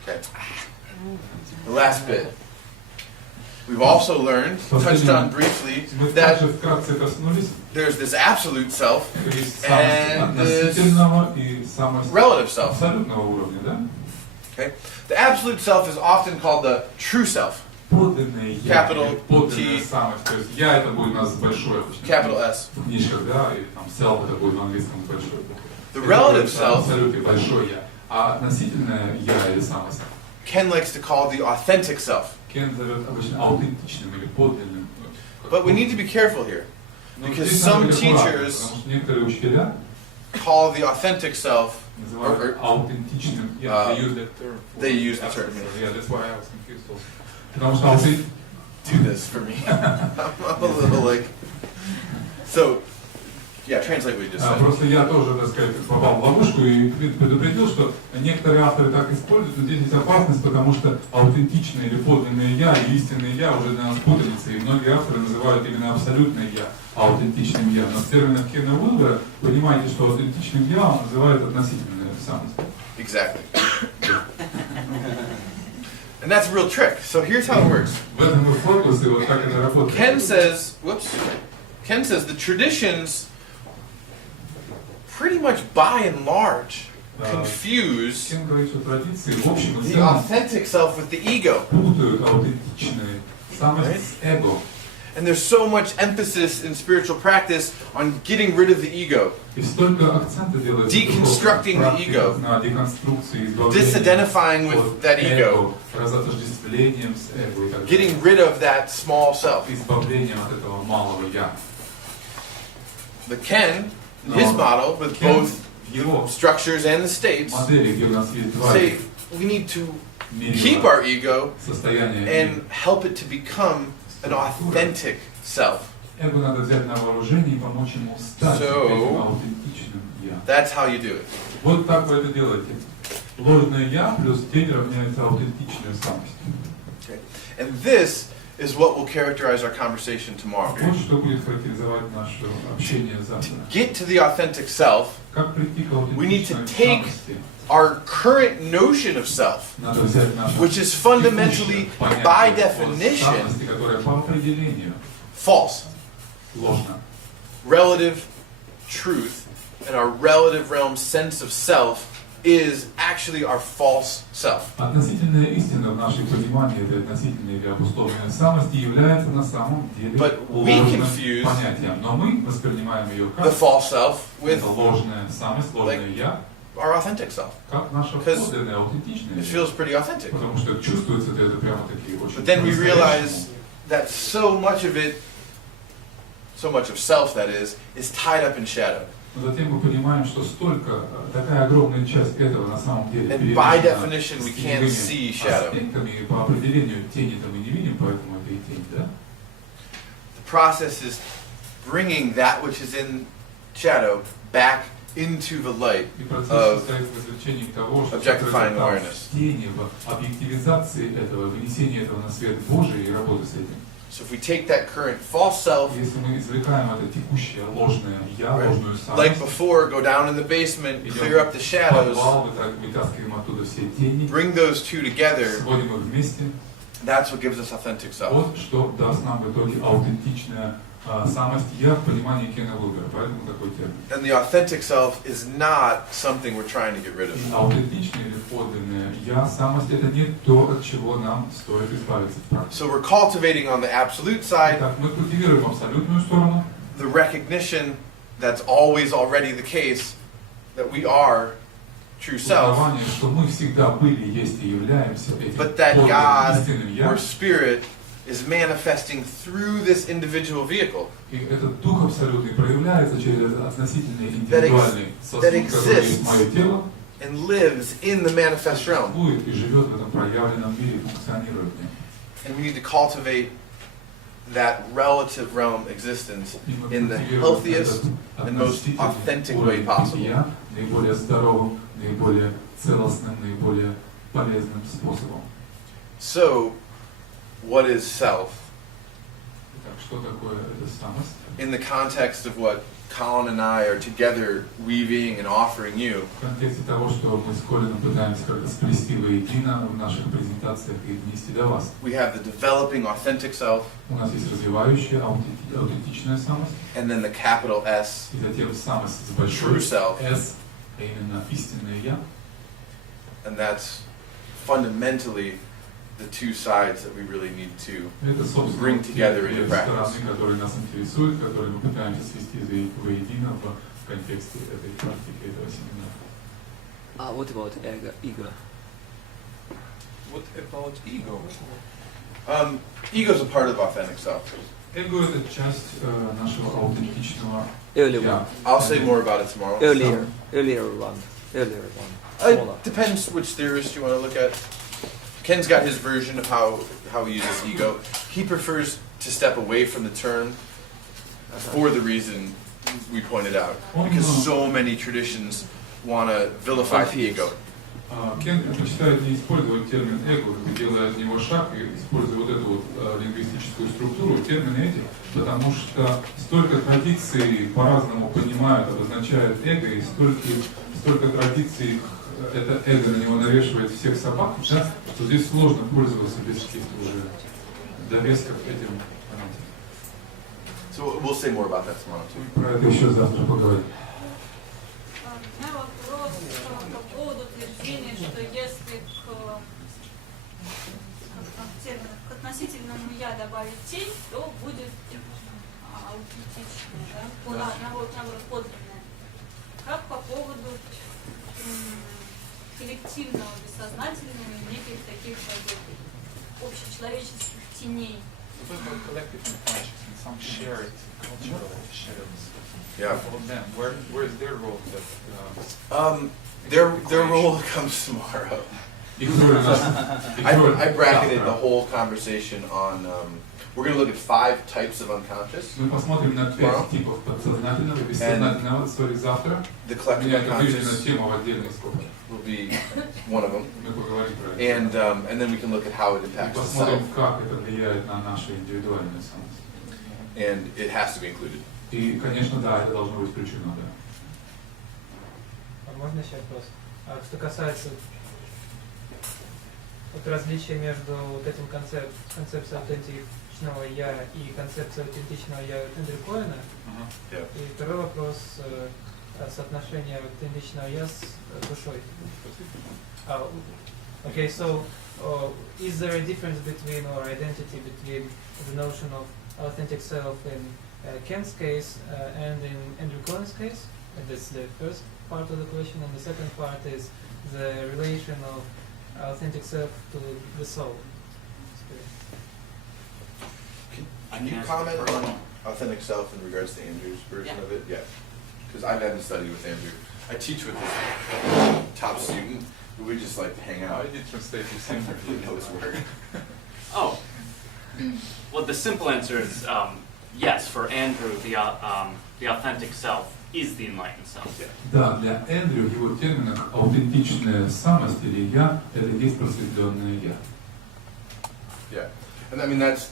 Okay. The last bit. We've also learned, touched on briefly, Мы that также вкратце коснулись, there's this absolute self есть самость and this относительного и самость relative self. абсолютного уровня, да? Okay? The absolute self is often called the true self. Подлинное я, Capital или подлинная T. самость. То есть я это будет у нас большое, Capital S. в книжках, да, и там self это будет в английском большой. The Это relative будет self, абсолютно большой я. А относительное я или самость Ken likes to call the authentic self. Кен зовет обычно аутентичным или подлинным. But we need to be careful here, Но because здесь some надо быть аккуратным, teachers потому что некоторые учителя call the authentic self, называют аутентичным. They use that term. they use the term. Yeah, that's why I was confused also. Потому что Do this for me. I'm a little like. So, yeah, translate what you just said. Просто я тоже, так сказать, попал в ловушку и предупредил, что некоторые авторы так используют, но здесь есть опасность, потому что аутентичное или подлинное я и истинное я уже для нас путаница, и многие авторы называют именно абсолютное я аутентичным я. Но с термином Кена Уилбера понимаете, что аутентичным я он называет относительную самость. Exactly. And that's a real trick. So here's how it works. В этом и фокус, и вот как это работает. Ken says the traditions pretty much by and large confuse Кен говорит, что традиции в общем и the целом authentic self with the ego. путают аутентичные самость с эго. And there's so much emphasis in spiritual practice on getting rid of the ego, И столько акцента делается Deconstructing the ego. на деконструкции, избавление disidentifying with от that эго, ego, разотождествлением с эго и так далее. getting rid of that small self. Избавлением от этого малого я. But Ken, in his model, with Кен both в его structures and the states, модели, где у нас есть два say we need to keep мерила our ego состояния, and help it to become an authentic self. эго надо взять на вооружение и помочь ему стать So, этим аутентичным я. That's how you do it. Вот так вы это делаете. Ложное я плюс тень равняется аутентичной самости. Okay. And this is what will characterize our conversation tomorrow. Вот что будет характеризовать наше общение завтра. Get to the authentic self, Как прийти к we need to аутентичной take самости? our current notion of self, Надо взять наше which is fundamentally, текущее by понятие о definition, самости, которое по определению false. ложно. Relative truth and our relative realm sense of self is actually our false self. Относительная истина в нашем понимании этой относительной или обусловленной самости является на самом деле But we ложным confuse понятием. Но мы воспринимаем ее The как false self with это ложная самость, ложное я, our authentic self. как наше Because подлинное, аутентичное. It feels pretty authentic. Потому что чувствуется это прямо-таки очень But then we realize по-настоящему. that so much of it, so much of self that is tied up in shadow. Но затем мы понимаем, что столько, такая огромная часть этого на самом деле And by перемешана definition, we с can't теневыми see shadow. аспектами, и по определению тени-то мы не видим, поэтому это и тень, да? The process is bringing that which is in shadow back into the light И процесс of состоит в извлечении того, что objectifying сокрыто awareness. в тени, в объективизации этого, вынесении этого на свет Божий и работы с этим. So if we take that current false self, Если мы извлекаем это текущее ложное я, right, ложную like самость, before, go down in the basement, clear up the в shadows, подвал, вытаскиваем оттуда все тени, bring those two together, сводим их вместе, that's what gives us authentic self. вот что даст нам в итоге аутентичная самость я в понимании Кена Уилбера, поэтому такой термин. And the authentic self is not something we're trying to get rid of. Аутентичное или подлинное я, самость, это не то, от чего нам стоит избавиться в практике. So we're cultivating on the absolute side Итак, мы культивируем абсолютную сторону, the recognition that's always already the case that we are true self, Узнавание, что мы всегда были, есть и являемся этим but that подлинным, God истинным Я. or Spirit is manifesting through this individual vehicle. И этот дух абсолютный проявляется через относительный индивидуальный сосуд, который есть мое тело, and lives in the manifest realm. существует и живет в этом проявленном мире, функционирует в нем. And we need to cultivate that relative realm existence И мы in the культивируем healthiest этот and most относительный authentic way уровень possible. бытия наиболее здоровым, наиболее целостным, наиболее полезным способом. So, what is self? Итак, что такое эта самость? In the context of what Colin and I are together weaving and offering you, В контексте того, что мы с Колином пытаемся как-то сплести воедино в наших презентациях и донести до вас. we have the developing authentic self, У нас есть развивающая, аутентичная самость, and then the capital S, и затем самость с большой true self, S, а именно истинное Я. and that's fundamentally the two sides that we really need to Это, собственно, bring те together две into practice. стороны, которые нас интересуют, которые мы пытаемся свести воедино в контексте этой практики, этого семинара. What about ego? What about ego? Ego is a part of authentic self. Эго — это часть нашего аутентичного Early Я. one. I'll say more about it tomorrow. Earlier one. Smaller. It depends which theorist you want to look at. Ken's got his version of how he uses ego. He prefers to step away from the term for the reason we pointed out, because so many traditions want to vilify the ego. Кен предпочитает не использовать термин эго, делая от него шаг и используя вот эту вот лингвистическую структуру, термины эти, потому что столько традиций по-разному понимают, обозначают эго, и столько традиций это эго на него навешивает всех собак, да, что здесь сложно пользоваться без каких-то уже довесков этим понятиям. So we'll say more about that tomorrow too. Про это еще завтра поговорим. У меня вопрос по поводу утверждения, что если к относительному я добавить тень, то будет аутентичное, да? Наоборот, подлинное. Как по поводу коллективного, бессознательного и неких таких общечеловеческих теней? What about collective unconscious? Some share it, cultural shares. Yeah. All of them. Where is their role? That Their role comes tomorrow. I bracketed the whole conversation on. We're going to look at 5 types of unconscious. Мы посмотрим на 5 типов подсознательного и бессознательного, завтра. The collective Это выделена unconscious тема в отдельной скобке. will be one of them, Мы поговорим про это. and then we can look at how it И impacts the посмотрим, self, как это влияет на нашу индивидуальную самость. and it has to be included. И, конечно, да, это должно быть включено, да. Можно еще вопрос? Что касается вот различия между вот этим концепцией аутентичного я и концепцией аутентичного я Эндрю Коэна. И второй вопрос соотношения аутентичного я с душой. Okay, so is there a difference between or identity between the notion of authentic self in Ken's case and in Andrew Cohen's case? And that's the first part of the question, and the second part is the relation of authentic self to the soul. Can you comment on authentic self in regards to Andrew's version of it? Yeah, because I haven't studied with Andrew. I teach with his top student, but we just like to hang out. I did translate this in. He knows word. Oh, well, the simple answer is yes. For Andrew, the authentic self is the enlightened self. Да, для Эндрю в его терминах аутентичная самость или я – это есть просветленное я. Yeah, and I mean that's.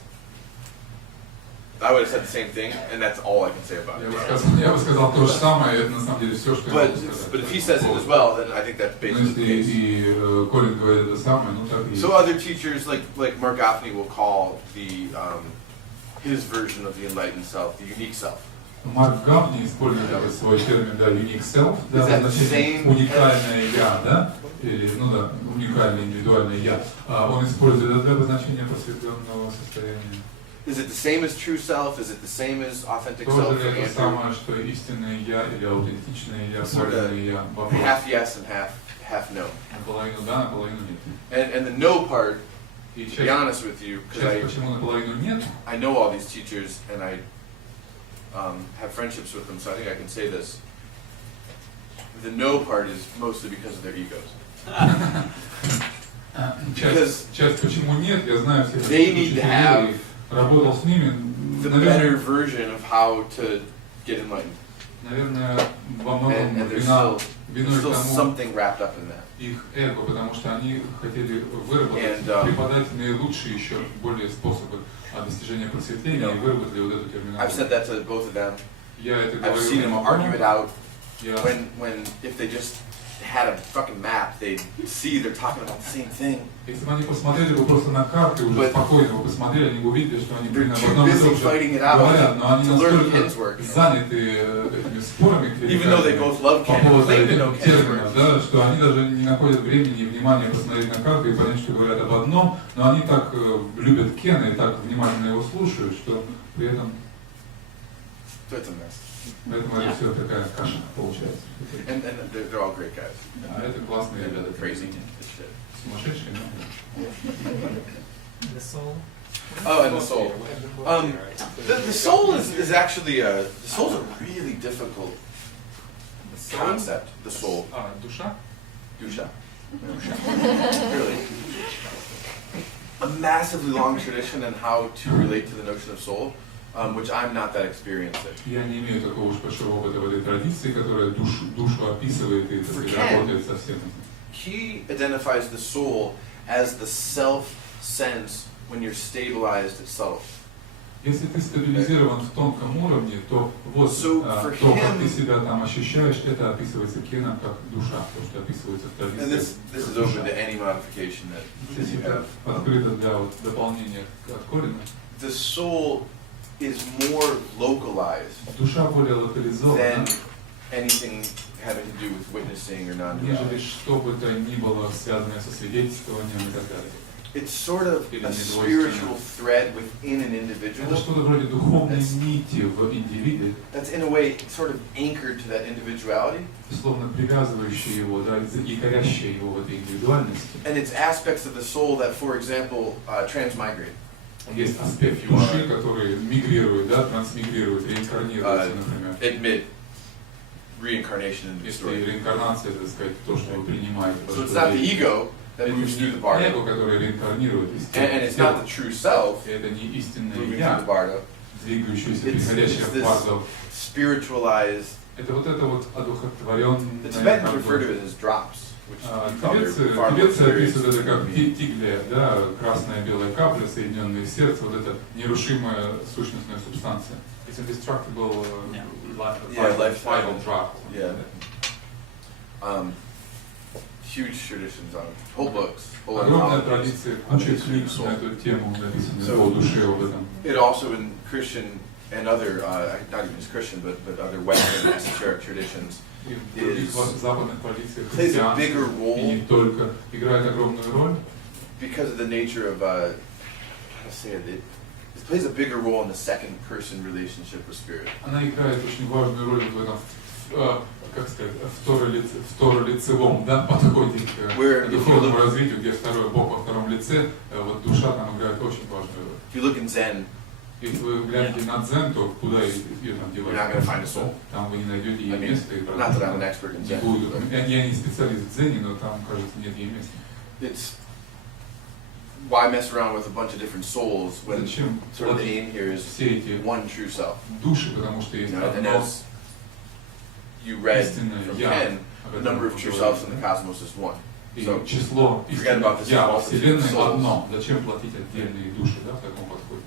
I would have said the same thing, and that's all I can say about it. Я бы сказал то же самое, и это на самом деле все, что я могу сказать. But if he says it as well, then I think that's Но basically the если case. и Колин говорит это самое, ну так и есть. So other teachers like Mark Goffney will call the his version of the enlightened self the unique self. Марк Гафни использует свой термин, да, unique self, да, значит уникальное я, да, или, ну да, уникальное индивидуальное я. Он использует это для обозначения просветленного состояния. Is it the same as true self? Is it the same as authentic self? Тоже ли это самое, что истинное я или аутентичное я, подлинное я? Half yes and half half no. Наполовину да, наполовину нет. And the no part, И to be honest with you, because часть, почему наполовину нет, I know all these teachers and I have friendships with them, so I think I can say this. The no part is mostly because of their egos. часть почему нет, я знаю всех They need to have работал с ними, the better version of how to get enlightened. Наверное, во многом And there's виной still тому something wrapped up in that. их эго, потому что они хотели выработать, преподать наилучшие еще более способы достижения просветления и выработали вот эту I've said терминологию. that to both of them. Я это I've seen them argue it говорю. out. When if they just had a fucking map, they'd see they're talking about the same thing. Если бы они посмотрели бы просто на карты, уже спокойно бы посмотрели, они бы увидели, что они They're об too одном и busy том же fighting it out говорят, но они to learn настолько Ken's work. заняты этими спорами Even though they both love по Ken and поводу claim to этих know Ken's терминов, work. да, что они даже не находят времени и внимания посмотреть на карты и понять, что говорят об одном, но они так любят Кена и так внимательно его слушают, что при этом So it's a mess. поэтому это все такая каша получается. And they're all great guys. А это классные They're ребята, crazy as shit. сумасшедшие, но The soul. Oh, and the soul. The soul is actually the soul's a really difficult concept. The soul. душа? Dusha. Really. A massively long tradition on how to relate to the notion of soul, which I'm not that experienced in. Я не имею такого уж большого опыта в этой традиции, которая душу описывает и работает со всем этим. He identifies the soul as the self-sense when you're stabilized at subtle. Если ты стабилизирован в тонком уровне, то вот то, как ты себя там ощущаешь, это описывается Кеном как душа, то, что описывается в And традиции. this is open to any modification that you have. Открыто для вот дополнения от Колина. The soul is more localized Душа более локализована, than anything having to do with witnessing or нежели non-duality. что бы то ни было связанное со свидетельствованием и так далее. It's sort of a spiritual thread within an individual. Это что-то вроде духовной нити в индивиде, That's in a way sort of anchored to that individuality. словно привязывающее его, да, и корящее его в этой индивидуальности. And it's aspects of the soul that, for example, transmigrate. Есть аспект души, который мигрирует, да, трансмигрирует, реинкарнируется, например. Admit reincarnation into the Если story. реинкарнация, так сказать, то, что вы принимаете. So it's not the ego that Это moves through the не bardo. эго, которое реинкарнирует из And it's not the true self это не истинное moving through the я, bardo. двигающееся, It's приходящее в this бардо. spiritualized. Это вот одухотворенное. The Tibetans refer to it as drops, which you probably are far more Тибетцы serious. описывают это как тигля, да, красная белая капля, соединенная в сердце, вот эта нерушимая сущностная субстанция. It's indestructible vital drop. Yeah. Huge traditions on whole books, whole Огромная anthologies. традиция, куча книг на эту тему написаны по душе об этом. It also in Christian and other, not even just Christian, but other Western esoteric traditions, И в других западных традициях plays a христианства bigger и role не только играет огромную роль. because of the nature of, how to say it, it plays a bigger role in the second person relationship with spirit. Она играет очень важную роль в этом, как сказать, второлицевом, да, подходе к духовному развитию, где второй Бог во втором лице, вот душа там играет очень важную роль. If you look in Zen, Если вы глянете на дзен, то куда ее там you're not going to find a девать? soul. Там вы не найдете I ей mean, места. И not that I'm an expert in не Zen. будут. but Я не специалист в дзене, но там, кажется, нет ей места. It's why mess around with a bunch of different souls when Зачем sort of the aim here is все эти one true self. души, потому что есть You know, and одно as you read истинное from я, Ken, об the этом number of мы true говорим. selves in the cosmos is one. И So, число forget about this я во multitude of Вселенной souls. одно. Зачем платить отдельные души, да, в таком подходе?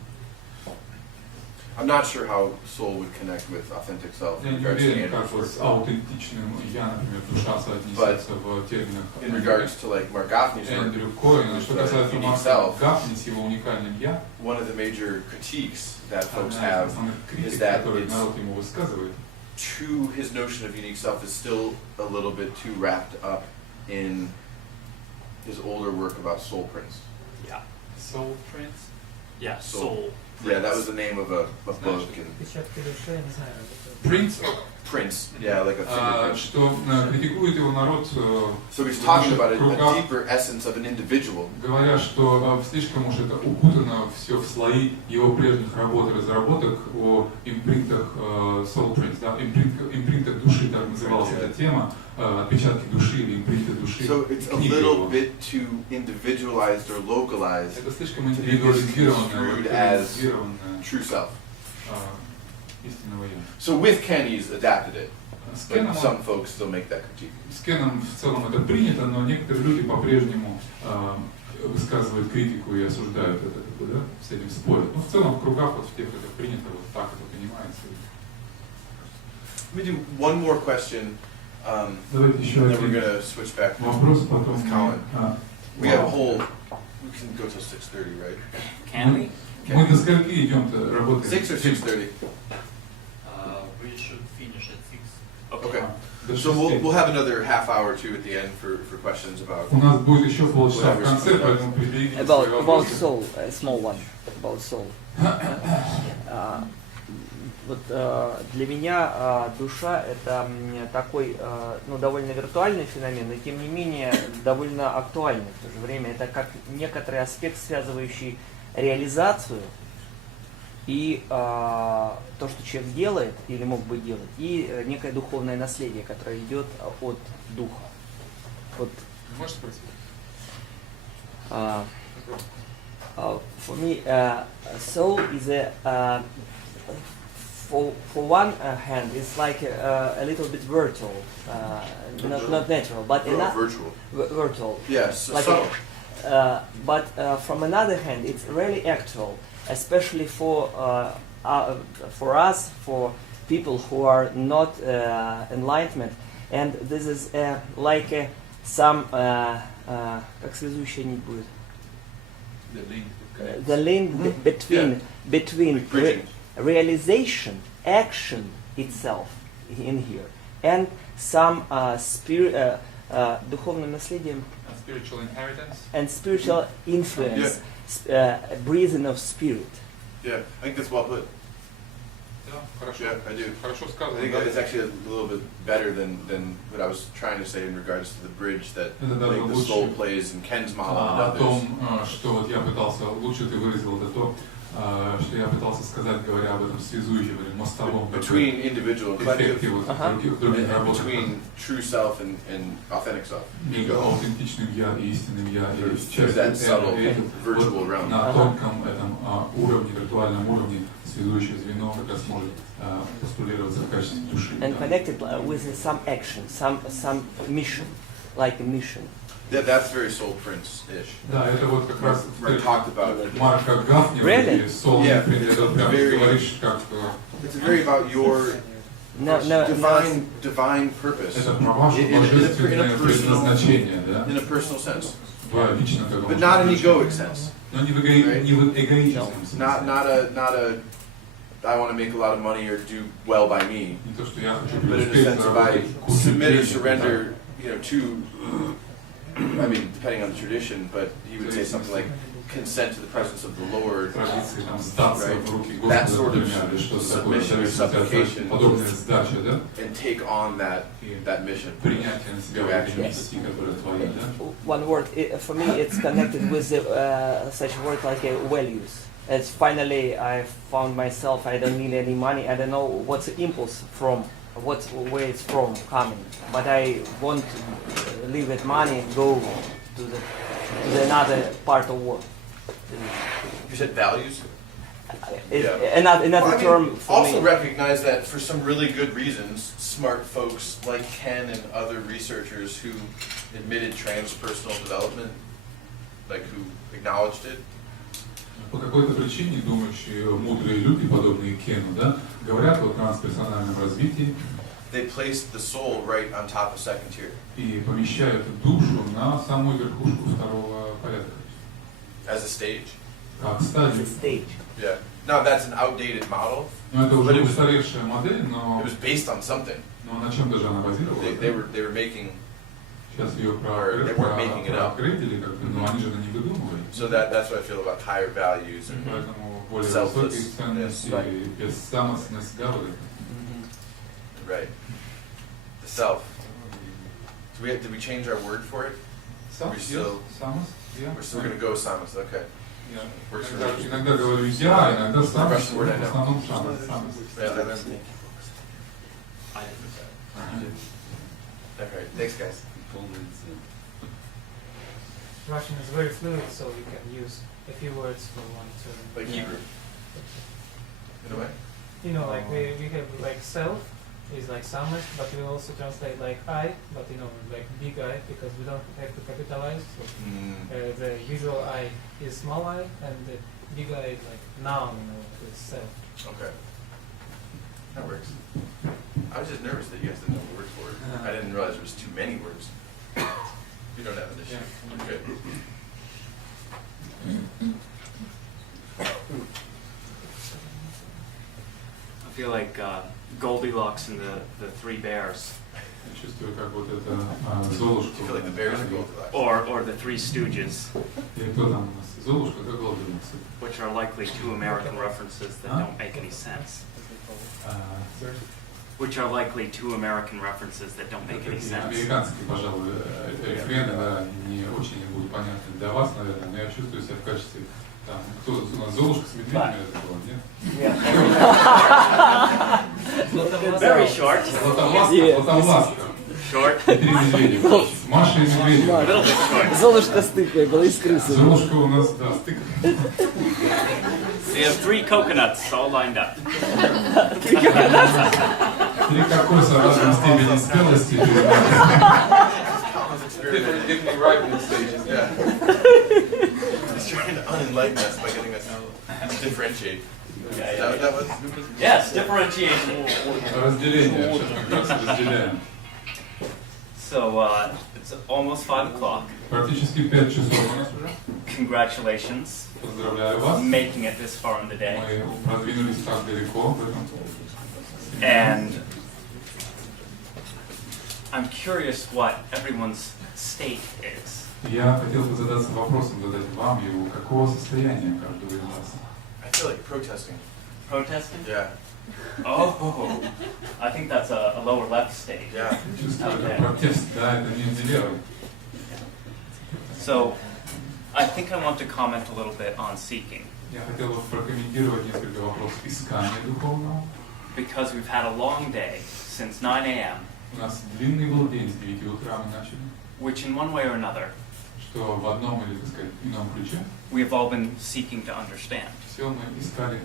I'm not sure how soul would connect with authentic self Я in не regards to уверен, как Andrew's вот work. с аутентичным я, например, душа соотнесется в терминах In regards to like Mark Gaffney's work, Эндрю Коэна. Что касается unique Марка self, Гафни с его уникальным я, one of the major critiques that folks одна из have основных критик, is that которые it's народ ему высказывает, to his notion of unique self is still a little bit too wrapped up in his older work about soul prints. Yeah. Soul prints? Yeah, Soul. soul. Yeah, that was the name of a book. And Печатки души, я не знаю. Принц, Prince, yeah, like a fingerprint. что критикует его народ So he's talking about a кругах, deeper essence of an individual. говоря, что слишком уж это укутано все в слои его прежних работ и разработок о импринтах soul prints, да, импринтах души, так называлась эта тема, отпечатки души или импринты души. So it's a little bit too individualized or localized Это слишком индивидуализированное, true self. Истинного я. So with Ken, he's adapted it. С But Кеном, some folks still make that critique. с Кеном в целом это принято, но некоторые люди по-прежнему высказывают критику и осуждают это, да, с этим спорят. Но в целом в кругах вот в тех это принято, вот так это понимается. Let me do one more question. Давайте еще And then we're один going to switch back вопрос, потом with Colin. We have a whole. We can go till 6:30, right? Can we? Мы до скольки идем-то работаем? 6 or 6:30. We should finish at 6. Okay. До So we'll 6. have another half hour or two at the end for questions about. У нас будет еще полчаса в конце, поэтому приберегите свои About вопросы. soul, a small one, about soul. Вот для меня душа это такой, ну, довольно виртуальный феномен, и тем не менее довольно актуальный в то же время. Это как некоторый аспект, связывающий реализацию и то, что человек делает или мог бы делать, и некое духовное наследие, которое идет от духа. Вот. Можешь спросить? For me, soul is for one hand, it's like a little bit virtual, not natural, but Virtual. Virtual. Yes. Like So. But from another hand, it's really actual, especially for us, for people who are not enlightenment, and this is like some как связующая нить будет? The link between realization, action itself in here, and some духовным наследием Spiritual inheritance. and spiritual influence, breathing of spirit. Yeah, I think that's well put. Да, хорошо. Yeah, I do. Хорошо I сказано. think Да. it's actually a little bit better than what I was trying to say in regards to the bridge that Это даже like, the soul лучше plays in Ken's model and о others. том, что вот я пытался, лучше ты выразил это то, что я пытался сказать, говоря об этом связующем или мостовом Between individual and collective, эффекте вот Ага. других and работах. between true self and authentic self. Между аутентичным я и истинным я, и There's часть that этой subtle энергии, virtual вот realm. на тонком этом уровне, виртуальном уровне, связующее звено как раз может постулироваться в качестве души. And connected with some action, some mission, like a mission. Yeah, that's very Soul Prince-ish. Да, это вот как раз I talked about. Марка Гафнера, Really? или Soul Yeah. Imprint, это прям Very- говоришь как It's very about your No, divine purpose это про ваше in a божественное personal, предназначение, да? in a personal sense, В личном таком but not an смысле. egoic sense. Но не в эгоическом смысле. Not a. I want to make a lot of money or do well by me, Не то, что я хочу but in a преуспеть, sense of I заработать кучу submit or денег, surrender, to. I mean, depending on the tradition, but he would say something like consent to the presence of the Lord. традиции там сдаться в руки That Господа, sort of например, или что-то такое, submission or supplication. подобная сдача, да? And take on that mission. Принятие на себя вот этой миссии, которая твоя, да? one word. For me, it's connected with such a word like values. It's finally I found myself. I don't need any money. I don't know what's the impulse from, where it's from coming. But I want to live with money and go to the another part of world. You said values. Another Well, I mean, term for also me. recognize that for some really good reasons, smart folks like Ken and other researchers who admitted transpersonal development, like who acknowledged it, По какой-то причине думающие мудрые люди, подобные Кену, да, говорят о трансперсональном развитии they placed the soul right on top of second tier и помещают душу на самую верхушку второго порядка, as a stage. как It's a стадию. stage. Yeah. Now that's an outdated model. Но это уже устаревшая модель, It но was based on something. на чем даже она базировалась? They were making Сейчас ее Or they weren't making it up. проапгрейдили, как бы, но они же на них выдумывали. So that's what I feel about higher values. And Поэтому более Selfless. высокие ценности, бессамостность, да, вот это. right. The self. Did we change our word for it? Самость, самость, я. We're still going to go самость, okay. Иногда говорю я, иногда самость, в основном самость. Okay, thanks guys. Russian is very fluid, so you can use a few words for one term. Like Hebrew. In a way? You know, like we have like self is like samast, but we also translate like I, but you know, like big I, because we don't have to capitalize. So the usual I is small I, and the big I is like noun, you know, it's self. Okay. That works. I was just nervous that you guys didn't know the word for it. I didn't realize there was too many words. You don't have an issue. Good. I feel like Goldilocks and the Three Bears. Чувствую, как вот это Золушка. You feel like the bears are Goldilocks. Or the Three Stooges. И кто там у нас? Золушка, как Голдилокс? Which are likely two American references that don't make any sense. Which are likely two American references that don't make any sense. Американские, пожалуй, рефрены, да, не очень будут понятны для вас, наверное, но я чувствую себя в качестве, там, кто у нас Золушка с медведями это было, нет? Very short. Златовласка. Short. И три медведя. Маша и медведя. A little bit short. Золушка с тыквой была и с крысой. Золушка у нас, да, с тыквой. We have 3 coconuts all lined up. Три кокоса разной степени спелости. Different ripening stages, yeah. Just trying to unenlighten us by getting us to differentiate. That was? Yes, differentiation. Разделение, сейчас мы как раз разделяем. So it's almost 5 o'clock. Практически 5 часов у нас уже. Congratulations. Поздравляю вас. Making it this far in the day. Мы продвинулись так далеко в этом. And I'm curious what everyone's state is. Я хотел бы задаться вопросом, задать вам его, какого состояния каждого из вас? I feel like protesting. Protesting? Yeah. Oh, I think that's a lower left state. Yeah. Чувствую, это протест, да, это не левый. So, I think I want to comment a little bit on seeking. Я хотел бы прокомментировать несколько вопросов искания духовного. Because we've had a long day since 9 a.m. У нас длинный был день с 9 утра мы начали, which in one way or another, что в одном или, так сказать, ином ключе we have all been seeking to understand. все мы искали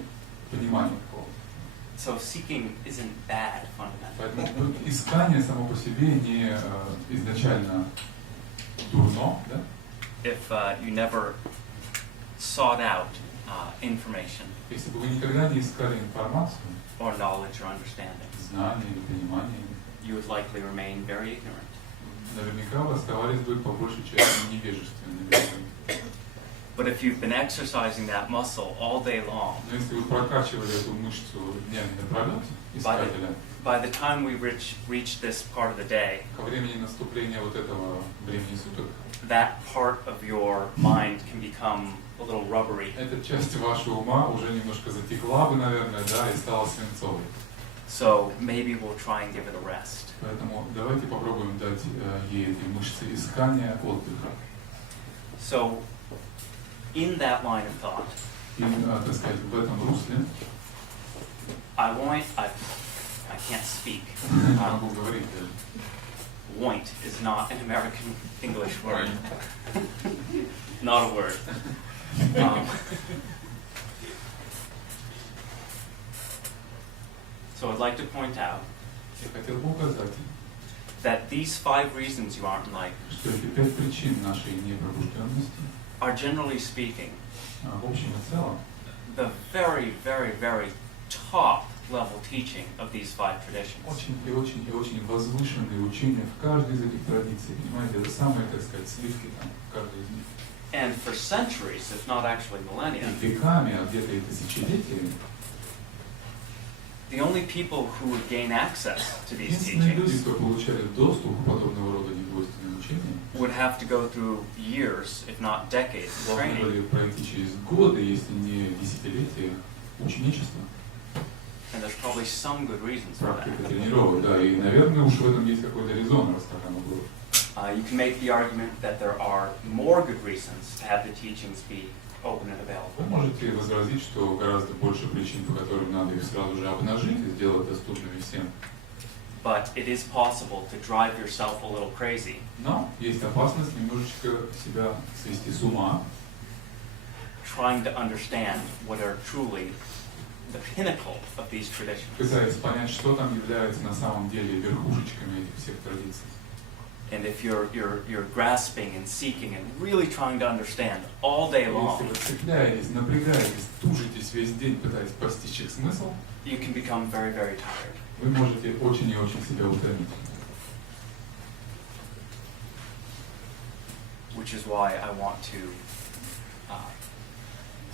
понимание духовного. So seeking isn't bad fundamentally. Поэтому искание само по себе не изначально дурно, да? If you never sought out information Если бы вы никогда не искали информацию, or knowledge or understanding, знания или понимания, you would likely remain very ignorant. наверняка вы оставались бы по большей части невежественными. But if you've been exercising that muscle all day long, Но если вы прокачивали эту мышцу днями напролет, искателя, by the time we reach this part of the day, ко времени наступления вот этого времени суток, that part of your mind can become a little rubbery. эта часть вашего ума уже немножко затекла бы, наверное, да, и стала свинцовой. So maybe we'll try and give it a rest. Поэтому давайте попробуем дать ей эти мышцы искания отдыха. So in that line of thought, И, так сказать, в этом русле I can't speak. не могу говорить. Want is not an American English word. Not a word. So I'd like to point out Я хотел бы указать, that these 5 reasons you aren't enlightened что эти 5 причин нашей непробужденности, are, generally speaking, в общем и целом, the very, very, very top level teaching of these 5 traditions. очень и очень и очень возвышенные учения в каждой из этих традиций, понимаете, это самые, так сказать, сливки там, каждой из них. And for centuries, if not actually millennia, И веками, а где-то и тысячелетиями, the only people who would gain access to these единственные люди, teachings кто получали доступ к подобного рода недвойственным учениям, would have to go through years, if not decades, of Должны training. были пройти через годы, если не десятилетия ученичества, And there's probably some good reasons for that. практика тренировок, да, и, наверное, уж в этом есть какой-то резон, раз так оно было. You can make the argument that there are more good reasons to have the teachings be open and available. Вы можете возразить, что гораздо больше причин, по которым надо их сразу же обнажить и сделать доступными всем. But it is possible to drive yourself a little crazy. Но есть опасность немножечко себя свести с ума, Trying to understand what are truly the pinnacle of these traditions. пытаясь понять, что там является на самом деле верхушечками этих всех традиций. And if you're grasping and seeking and really trying to understand all day long, Если вы цепляетесь, напрягаетесь, тужитесь весь день, пытаясь постичь их смысл, you can become very, very tired. вы можете очень и очень себя утомить. Which is why I want to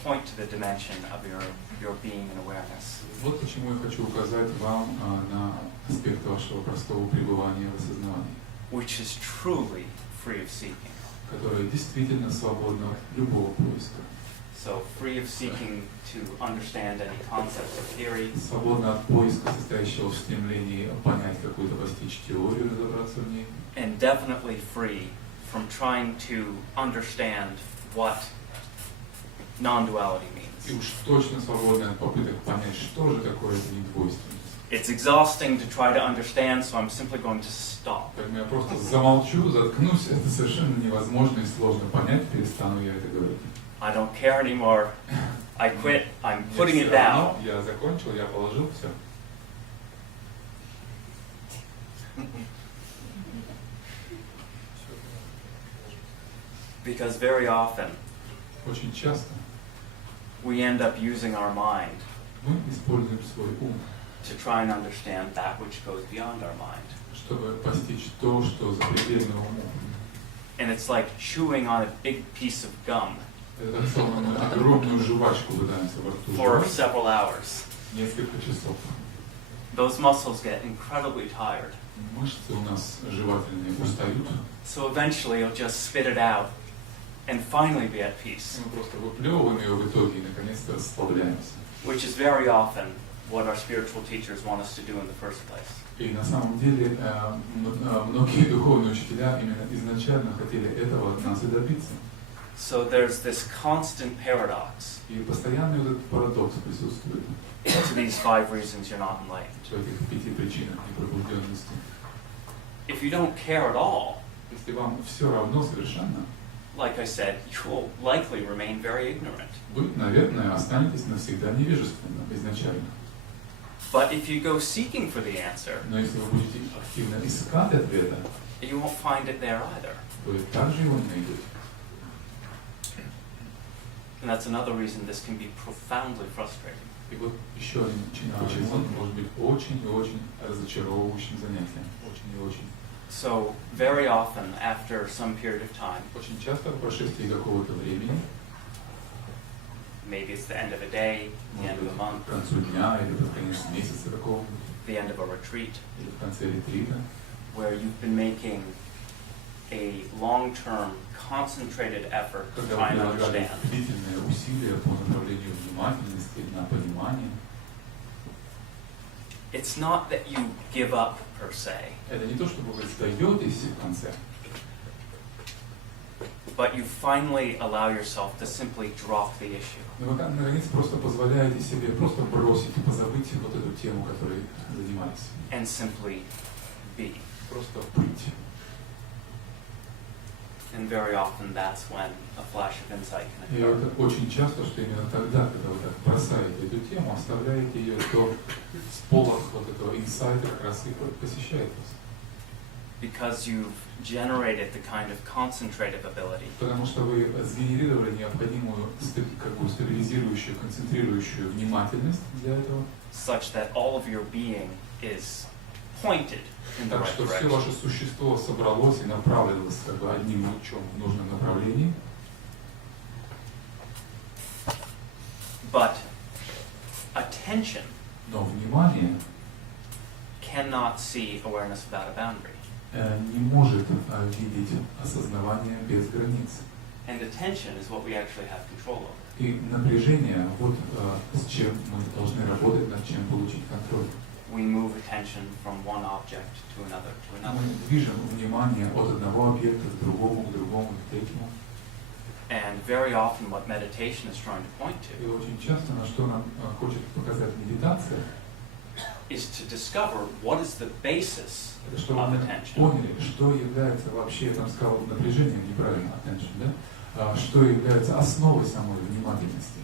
point to the dimension of your being and awareness. Вот почему я хочу указать вам на аспект вашего простого пребывания в осознании, Which is truly free of seeking. которое действительно свободно от любого поиска. So free of seeking to understand any concepts of theory, Свободно от поиска, состоящего в стремлении понять какую-то, постичь теорию, разобраться в ней. and definitely free from trying to understand what non-duality И means. уж точно свободны от попыток понять, что же такое эта недвойственность. It's exhausting to try to understand, so I'm simply going to stop. Поэтому я просто замолчу, заткнусь, это совершенно невозможно и сложно понять, перестану я это говорить. I don't care anymore. I quit. I'm Мне putting всё it down. равно, я закончил, я положил все. Because very often Очень часто we end up using our mind мы используем свой ум, to try and understand that which goes beyond our mind. чтобы постичь то, что запредельно уму. And it's like chewing on a big piece of gum Это так, словно мы огромную жвачку пытаемся во рту for жевать several hours. несколько часов. Those muscles get incredibly tired. Мышцы у нас жевательные устают, So eventually you'll just spit it out and finally be at и peace, мы просто выплевываем ее в итоге и наконец-то расслабляемся. which is very often what our spiritual teachers want us to do in the first place. И на самом деле многие духовные учителя именно изначально хотели этого от нас и добиться. So there's this constant paradox И постоянный вот этот парадокс присутствует to these 5 reasons you're not enlightened. в этих 5 причинах непробужденности. If you don't care at all, Если вам все равно совершенно, like I said, you will likely remain very ignorant. вы, наверное, останетесь навсегда невежественным изначально. But if you go seeking for the answer, Но если вы будете активно искать ответа, you won't find it there either. вы также его не найдете. And that's another reason this can be profoundly frustrating. И вот еще один почему может быть очень и очень разочаровывающим занятием. Очень и очень. So very often, after some period of time, Очень часто по прошествии какого-то времени, maybe it's the end of a day, the может end of быть, a month, к концу дня или под конец месяца какого-нибудь, the end of a retreat, или в конце ретрита, where you've been making a long-term, concentrated effort to когда try вы and прилагали understand. длительные усилия по направлению внимательности на понимание, It's not that you give up per se, это не то, чтобы вы сдаетесь в конце, but you finally allow yourself to simply drop the issue. но вы наконец просто позволяете себе просто бросить и позабыть вот эту тему, которой занимались. And simply be. Просто быть. And very often that's when a flash of insight can И occur. это очень часто, что именно тогда, когда вы так бросаете эту тему, оставляете ее, то сполох вот этого инсайта как раз и посещает вас. Because you've generated the kind of concentrative ability Потому что вы сгенерировали необходимую как бы стабилизирующую, концентрирующую внимательность для этого, such that all of your being is pointed in the так right что все direction. ваше существо собралось и направилось как бы одним лучом в нужном направлении. But attention Но внимание cannot see awareness without a boundary. не может видеть осознавание без границ. And attention is what we actually have control over. И напряжение, вот с чем мы должны работать, над чем получить контроль. We move attention from one object to another, Мы движем внимание от одного объекта к другому, к третьему. And very often what meditation is trying to point И to очень часто, на что нам хочет показать медитация, is to discover what is the basis это чтобы of мы attention. поняли, что является вообще, я там сказал, напряжением, неправильно, attention, да? Что является основой самой внимательности.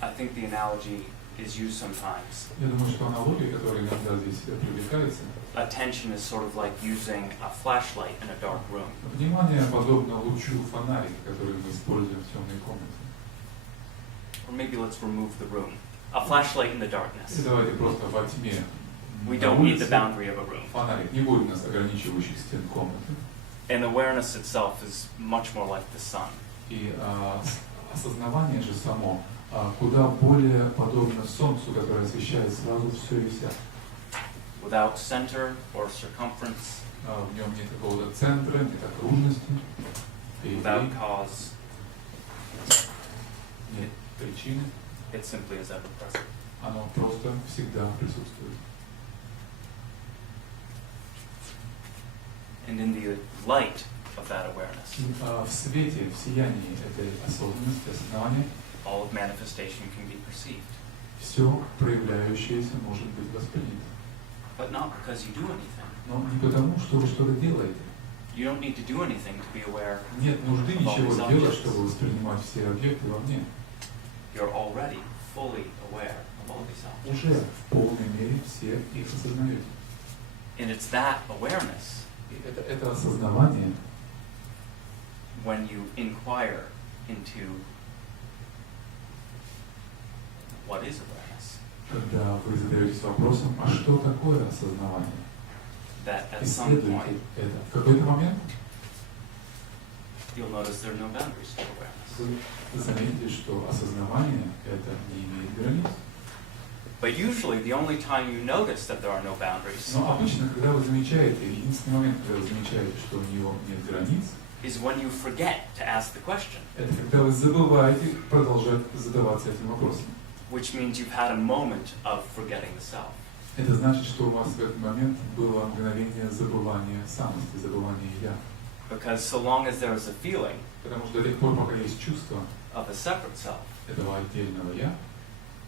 I think the analogy is used sometimes. Я думаю, что аналогия, которая иногда здесь привлекается, Attention is sort of like using a flashlight in a dark room. внимание подобно лучу фонарика, который мы используем в темной комнате. Or maybe let's remove the room. A flashlight in the И darkness. давайте просто во тьме. We на don't need the улице boundary of a room. фонарик не будет у нас ограничивающих стен комнаты. And awareness itself is much more like the sun. И осознавание же само куда более подобно солнцу, которое освещает сразу все и вся. Without center or circumference, В нем нет какого-то центра, нет окружности, without cause, нет причины. it simply is ever present. Оно просто всегда присутствует. And in the light of that awareness, В свете, в сиянии этой осознанности, осознавания, all of manifestation can be perceived. все проявляющееся может быть воспринято. But not because you do anything. Но не потому, что вы что-то делаете. You don't need to do anything to be aware. Нет нужды of all ничего these делать, objects. чтобы воспринимать все объекты вовне. You're already fully aware of all these objects. Уже в полной мере все их осознаете. And it's that awareness, И это осознавание, when you inquire into what is awareness, когда вы задаетесь вопросом, а что такое осознавание? that at some Исследуйте point это. В какой-то момент you'll notice there are no boundaries to awareness. вы заметите, что осознавание это не имеет границ. But usually the only time you notice that there are no boundaries Но обычно, когда вы замечаете, единственный момент, когда вы замечаете, что у него нет границ, is when you forget to ask the question, это когда вы забываете продолжать задаваться этим вопросом. which means you've had a moment of forgetting the self. Это значит, что у вас в этот момент было мгновение забывания самости, забывания «я». Because so long as there is a feeling Потому что до тех пор, пока есть чувство of a separate self, этого отдельного «я»,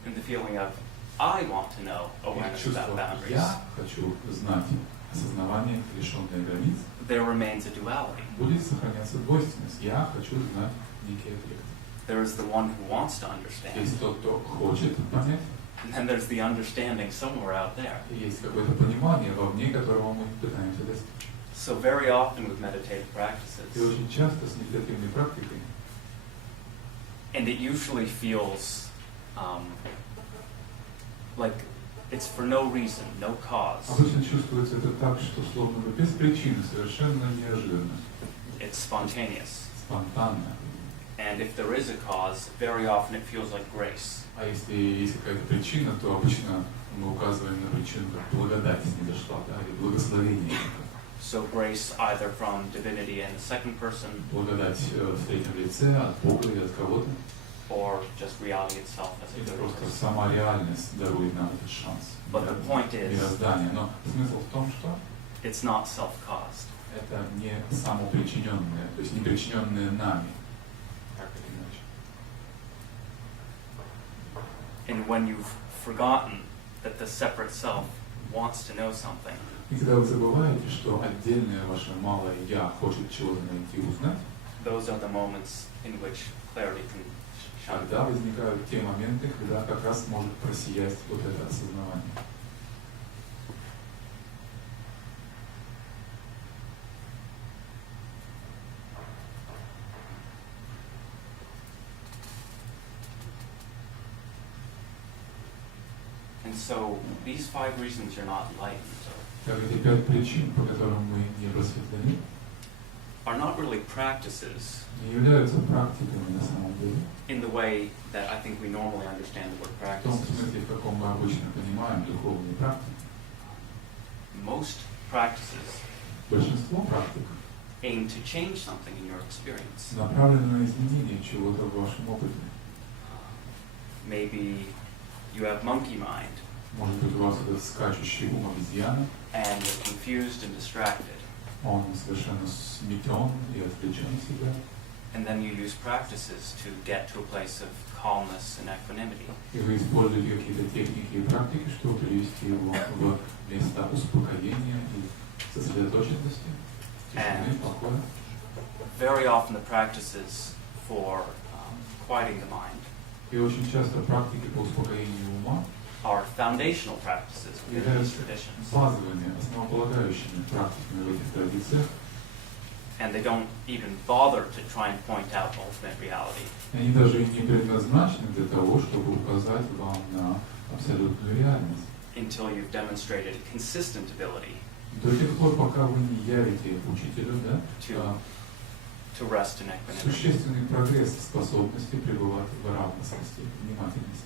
and the feeling of I want to know и awareness чувство about boundaries, «я хочу знать», осознавание, лишенное границ, there remains a duality. будет сохраняться двойственность. «Я хочу знать» некий объект. There is the one who wants to understand, Есть тот, кто хочет понять, and then there's the understanding somewhere out there. и есть какое-то понимание вовне, которого мы пытаемся достичь. So very often with meditative И practices, очень часто с медитативной практикой, and it usually feels like it's for no reason, no cause. обычно чувствуется это так, что словно бы без причины, совершенно неожиданно, It's spontaneous. спонтанно. And if there is a cause, very often it feels like grace. А если есть какая-то причина, то обычно мы указываем на причину, как благодать не дошла, да, или благословение. So grace either from divinity in the second person, Благодать в третьем лице, от Бога или от кого-то. or just reality itself as a Или third просто person. сама реальность дарует нам этот шанс. But the point is, Мироздание. Но смысл в том, что it's not self-caused. это не самопричиненное, то есть не причиненное нами, так или иначе. And when you've forgotten that the separate self wants to know something, И когда вы забываете, что отдельное ваше малое «я» хочет чего-то найти и узнать, those are the moments in which clarity can shine. тогда возникают те моменты, когда как раз может просиять вот это осознавание. And so these 5 reasons you're not enlightened Так эти 5 причин, по которым мы не просветлены, are not really practices не являются практиками на самом деле, in the way that I think we normally understand the word в том practices. смысле, в каком мы обычно понимаем духовные практики. most practices Большинство практик aim to change something in your experience. направлены на изменение чего-то в вашем опыте. Maybe you have monkey mind Может быть, у вас этот скачущий ум обезьяны, and you're confused and distracted. он совершенно сметен и отвлечен от себя. And then you use practices to get to a place of calmness and equanimity. И вы используете какие-то техники и практики, чтобы привести его в место успокоения и сосредоточенности, тишины, покоя. Very often the practices for quieting the mind И очень часто практики по успокоению ума are foundational practices within these являются traditions. базовыми, основополагающими практиками в этих традициях. And they don't even bother to try and point out ultimate reality. Они даже не предназначены для того, чтобы указать вам на абсолютную реальность. Until you've demonstrated a consistent ability До тех пор, пока вы не явите учителю, да, to rest in equanimity, существенный прогресс способности пребывать в равностности, внимательности.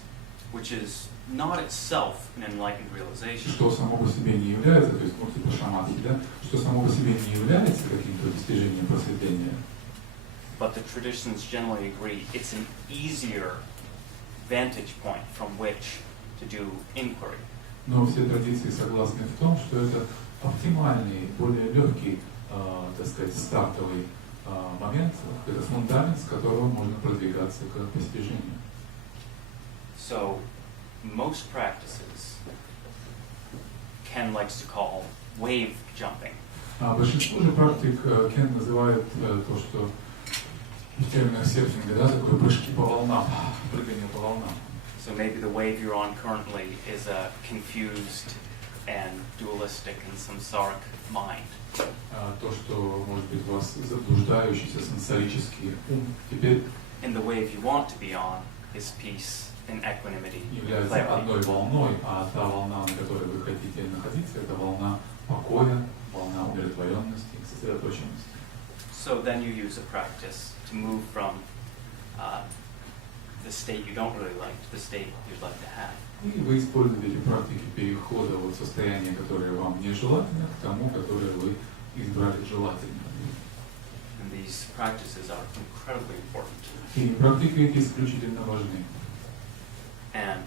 which is not itself an enlightened realization, Что само по себе не является, то есть, ну, типа шаматхи, да, что само по себе не является каким-то достижением просветления. but the traditions generally agree it's an easier vantage point from which to do inquiry. Но все традиции согласны в том, что это оптимальный, более легкий, так сказать, стартовый момент, это фундамент, с которого можно продвигаться к постижению. So most practices Ken likes to call wave jumping. Большинство же практик Кен называет то, что в терминах серфинга, да, такое прыжки по волнам, прыгание по волнам. So maybe the wave you're on currently is a confused and dualistic and samsaric mind. То, что, может быть, у вас заблуждающийся сенсорический ум, теперь And the wave you want to be on is peace and equanimity and является clarity. одной волной, а та волна, на которой вы хотите находиться, это волна покоя, волна умиротворенности, сосредоточенности. So then you use a practice to move from the state you don't really like to the state you'd like to have. И вы используете эти практики перехода от состояния, которое вам нежелательно, к тому, которое вы избрали желательно. And these practices are incredibly important. И практики эти исключительно важны. And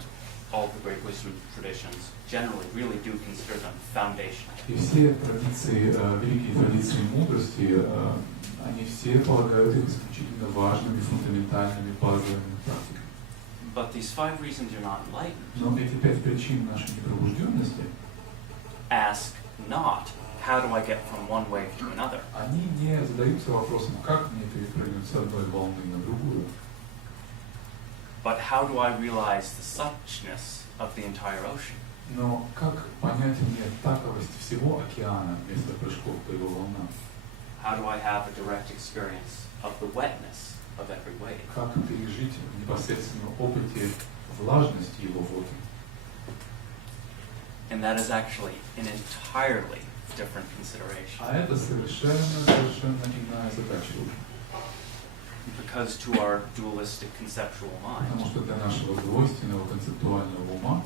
all the great wisdom traditions generally really do consider them foundational. И все традиции, великие традиции мудрости, они все полагают их исключительно важными, фундаментальными, базовыми практиками. But these 5 reasons you're not enlightened Но эти 5 причин нашей непробужденности, ask not, how do I get from one wave to another? они не задаются вопросом, как мне перепрыгнуть с одной волны на другую, But how do I realize the suchness of the entire ocean? но как понять мне таковость всего океана вместо прыжков по его волнам? How do I have a direct experience of the wetness of every wave? Как пережить в непосредственном опыте влажность его вод? And that is actually an entirely different consideration. А это совершенно иная задача. Because to our dualistic conceptual mind, Потому что для нашего двойственного концептуального ума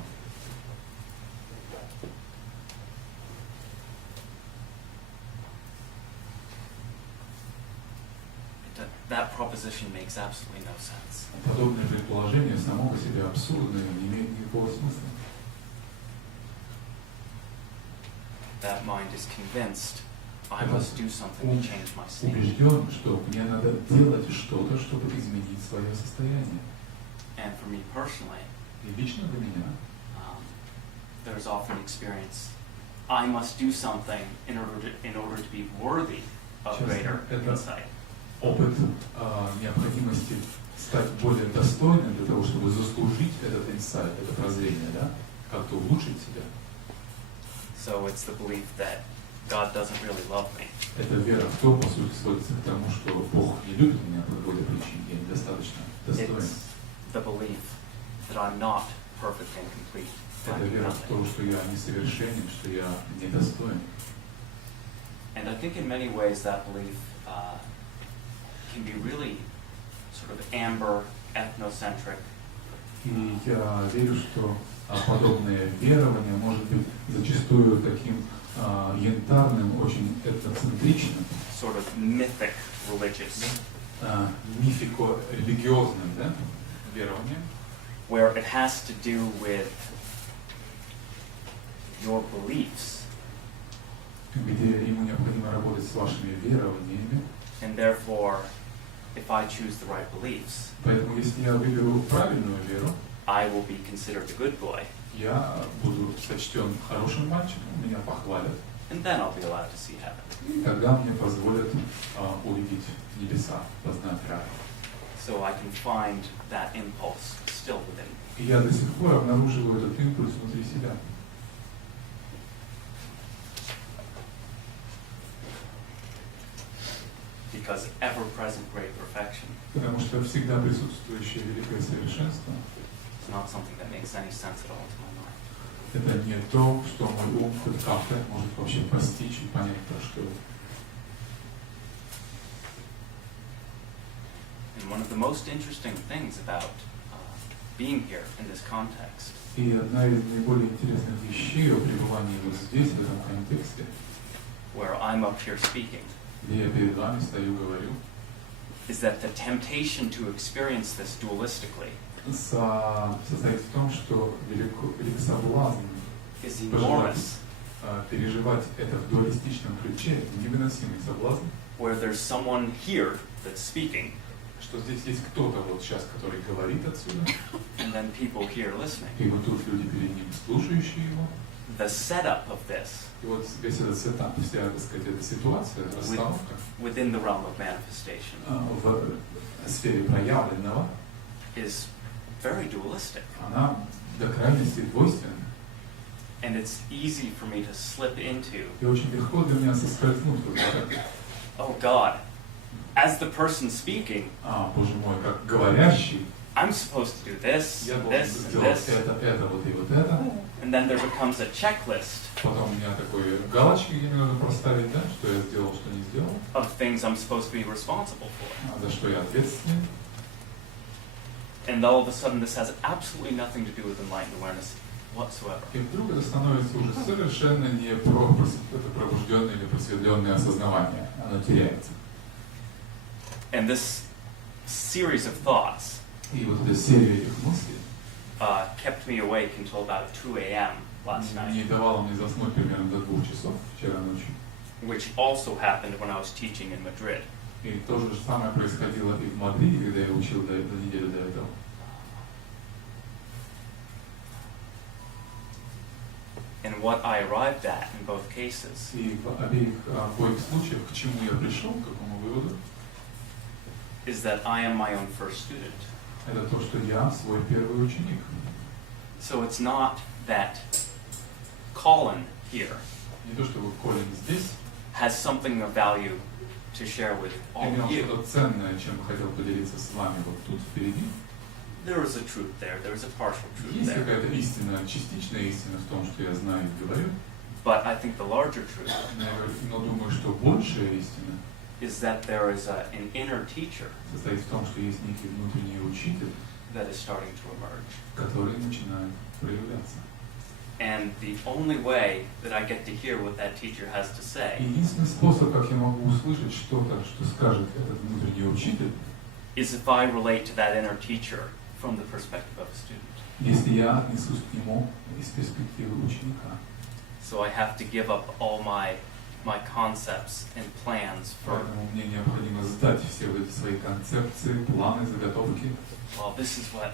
that proposition makes absolutely no sense. подобное предположение само по себе абсурдное, не имеет никакого смысла. That mind is convinced I must do something to change my state. Убежден, что мне надо делать что-то, чтобы изменить свое состояние. And for me personally, И лично для меня there's often experience I must do something in order to be worthy of greater insight. Опыт необходимости стать более достойным для того, чтобы заслужить этот инсайт, это прозрение, да, как-то улучшить себя. So it's the belief that God doesn't really love me. Это вера в то, по сути, сводится к тому, что Бог не любит меня по какой-то причине, я недостаточно достоин. It's the belief that I'm not perfect and complete. Это вера в то, что я несовершенен, что я недостоин. And I think in many ways that belief can be really sort of amber, ethnocentric. И я верю, что подобное верование может быть зачастую таким янтарным, очень этноцентричным, sort of mythic religious, мифико-религиозным, да, верованием, where it has to do with your beliefs, где ему необходимо работать с вашими верованиями. and therefore, if I choose the right beliefs, Поэтому, если я выберу правильную веру, I will be considered a good boy, я буду сочтен хорошим мальчиком, меня похвалят, and then I'll be allowed to see heaven. и тогда мне позволят увидеть небеса, познать рай. So I can find that impulse still within me. И я до сих пор обнаруживаю этот импульс внутри себя. Because ever-present great perfection Потому что всегда присутствующее великое совершенство is not something that makes any sense at all to my mind. это не то, что мой ум хоть как-то может вообще постичь и понять, про что это. And one of the most interesting things about being here in this context И одна из наиболее интересных вещей о пребывании вот здесь, в этом контексте, where I'm up here speaking, где я перед вами стою, говорю, is that the temptation to experience this dualistically состоит в том, что велик соблазн is пожелать enormous, переживать это в дуалистичном ключе, это невыносимый соблазн, where there's someone here that's speaking, что здесь есть кто-то вот сейчас, который говорит отсюда, and then people here listening. и вот тут люди перед ним, слушающие его. The setup of this И вот весь этот сетап, вся, так сказать, эта ситуация, расстановка within the realm of manifestation в сфере проявленного, is very dualistic. она до крайности двойственна. And it's easy for me to slip into, И очень легко для меня соскользнуть вот в это. oh God, as the person speaking, Боже мой, как говорящий, I'm supposed to do this, я должен this, and сделать this, это, вот и вот это. and then there becomes a checklist Потом у меня такой галочки, где мне нужно проставить, да, что я сделал, что не сделал, of things I'm supposed to be responsible for. за что я ответственен. And all of a sudden this has absolutely nothing to do with enlightened awareness whatsoever. И вдруг это становится уже совершенно не про это пробужденное или просветленное осознавание. Оно теряется. And this series of thoughts И вот эта серия этих мыслей kept me awake until about 2 a.m. last не night, давала мне заснуть примерно до 2 часов вчера ночью. which also happened when I was teaching in Madrid. И то же самое происходило и в Мадриде, когда я учил до недели до этого. And what I arrived at in both cases И в обоих случаях, к чему я пришел, к какому выводу, is that I am my own first student. это то, что я свой первый ученик. So it's not that Colin here Не то, чтобы Колин здесь has something of value to share with all имел of you. что-то ценное, чем хотел поделиться с вами вот тут впереди. There is a truth there. There is a partial truth Есть there. какая-то истина, частичная истина в том, что я знаю и говорю, But I think the larger truth но думаю, что большая истина is that there is an inner teacher состоит в том, что есть некий внутренний учитель, that is starting to emerge. который начинает проявляться. And the only way that I get to hear what that teacher has to И say единственный способ, как я могу услышать что-то, что скажет этот внутренний учитель, is if I relate to that inner teacher from the perspective of a student. если я отнесусь к нему из перспективы ученика. So I have to give up all my concepts and plans for, Поэтому мне необходимо сдать все вот эти свои концепции, планы, заготовки. well, this is what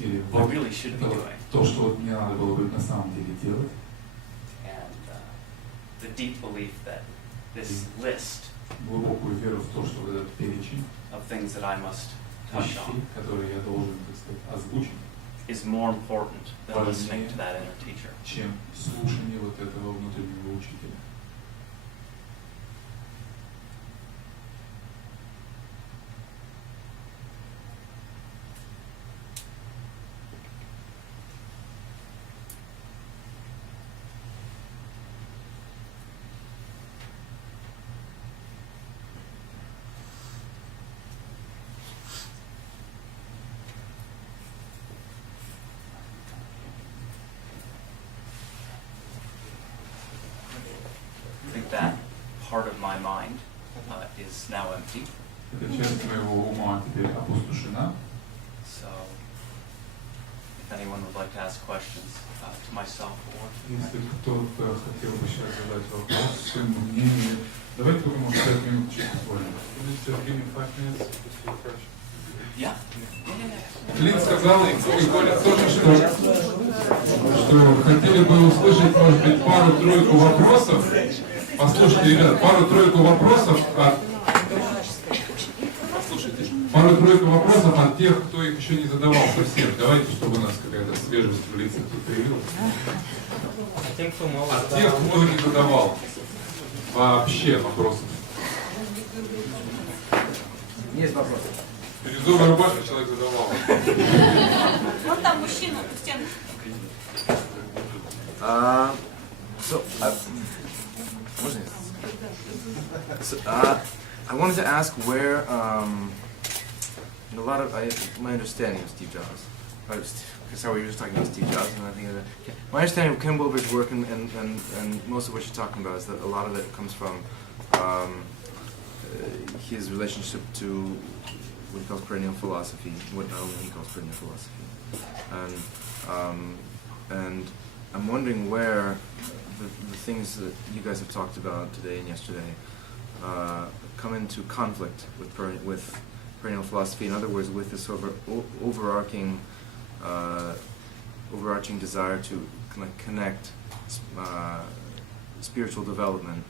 Или I вот really should be это doing. то, что вот мне надо было бы на самом деле делать. And the deep belief that this list Глубокую веру в то, что вот этот перечень of things that I must touch вещей, on которые я должен, так сказать, озвучить, is more important than Важнее. listening to that inner teacher. чем слушание вот этого внутреннего учителя. part of my mind is now empty. Эта часть моего ума теперь опустошена. So, if anyone would like to ask questions to myself or Если кто-то хотел бы сейчас задать вопрос, своему мнению, давайте только, может, 5 минут чуть буквально. yeah. Клинт сказал, и Коля тоже, что хотели бы услышать, может быть, пару-тройку вопросов. Послушайте, ребят, пару-тройку вопросов от... Пару-тройку вопросов от тех, кто их еще не задавал совсем. Давайте, чтобы у нас какая-то свежесть в лицах тут появилась. От тех, кто не задавал вообще вопросов. Есть вопрос. Бирюзовая рубашка человек задавал. Вон там мужчина, у стенки. I wanted to ask where, in a lot of my understanding of Steve Jobs, because how we were just talking about Steve Jobs, and I think that my understanding of Ken Wilber's work and most of what you're talking about is that a lot of it comes from his relationship to what he calls perennial philosophy, what not only he calls perennial philosophy, and I'm wondering where the things that you guys have talked about today and yesterday come into conflict with perennial philosophy. In other words, with this sort of overarching desire to connect spiritual development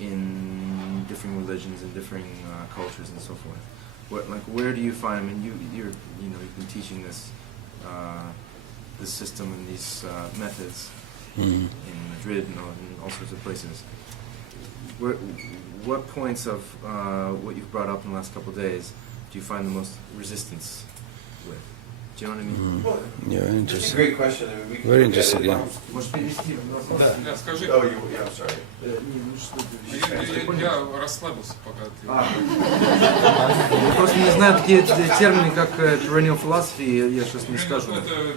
in different religions and different cultures and so forth. Where do you find? I mean, you've been teaching this system and these methods in Madrid and in all sorts of places. What points of what you've brought up in the last couple of days do you find the most resistance with? Do you know what I mean? Well, Yeah, it's a interesting. great question. I mean, we can Very look at interesting, it. yeah. Да, скажи. Oh, yeah, I'm sorry. Я расслабился пока ты... Я просто не знаю такие термины, как perennial philosophy, я сейчас не скажу. Это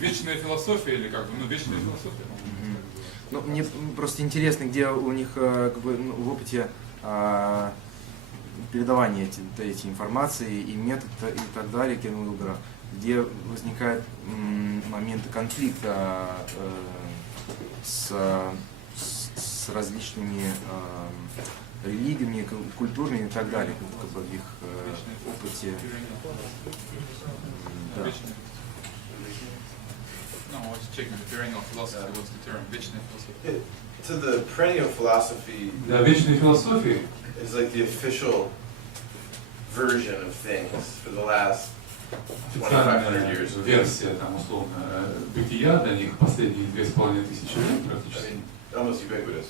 вечная философия или как бы, вечная философия. Ну, мне просто интересно, где у них в опыте передавания этой информации и метод и так далее Кена Уилбера, где возникают моменты конфликта с различными религиями, культурами и так далее, как бы в их опыте. Да. No, I was checking the perennial philosophy. What's the term? Вечная философия. To the perennial philosophy, Да, вечной философии is like the official version of things for the last 2,500 years. Версия, там, условно, бытия для них последние 2500 лет практически. Almost ubiquitous.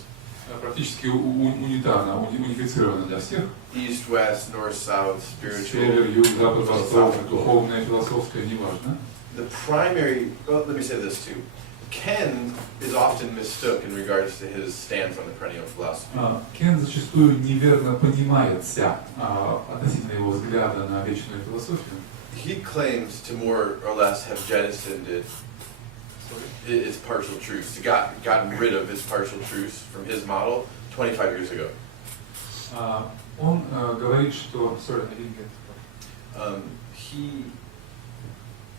Практически унитарно, унифицировано для всех. East, west, north, south, spiritual. Север, юг, запад, восток, духовное, философское, неважно. The primary, well, let me say this too. Ken is often mistook in regards to his stance on the perennial philosophy. Кен зачастую неверно понимается относительно его взгляда на вечную философию. He claims to more or less have jettisoned its partial truths, gotten rid of its partial truths from his model 25 years ago. Он говорит, что... Sorry, I didn't get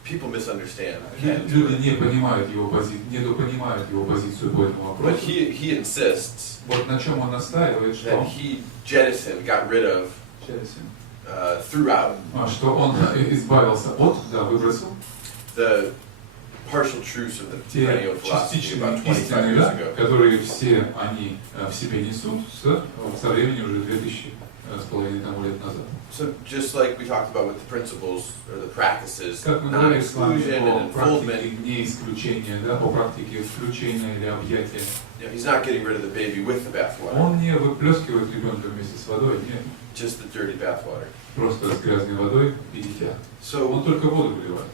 People misunderstand. Люди не понимают его позицию, недопонимают его позицию по этому But вопросу. he insists Вот на чем он настаивает, что... that he jettisoned, got rid of, throughout что он избавился от, да, выбросил the partial truths of the те perennial philosophy частичные about 25 истины, years да, ago. которые все они в себе несут со времени уже 2500 тому лет назад. So just like we talked about with the principles or the practices, Как мы говорили с вами non-exclusion о and enfoldment, практике не исключения, да, о практике исключения или объятия, he's not getting rid of the baby with the bathwater, он не выплескивает ребенка вместе с водой, нет, just the dirty bathwater. просто с грязной водой и дитя. So Он только воду выливает.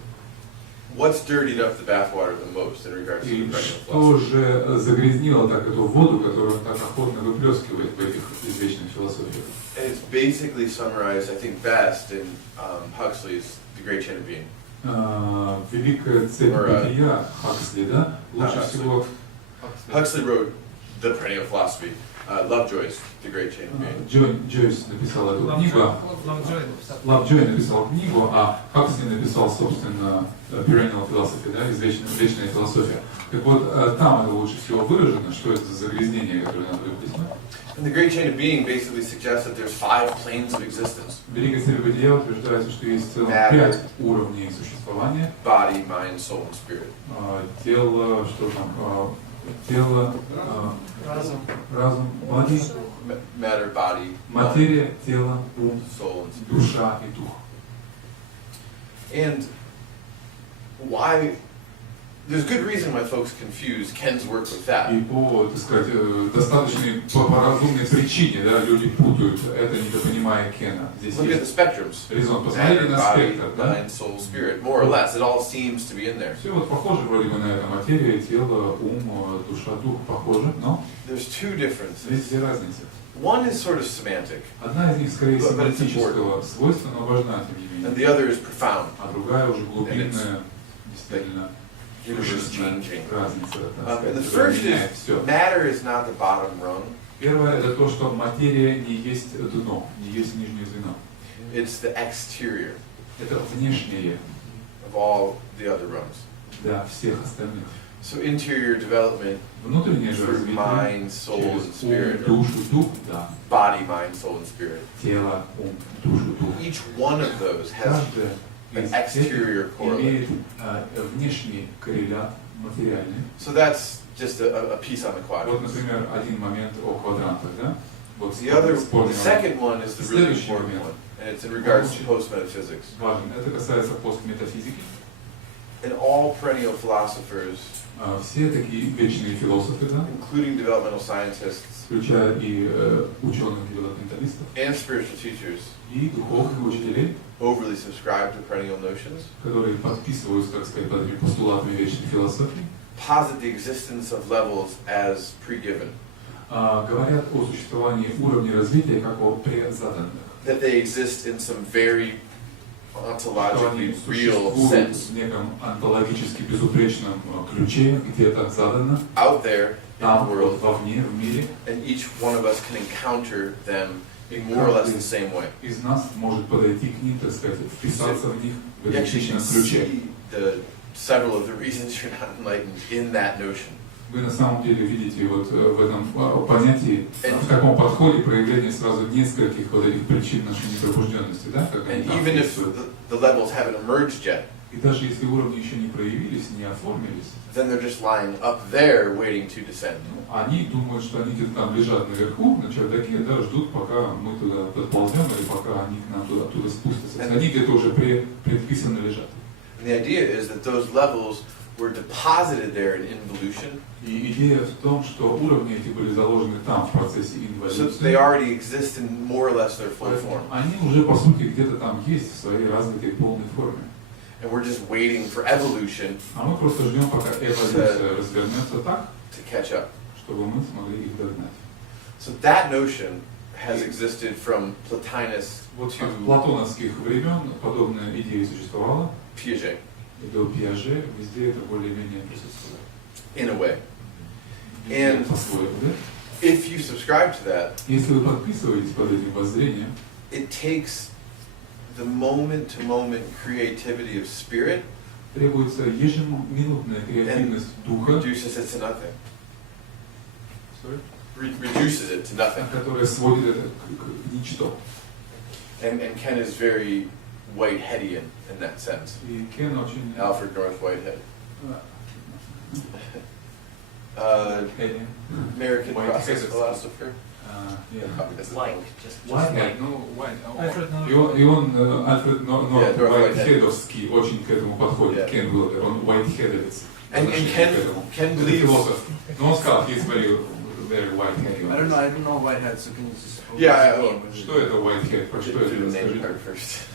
what's dirtied up the bathwater the most in regards to the И perennial что philosophy? же загрязнило так эту воду, которую он так охотно выплескивает в этих извечных философиях? And it's basically summarized, I think, best in Huxley's The Great Chain of Being. Великая цель бытия Хаксли, да? Лучше всего... Huxley wrote The Perennial Philosophy. Lovejoy's The Great Chain of Being. Джойс написал эту книгу. Лавджой написал книгу, а Хаксли написал, собственно, Perennial Philosophy, да, вечная философия. Так вот, там это лучше всего выражено, что это за загрязнение, которое надо выплеснуть. And the Great Chain of Being basically suggests that there's 5 planes of existence. Великая цепь бытия утверждается, что есть целых 5 уровней существования. Body, mind, soul, and spirit. Тело, что там? Тело, разум, body, matter, body, материя, тело, ум, soul, and spirit. душа и дух. And why? There's good reason why folks confuse Ken's work with that. И по, так сказать, достаточной, по разумной причине, да, люди путают это, недопонимая Кена. Здесь Look at the spectrums. резон. Посмотрите Matter, на body, спектр, да? mind, soul, spirit. More or less, it all seems to be in there. Все вот похоже вроде бы на это. Материя, тело, ум, душа, дух похоже, но There's 2 differences. есть две разницы. One is sort of semantic, Одна из них скорее But it's семантического свойства, но важна тем не and менее. the other is profound. А другая уже глубинная, действительно, Universe changing. разница. And the first is matter is not the bottom rung. Первое это то, что материя не есть дно, не есть нижнее звено. It's the exterior Это внешнее, of all the other rungs. да, всех остальных. So interior development Внутреннее же through развитие mind, soul, and через ум, spirit. душу, дух, да, Body, mind, soul, and spirit. тело, ум, душу, дух. Each one of those has Каждое an из exterior этих correlate. имеет внешний коррелят материальный. So that's just a piece on the Вот, quadrant. например, один момент о квадрантах, да? Вот The second one is the really Следующий important момент. one, and it's in regards to post-metaphysics. важен. Это касается постметафизики. And all perennial philosophers, Все такие вечные философы, да, including developmental scientists включая и ученых-девелопменталистов, and spiritual teachers, и духовных учителей, overly subscribe to perennial notions, которые подписываются, так сказать, под этими постулатами вечной философии, posit the existence of levels as pre-given, говорят о существовании уровней развития как о презаданных. that they exist in some very Что ontologically они real существуют sense в неком онтологически безупречном ключе, где-то задано, out there in the там, вот, world, вовне, в мире. and each one of us can encounter them in more or less the same way. Из нас может подойти к ним, так сказать, вписаться в них в You actually can идентичном ключе. see several of the reasons you're not enlightened in that notion. Вы на самом деле видите вот в этом понятии, в таком подходе проявление сразу нескольких вот этих причин нашей непробужденности, да? Как они And там even if действуют. the levels haven't emerged yet, И даже если уровни еще не проявились, не оформились, then they're just lying up there waiting to descend. они думают, что они где-то там лежат наверху, на чердаке, да, ждут, пока мы туда подползем или пока они к нам оттуда спустятся. Они где-то уже предписано лежат. And the idea is that those levels were deposited there in involution, И идея в том, что уровни эти были заложены там в процессе so инволюции. they already exist in more or less their full form. Они уже по сути где-то там есть в своей развитой полной форме. And we're just waiting for evolution А мы просто ждем, пока эволюция развернется так, to catch up. чтобы мы смогли их догнать. So that notion has existed from Plotinus Вот to от платоновских времен подобная идея существовала, Piaget, и до Пиаже везде это более-менее присутствует. in a way. Везде And по-своему, да? if you subscribe to that, Если вы подписываетесь под этим воззрением, it takes the moment-to-moment creativity of spirit требуется ежеминутная креативность духа, reduces it to nothing. Reduces it to nothing. которая сводит это к ничто. And Ken is very Whiteheadian in that sense. И Кен очень... Alfred North Whitehead. Эдди. American Whitehead process is- philosopher. Yeah. Like, just Whitehead, like, ну, Альфред Норт. и он Альфред North Уайтхедовский очень к этому подходит. Yeah. Кен Уиллер, он Уайтхедовец. And Ken Это believes. философ. Но он сказал, he's very Whitehead. I don't know Whitehead, so can you just... Yeah, Что это Whitehead? Про что do это? the name Расскажи. part first.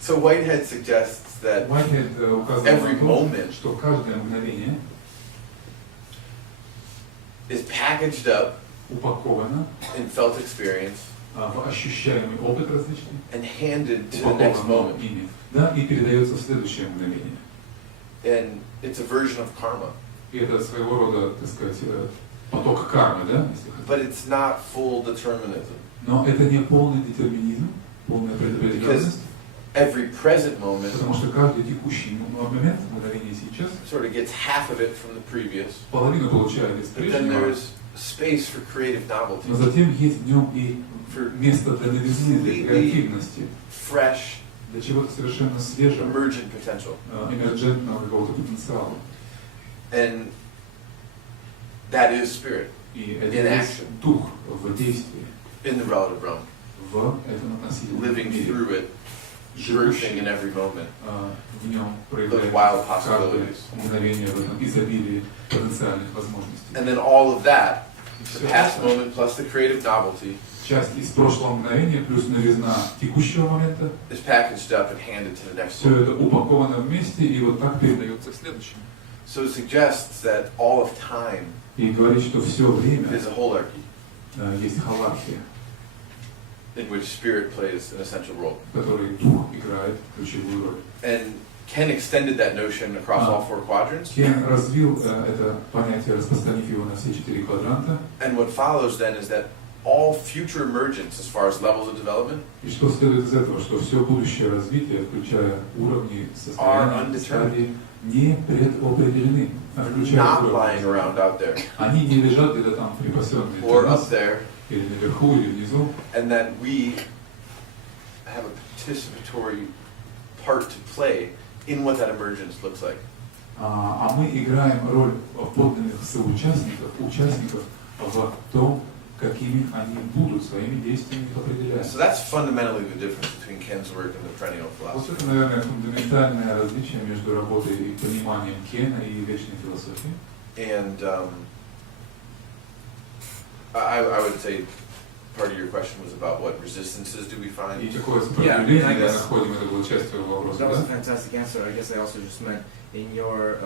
So Whitehead suggests that Whitehead указывает every на то, moment что каждое мгновение is packaged up упаковано in felt experience в ощущаемый опыт различный, and handed to the next упаковано moment. ими, да, и передается в следующее мгновение. And it's a version of karma. И это своего рода, так сказать, поток кармы, да? Если but it's not full determinism. Но это не полный детерминизм, полная предопределенность. Every present moment Потому что каждый текущий момент, мгновение сейчас, sort of gets half of it from the previous. половину получает из But then прежнего, there's space for creative novelty, но затем есть в нем и место для новизны, для креативности, fresh, для чего-то совершенно свежего, emergent potential. эмерджентного какого-то потенциала. And that is spirit И это in есть action, дух в действии, in the relative realm, в этом относительном living мире, through it, birthing in every moment. в нем Those wild проявляется каждое possibilities. мгновение в этом изобилии потенциальных возможностей. And then all of that, И the всё past это, moment plus the creative novelty, часть из прошлого мгновения плюс новизна текущего момента, is packaged up and handed to the next все moment. это упаковано вместе и вот так передается следующему. So it suggests that all of time И говорит, что все время is a holarchy есть холархия, in which spirit plays an essential role. в которой дух играет ключевую роль. And Ken extended that notion across all four quadrants. Кен развил это понятие, распространив его на все 4 квадранта. And what follows then is that all future emergence as far as levels of development И что следует из этого, что все будущее развитие, включая уровни, состояния, стадии, не предопределены, включая not lying уровни. around out there Они не лежат где-то там припасенные для or up нас, there, или наверху, или внизу, and that we have a participatory part to play in what that emergence looks like. а мы играем роль подлинных соучастников, участников в том, какими они будут своими действиями определять. So that's fundamentally the difference between Ken's work and the perennial Вот philosophy. это, наверное, фундаментальное различие между работой и пониманием Кена и вечной философии. And I would say part of your question was about what resistances do we И find? какое I сопротивление мы guess находим, это была часть твоего вопроса, That was a да? fantastic answer. I guess I also just meant in your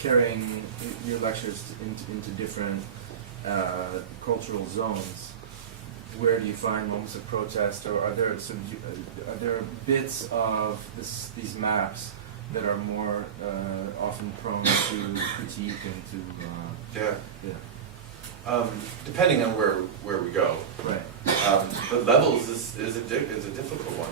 carrying your lectures into different cultural zones. Where do you find moments of protest, or are there bits of these maps that are more often prone to critique and to Depending on where we go. right? But levels is a difficult one.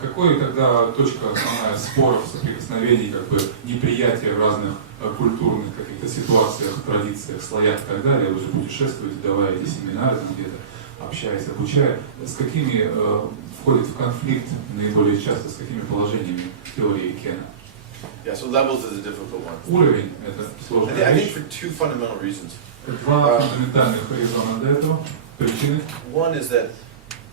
Какой тогда точка основная споров, соприкосновений, как бы неприятия в разных культурных каких-то ситуациях, традициях, слоях и так далее, вы же путешествуете, давая эти семинары там где-то, общаясь, обучая, с какими входит в конфликт наиболее часто, с какими положениями теории Кена? Yeah, so levels is a difficult one. Уровень — это сложная I think вещь. for two fundamental reasons. Два фундаментальных резона для этого, причины. One is that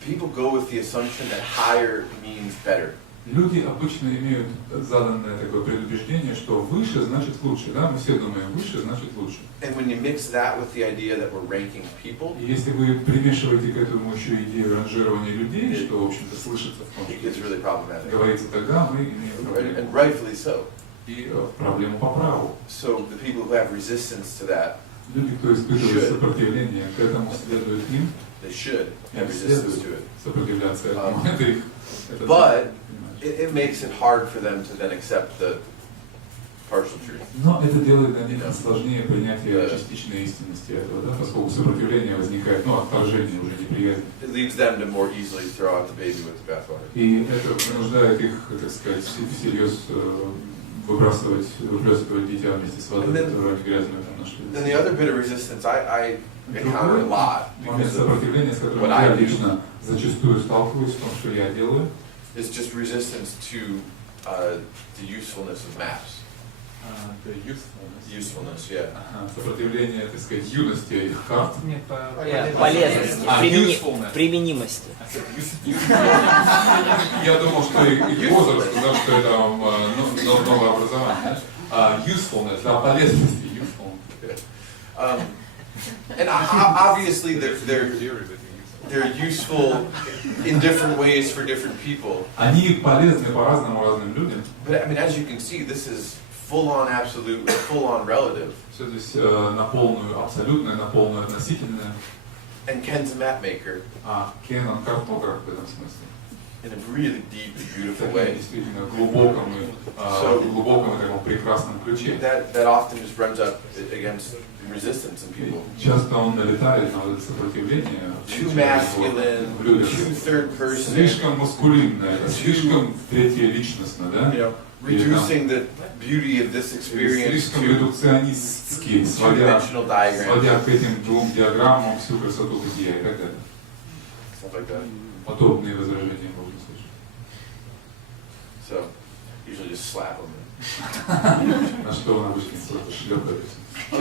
people go with the assumption that higher means better. Люди обычно имеют заданное такое предубеждение, что выше значит лучше, да? Мы все думаем, выше значит лучше. And when you mix that with the idea that we're ranking people, И если вы примешиваете к этому еще идею ранжирования людей, что, в общем-то, слышится в том, it gets really что problematic. говорится тогда, мы имеем проблему. And rightfully so. И проблему по праву. So the people who have resistance to that, Люди, кто испытывает сопротивление к этому, следует им, they should have им resistance to следует it. сопротивляться этому. Это их. это But понимаешь. it makes it hard for them to then accept the partial truth. Но это делает для них сложнее принятие частичной истинности этого, да, поскольку сопротивление возникает, отторжение, уже неприязнь. It leads them to more easily throw out the baby with the bathwater. И это принуждает их, так сказать, всерьез выплескивать дитя вместе с водой, которую они грязную там нашли. Then the other bit of resistance I encounter a lot Момент because of сопротивления, с которым what I я do. лично зачастую сталкиваюсь в том, что я делаю, is just resistance to the usefulness of maps. the usefulness. Usefulness, yeah. Сопротивление, так сказать, юности этих карт. Нет, Полезности, usefulness. применимости. Я думал, что и возраст, потому что это новое образование. Usefulness, да, полезности, usefulness. And obviously they're useful in different ways for different people. Они полезны по-разному разным людям. But I mean, as you can see, this is full-on absolute, full-on relative. Все здесь на полную абсолютное, на полную относительное. And Ken's a map maker. Кен, он картограф в этом смысле. in a really deep, beautiful таким way. действительно глубоком и таком прекрасном ключе. That often just runs up against resistance in people. Часто он налетает на вот это сопротивление. Too masculine, too third person. Слишком маскулинно, слишком третьеличностно, да? You know, reducing the beauty of this experience Слишком to редукционистски, сводя two-dimensional diagrams, к этим двум диаграммам всю красоту бытия и так далее. stuff like that. Подобные возражения можно слышать. So, usually just slap them. На что он обычно просто шлепает. У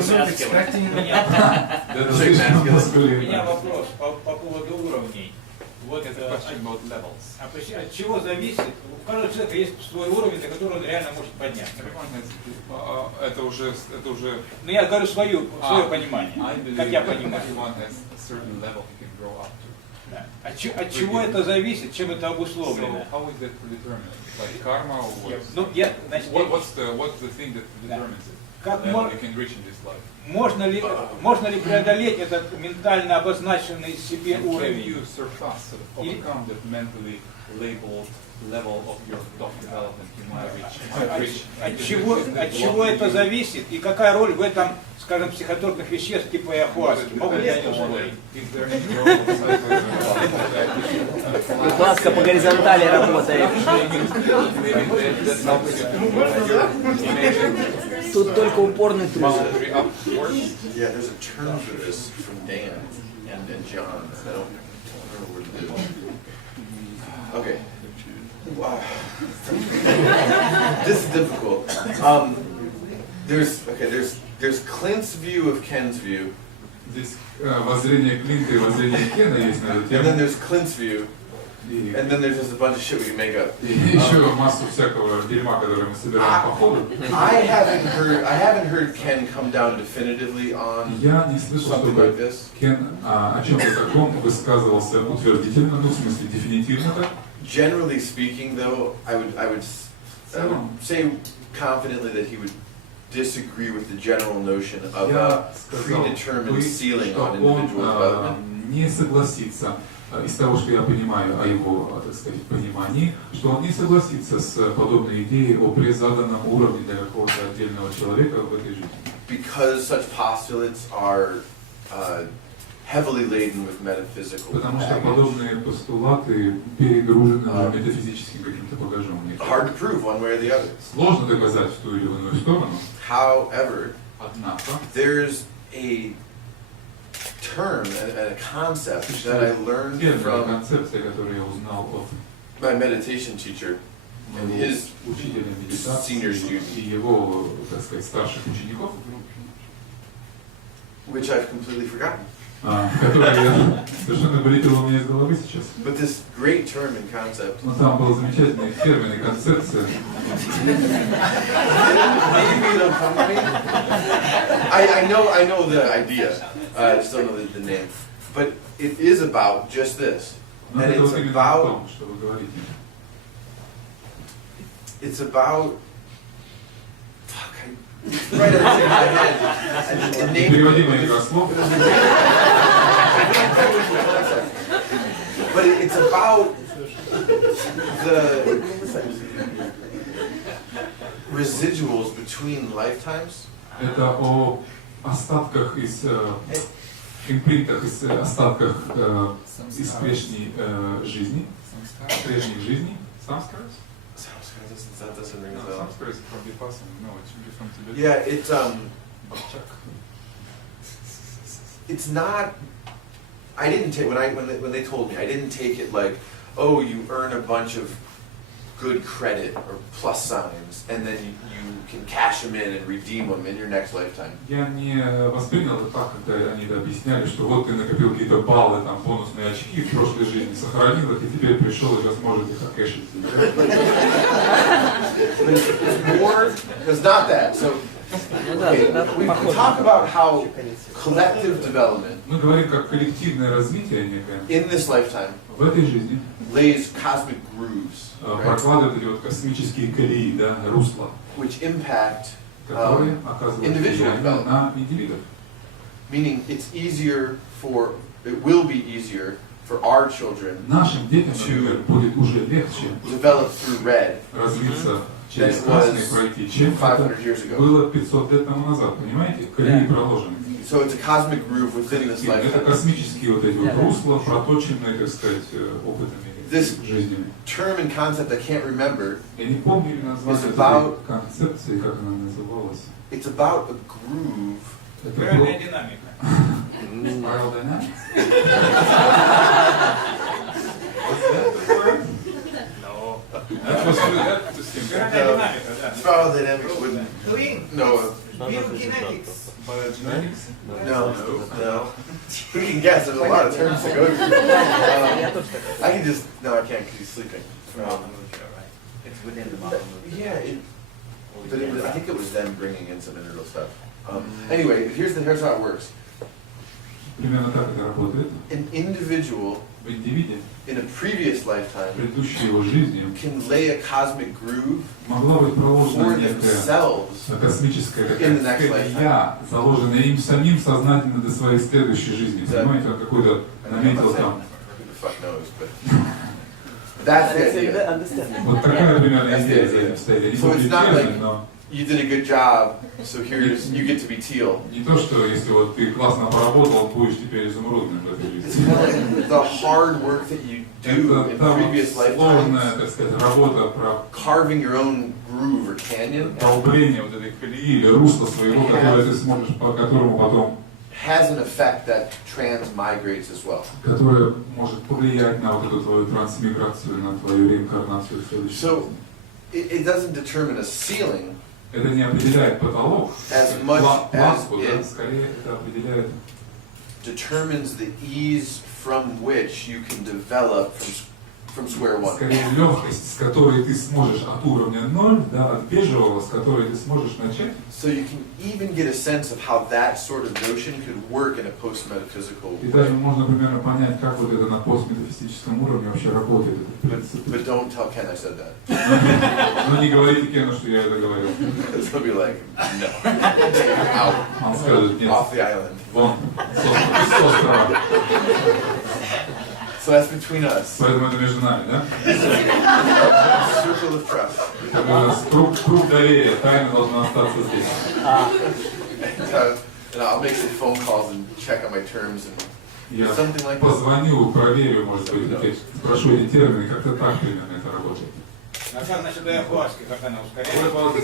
меня вопрос по поводу уровней. Вот от чего зависит? У каждого человека есть свой уровень, до которого он реально может подняться. Это уже. Но я говорю свое понимание, как я понимаю. Да. От чего это зависит, чем это обусловлено? Ну, я, значит, как можно ли преодолеть этот ментально обозначенный себе уровень? От чего это зависит и какая роль в этом, скажем, психотропных веществ типа ayahuasca? Могут ли они условить? Глазка по горизонтали работает. Тут только упорный труд. Yeah, there's a term for this from Dan and John. I don't remember what it is. Okay. Wow. This is difficult. There's Clint's view of Ken's view. Здесь воззрение Клинта и воззрение Кена есть на эту And тему. then there's Clint's view. And then there's just a bunch of shit we can make up. И еще массу всякого дерьма, которое мы собираем по ходу. I haven't heard Ken come down definitively on Я не слышал, something like чтобы this. Кен о чем-то таком высказывался утвердительно, ну в смысле дефинитивно так. Generally speaking, though, I would say confidently that he would disagree with the general notion of a predetermined ceiling on individual development. Не согласится из того, что я понимаю о его, так сказать, понимании, что он не согласится с подобной идеей о презаданном уровне для какого-то отдельного человека в этой жизни. Because such postulates are heavily laden with metaphysical Потому что baggage. подобные постулаты перегружены метафизическим каким-то багажом. Hard to prove one way or the other. Сложно доказать в ту или иную сторону. However, Однако, there's a term and a concept that I learned from концепция, которую я узнал от my meditation teacher and his учителя медитации senior student, и его, так сказать, старших учеников, which I've completely forgotten. которые совершенно вылетели у меня из головы сейчас. But this great term and concept. Но там был замечательный термин и концепция. I know the idea. I just don't know the name. But it is about just this. Но And это it's вот именно about о том, что вы говорите. It's about right at the tip of my head. The name Переводимый микрослов. But it's about the residuals between lifetimes. Это о остатках из импринтах, из остатках из прежней жизни, прежних жизней. Samskaras? That doesn't ring a bell. Samskaras is from Vipassana. No, it's usually from Tibet. Yeah, it's not. I didn't take when they told me. I didn't take it like, oh, you earn a bunch of good credit or plus signs, and then you can cash them in and redeem them in your next lifetime. Я не воспринял это так, когда они объясняли, что вот ты накопил какие-то баллы, там бонусные очки в прошлой жизни, сохранил их, и теперь пришел и сейчас может их окэшить. It's not that. So we talk about how collective development Мы говорим как коллективное развитие некое in this lifetime в этой жизни lays cosmic grooves, прокладывает эти вот космические колеи, да, русла, which impact которые оказывают individual влияние development. на индивидов. Meaning it will be easier for our children Нашим детям, например, будет уже легче develop through red развиться через than it красный was пройти, чем 500 years ago. было 500 лет тому назад, понимаете? Колеи проложены. So it's a cosmic groove within this Это lifetime. космические вот эти вот русла, проточенные, так сказать, опытами This жизнями. term and concept I can't remember. Я не помню именно название этой концепции, как она называлась. It's about a groove. Это было... Правильная динамика. Spiral dynamics? What's that the word? No. That was that to see. Правильная динамика, да. Spiral dynamics wouldn't. Twin. No. Biokinetics. Biogenetics? No. Who can guess? There's a lot of terms to go through. I can just. No, I can't because he's sleeping. It's within the model movement. Yeah, but it was, I think it was them bringing in some integral stuff. Anyway, here's how it works. Примерно так это работает. An individual В индивиде, in a previous lifetime предыдущей его жизни, can lay a cosmic groove могла быть проложена for некая themselves космическая in the next такая lifetime. я, заложенная им самим сознательно до своей следующей жизни. Понимаете, он какой-то наметил там. Who the fuck knows, but that's the idea. Вот такая примерно идея за этим стоит. So it's not like Но you did a good job, so here's you get to be teal. не то, что если вот ты классно поработал, будешь теперь изумрудным в этой It's жизни. more like the hard work that you do Это in та previous сложная, lifetimes, так сказать, работа про carving your own groove or canyon, долбление вот этой колеи или русла своего, которое ты сможешь, по которому потом, has an effect that transmigrates as well. которое может повлиять на вот эту твою трансмиграцию, на твою реинкарнацию в следующем. So it doesn't determine a ceiling Это не определяет потолок, as much as планку, да, it скорее это определяет determines the ease from which you can develop from square one. скорее легкость, с которой ты сможешь от уровня 0, да, от бежевого, с которой ты сможешь начать. So you can even get a sense of how that sort of notion could work in a post-metaphysical И way. даже можно примерно понять, как вот это на постметафизическом уровне вообще работает этот принцип. But don't tell Ken I said that. Но не говорите Кену, что я это говорил. Because he'll be like, no, out, Он скажет, нет, off the island. вон, с острова. So that's between us. Поэтому это между нами, да? Circle of trust. Это у нас круг доверия, тайна должна остаться здесь. And I'll make some phone calls and check on my terms and Я something like that. позвоню, проверю, может быть, спрошу эти термины, как-то так примерно это работает. А как насчет ayahuasca, как она What ускоряет? about the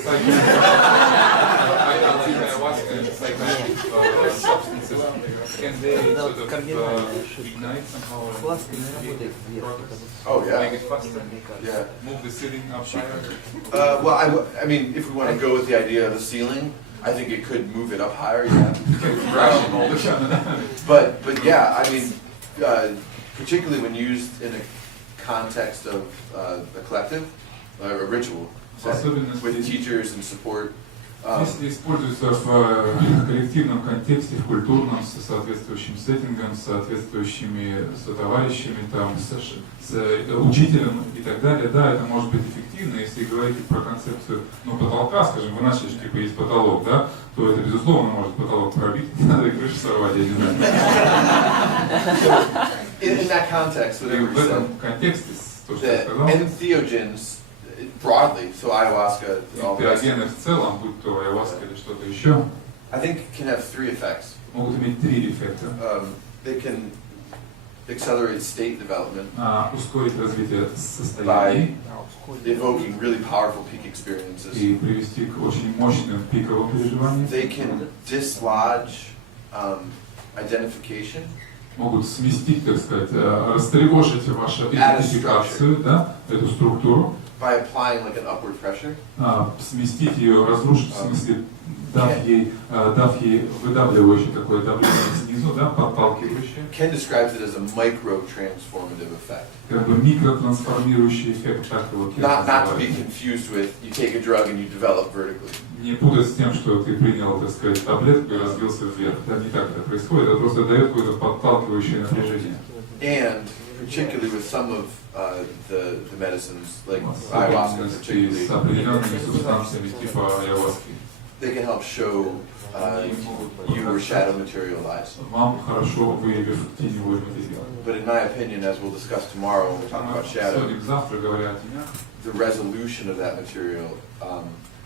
psychoactive substances? Can they sort of ignite somehow? Oh yeah. Make it faster? Yeah. Move the ceiling up higher? Well, I mean, if we want to go with the idea of the ceiling, I think it could move it up higher, yeah. But yeah, I mean, particularly when used in a context of a collective, a ritual setting, with teachers and support. Если используется в коллективном контексте, в культурном, с соответствующим сеттингом, с соответствующими товарищами, там, с учителем и так далее, да, это может быть эффективно. Если говорить про концепцию, ну, потолка, скажем, вы начали, что типа есть потолок, да, то это, безусловно, может потолок пробить, надо и крышу сорвать, я не знаю. In that context, И whatever в you said, этом контексте, то, что я the сказал, entheogens, broadly, so ayahuasca, all the rest, теогены в целом, будь то ayahuasca или что-то еще, I think can have three effects. могут иметь три эффекта. They can accelerate state development Ускорить развитие состояний by evoking really powerful peak experiences. и привести к очень мощным пиковым переживаниям. They can dislodge identification Могут сместить, так сказать, растревожить вашу идентификацию, да, эту структуру, by applying like an upward pressure. Сместить ее, разрушить, в смысле, дав ей выдавливающее такое давление снизу, да, подталкивающее. Ken describes it as a micro-transformative effect. Как бы микротрансформирующий эффект, так его Кен Not to be называет. confused with you take a drug and you develop vertically. Не путать с тем, что ты принял, так сказать, таблетку и разбился вверх. Да, не так это происходит, это просто дает какое-то подталкивающее напряжение. And particularly with some of the medicines, like ayahuasca Особенности particularly, с определенными субстанциями типа ayahuasca. they can help show you where shadow material lies. Вам хорошо выявив теневой материал. But in my opinion, as we'll discuss tomorrow when we talk about shadow, Завтра говоря о тенях, the resolution of that material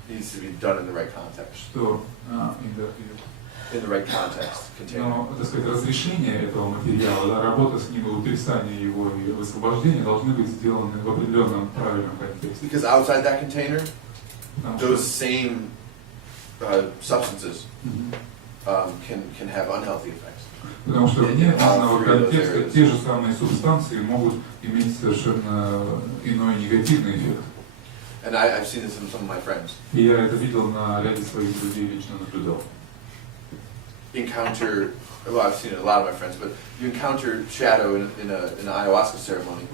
needs to be done in the right context. что In the right context, container. но, так сказать, разрешение этого материала, да, работа с ним, утрясание его и высвобождение должны быть сделаны в определенном правильном контексте. Because outside that container, those same substances can have unhealthy effects. Потому что вне данного контекста те же самые субстанции могут иметь совершенно иной негативный эффект. And I've seen this in some of my friends. И я это видел на ряде своих друзей, лично наблюдал. Encounter, well, I've seen it in a lot of my friends, but you encounter shadow in an ayahuasca ceremony.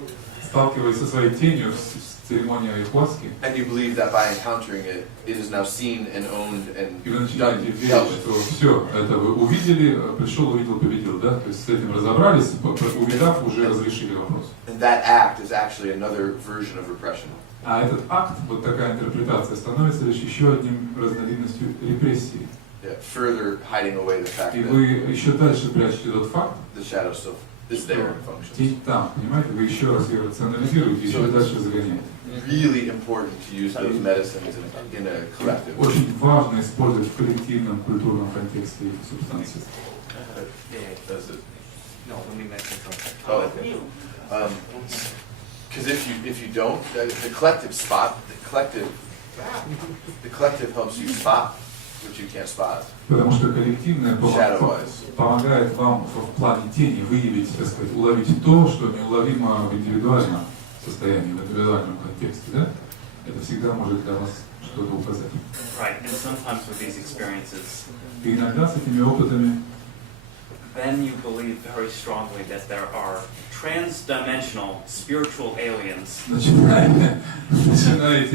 Сталкиваясь со своей тенью в церемонии ayahuasca, and you believe that by encountering it, it is now seen and owned and и вы начинаете верить, что все, это вы увидели, пришел, увидел, победил, да? То есть с этим разобрались, увидав, уже разрешили вопрос. And that act is actually another version of repression. А этот акт, вот такая интерпретация, становится лишь еще одним разновидностью репрессии. Yeah, further hiding away the fact И that вы еще дальше прячете тот факт, the shadow still is there and functions. тень там, понимаете, вы еще раз ее рационализируете, еще дальше загоняете. Really important to use those medicines in a collective. Очень важно использовать в коллективном культурном контексте эти субстанции. Does it? No, let me mention something. Oh, okay. Because if you don't, the collective helps you spot what you can't spot. Потому что коллективное помогает вам в плане тени выявить, так сказать, уловить то, что неуловимо в индивидуальном состоянии, в индивидуальном контексте, да? Это всегда может для вас что-то указать. Right, and sometimes with these experiences, И иногда с этими опытами then you believe very strongly that there are trans-dimensional spiritual aliens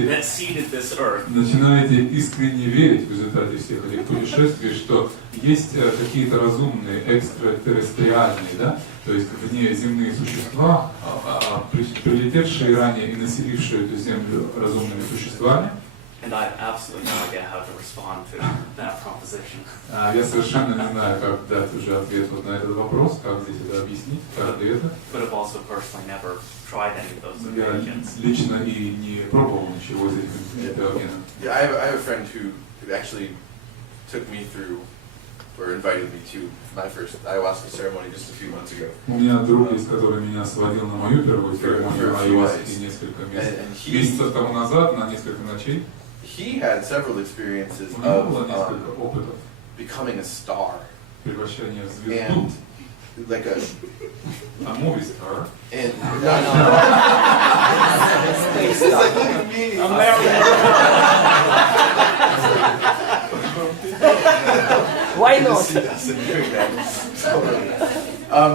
that seeded this earth. Начинаете искренне верить в результате всех этих путешествий, что есть какие-то разумные, экстратеррестриальные, да, то есть внеземные существа, прилетевшие ранее и населившие эту землю разумными существами. And I have absolutely no idea how to respond to that proposition. Я совершенно не знаю, как дать уже ответ вот на этот вопрос, как здесь это объяснить, как ответа. But I've also personally never tried any of those religions. Я лично и не пробовал ничего из этих методов. Yeah, I have a friend who actually took me through, or invited me to my first ayahuasca ceremony just a few months ago. У меня друг есть, который меня сводил на мою первую церемонию ayahuasca несколько месяцев тому назад, на несколько ночей. He had several experiences of becoming a star. Превращение в звезду. And like a movie star. And It's like, look at me. Why not?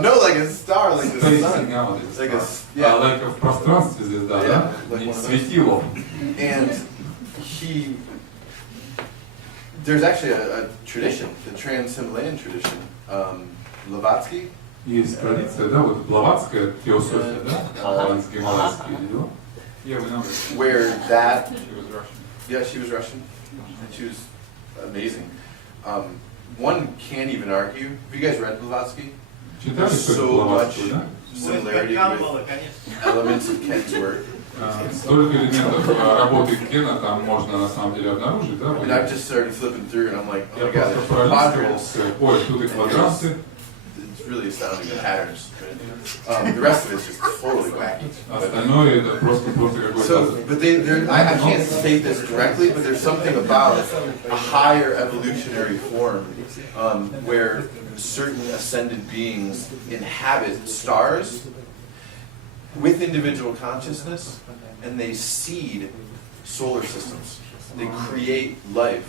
No, like a star, like the sun. Like в пространстве звезда, да? Светило. And there's actually a tradition, the Trans-Himalayan tradition, Blavatsky. Есть традиция, да, вот Блаватская теософия, да, гималайские дела. Where that, yeah, she was Russian, and she was amazing. One can't even argue. Have you guys read Blavatsky? There's so much similarity with elements of Ken's work. Столько элементов работы Кена там можно на самом деле обнаружить, да? I just started flipping through and I'm like, oh my Я god, просто пролистывал, ой, тут и квадранты. It's really astounding, the patterns. The rest of it's just totally wacky. Остальное это просто какой-то... So, but I can't state this directly, but there's something about a higher evolutionary form where certain ascended beings inhabit stars with individual consciousness, and they seed solar systems. They create life.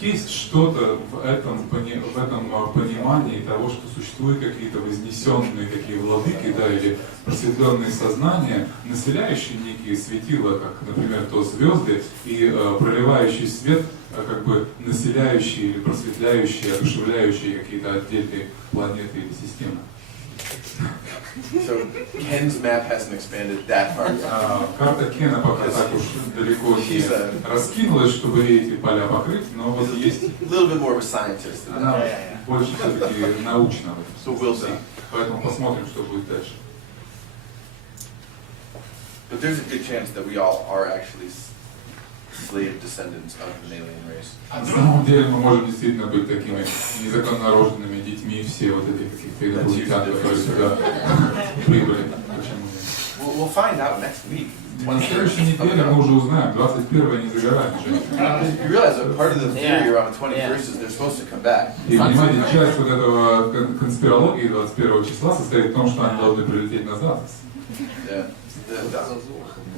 Есть что-то в этом понимании того, что существуют какие-то вознесенные такие владыки, да, или просветленные сознания, населяющие некие светила, как, например, то звезды, и проливающий свет, как бы населяющие или просветляющие, одушевляющие какие-то отдельные планеты или системы. So Ken's map hasn't expanded that far. Карта Кена пока так уж далеко не раскинулась, чтобы эти поля покрыть, но вот есть... A little bit more of a scientist than Она that. больше все-таки научна. So we'll see. Поэтому посмотрим, что будет дальше. But there's a good chance that we all are actually slave descendants of an alien race. На самом деле мы можем действительно быть такими незаконнорожденными детьми все вот этих каких-то инопланетян, которые сюда прибыли. Почему нет? We'll find out next week. На следующей неделе мы уже узнаем, 21-е не за горами же. You realize that part of the theory around the 21st is they're supposed to come back. И понимаете, часть вот этого конспирологии 21 числа состоит в том, что они должны прилететь назад. Yeah.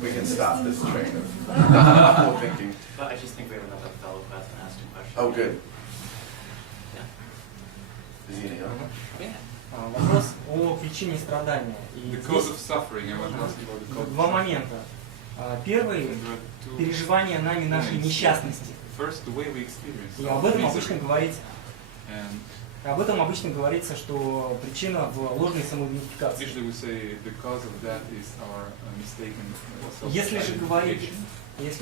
We can stop this train of whole thinking. But I just think we have another fellow who hasn't asked a question. Oh, good. Yeah. Is he young? Yeah. Вопрос о причине страдания. И здесь два момента. Первый – переживание нами нашей несчастности. И об этом обычно говорится, что причина в ложной самоидентификации. Если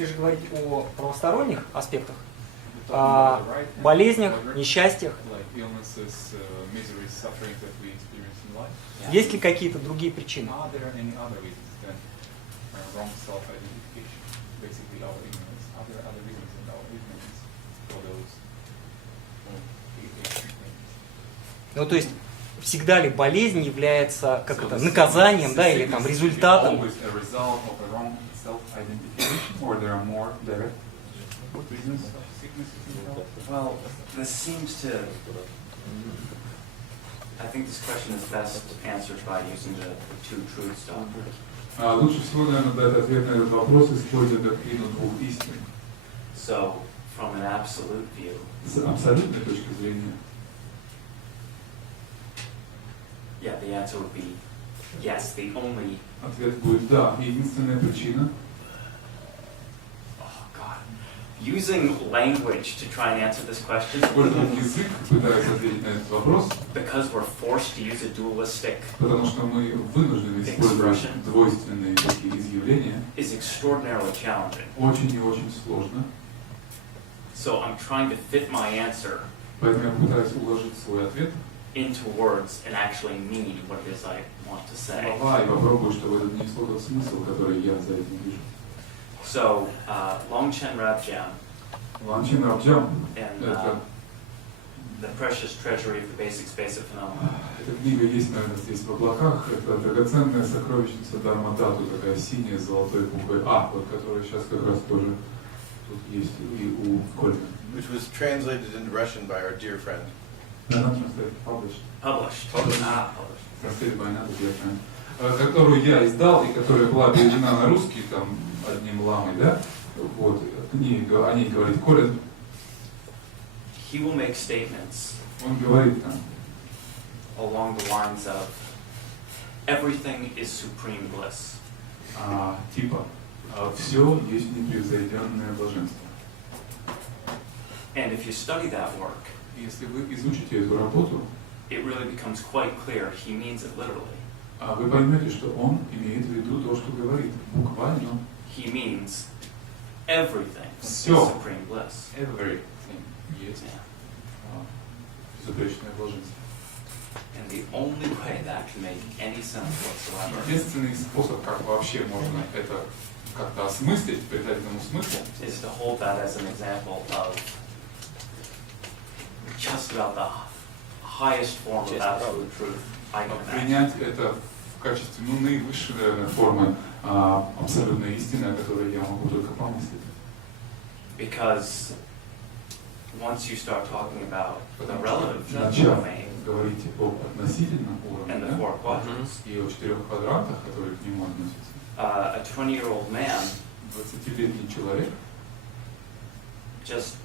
же говорить о правосторонних аспектах, о болезнях, несчастьях, есть ли какие-то другие причины? Ну, то есть, всегда ли болезнь является как это, наказанием, да, или там результатом? Well, this seems to. I think this question is best answered by using the two truths doctrine. Лучше всего, наверное, дать ответ на этот вопрос, используя доктрину двух истин. So, from an absolute view. С абсолютной точки зрения. Yeah, the answer would be yes. The only. Ответ будет да. Единственная причина. Oh God. Using language to try and answer this question. Язык пытается ответить на этот вопрос. Because we're forced to use a dualistic. Потому что мы вынуждены использовать двойственные такие изъявления. Is extraordinarily challenging. Очень и очень сложно. So I'm trying to fit my answer. Поэтому я пытаюсь уложить свой ответ into words and actually mean what it is I want to say. Слова и попробую, чтобы это несло тот смысл, который я за этим вижу. So, Longchen Rabjam. Longchen Rabjam. And the precious treasury of the basic space of phenomena. Эта книга есть, наверное, здесь в облаках. Это драгоценная сокровищница Дharmadhatu, такая синяя с золотой буквой А, вот которая сейчас как раз тоже тут есть и у Колина. Which was translated into Russian by our dear friend. Published. Published. Translated by another dear friend. Которую я издал и которая была переведена на русский там одним ламой, да? Вот, о ней говорит Колин. He will make statements. Он говорит там. Along the lines of everything is supreme bliss. Типа все есть непревзойденное блаженство. And if you study that work, если вы изучите эту работу, it really becomes quite clear he means it literally. Вы поймете, что он имеет в виду то, что говорит. Буквально. He means everything Все. is supreme bliss. Everything есть безупречное блаженство. And the only way that can make any sense whatsoever. Единственный способ, как вообще можно это как-то осмыслить, придать этому смысл, is to hold that as an example of just about the highest form of absolute truth I can imagine. Принять это в качестве наивысшей, наверное, формы абсолютной истины, о которой я могу только помыслить. Because once you start talking about the relative domain говорить об относительном уровне, and the four quadrants, и о 4 квадрантах, которые к нему относятся, a 20-year-old man 20-летний человек just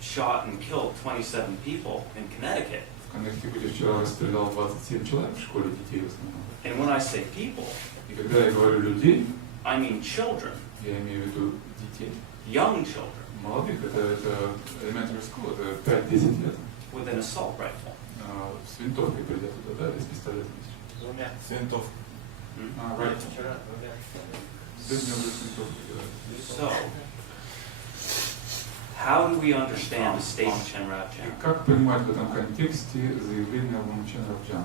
shot and killed 27 people in Connecticut. В Коннектикуте вчера расстрелял 27 человек в школе детей в основном. And when I say people, и когда я говорю людей, I mean children. Я имею в виду детей. Young children. Молодых, это elementary school, это 5-10 лет. With an assault rifle. с винтовкой придет туда, да, или с пистолетом? С винтовкой. Right. So, how do we understand the statement Chen Rabjan? Как понимать в этом контексте заявление Chen Rabjan?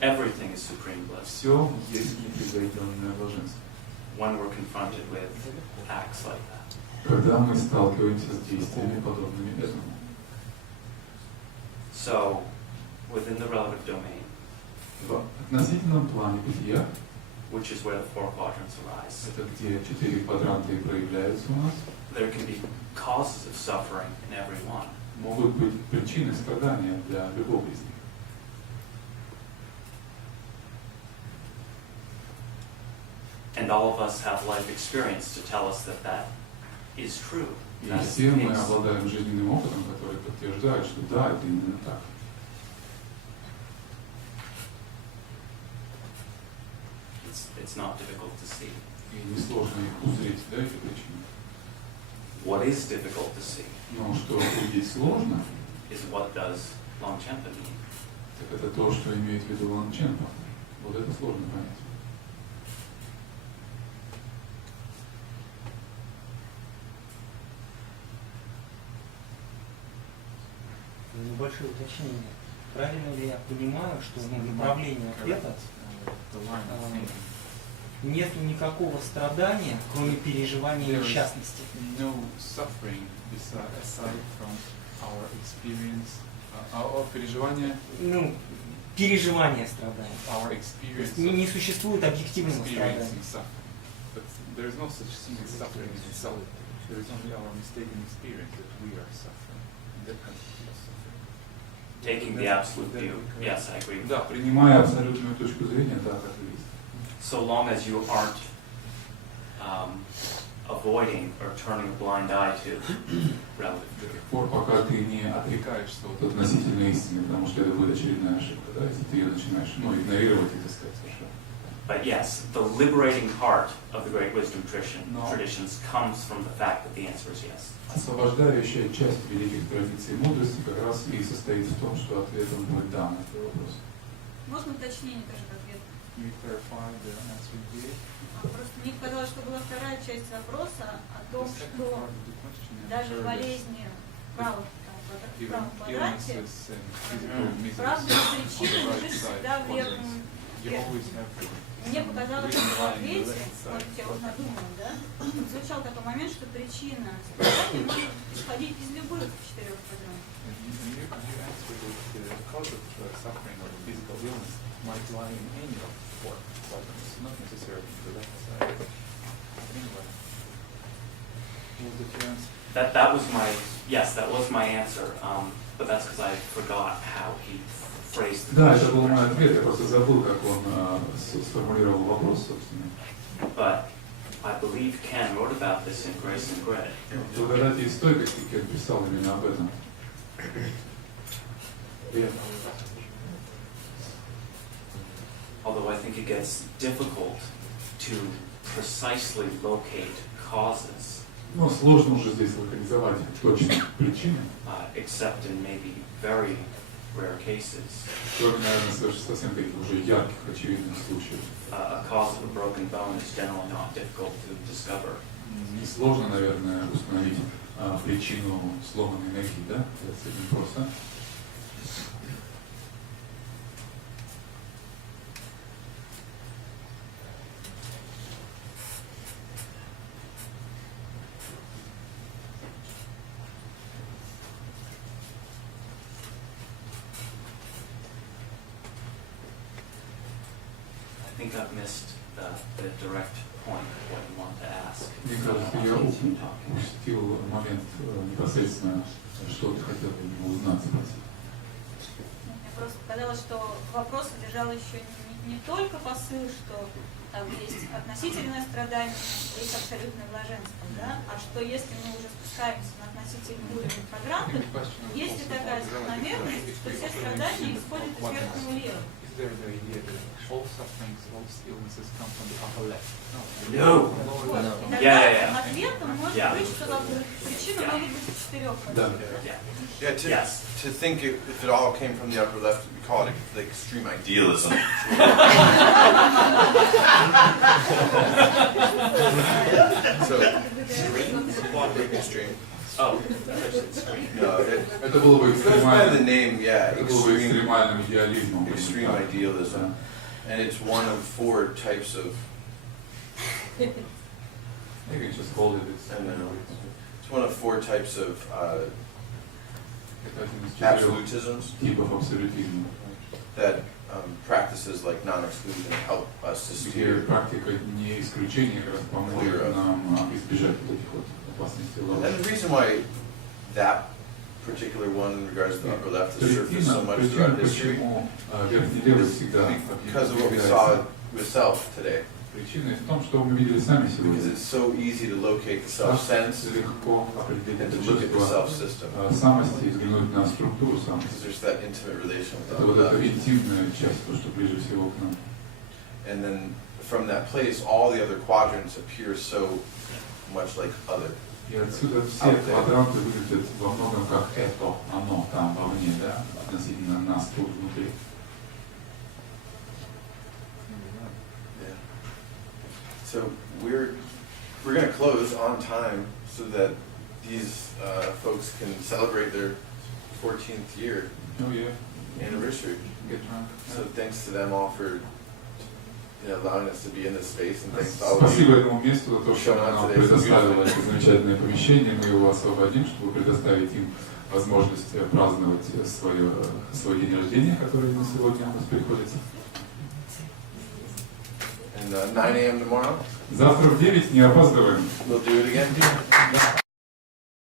Everything is supreme bliss. Все есть непревзойденное блаженство. When we're confronted with acts like that. Когда мы сталкиваемся с действиями, подобными этому. So, within the relative domain, В относительном плане бытия, which is where the four quadrants arise, это где 4 квадранта и проявляются у нас, there can be causes of suffering in every one. могут быть причины страдания для любого из них. And all of us have life experience to tell us that that is true. И That is все the мы case. обладаем жизненным опытом, который подтверждает, что да, это именно так. It's not difficult to see. И несложно их узреть, да, эти причины. What is difficult to see Но что увидеть сложно, is what does Longchenpa mean. так это то, что имеет в виду Лангченпа. Вот это сложно понять. Небольшое уточнение. Правильно ли я понимаю, что направление ответа нет никакого страдания, кроме переживания несчастности? No suffering aside from our experience, our переживание. Ну, переживание страдания. Our experience. Не существует объективного страдания. But there is no such thing as suffering in itself. There is only our mistaken experience that we are suffering. That constitutes suffering. Taking the absolute view, yes, I agree. Да, принимая абсолютную точку зрения, да, так и есть. So long as you aren't avoiding or turning a blind eye to relative До truth. тех пор, пока ты не отрекаешься от относительной истины, потому что это будет очередная ошибка, да, если ты ее начинаешь, игнорировать и, так сказать, совершенно. But yes, the liberating part of the great wisdom traditions comes from the fact that the answer is yes. Освобождающая часть великих традиций мудрости как раз и состоит в том, что ответом будет да на этот вопрос. Можно уточнение тоже к ответу? You clarify the answer here. Просто мне показалось, что была вторая часть вопроса о том, что даже болезни в правом квадранте, правда, причина лежит всегда в левом. Мне показалось, что в ответе, вот я вот надумала, да, звучал такой момент, что причина страдания может исходить из любых 4 квадрантов. Might lie in any of the 4 quadrants, not necessarily the left side. Anyway, what was the answer? That was my, yes, that was my answer, but that's because I forgot how he phrased the Да, это question. был мой ответ, я просто забыл, как он сформулировал вопрос, собственно. But I believe Ken wrote about this in Grace and Grit. В благодати и стойкости Кен писал именно об этом. Although I think it gets difficult to precisely locate causes, Но сложно уже здесь локализовать точно причины. Except in maybe very rare cases. Кроме, наверное, совсем таких уже ярких, очевидных случаев. A cause of a broken bone is generally not difficult to discover. Несложно, наверное, установить причину сломанной ноги, да? Это с этим просто. I think I've missed the direct point of what you want to ask. Мне кажется, я упустил момент непосредственно, что ты хотел бы узнать, спросить. Мне просто показалось, что вопрос содержал еще не только посыл, что там есть относительное страдание, есть абсолютное блаженство, да? А что если мы уже спускаемся на относительный уровень квадранта, есть ли такая закономерность, что все страдания исходят из верхнего лева? there the idea that all sufferings, all illnesses come from the upper left? No. Вот. И тогда Yeah. ответом может Yeah. быть, что причина может быть в четырех. Да. Yeah, to, Yes. to think if it all came from the upper left, we call it like extreme idealism. So, extreme. Oh. No, Это было бы it goes by the экстремальным, name, yeah, это было бы extreme, экстремальным идеализмом. extreme idealism. And it's one of 4 types of, You can just call it this. I know, it's one of 4 types of Это один из 4 absolutisms типов абсолютизма. that practices like non-exclusion help us to Где steer. практика не исключение, как раз поможет нам избежать вот этих вот опасностей. And the reason why that particular one in regards to the upper left has surfaced so much throughout history, Почему верхний левый всегда because of what we saw with self today. Причина в том, что мы видели сами Because сегодня. it's so easy to locate the self-sense Легко определить and это to look at the чувство self-system. самости и взглянуть на структуру самости. Because there's that intimate relation with the Это вот upper эта left. интимная часть, то, что ближе всего к нам. And then from that place, all the other quadrants appear so much like other. И отсюда все квадранты выглядят во многом как это, оно там вовне, да, относительно нас тут внутри. Yeah. So we're going to close on time so that these folks can celebrate their 14th year Oh yeah, anniversary. get drunk. So thanks to them all for allowing us to be in this space, and thanks to all of you. Спасибо этому месту за то, что оно нам предоставило это замечательное помещение. Мы его освободим, чтобы предоставить им возможность праздновать свой день рождения, который на сегодня у нас приходится. And 9 a.m. tomorrow, Завтра в 9 не опаздываем. we'll do it again.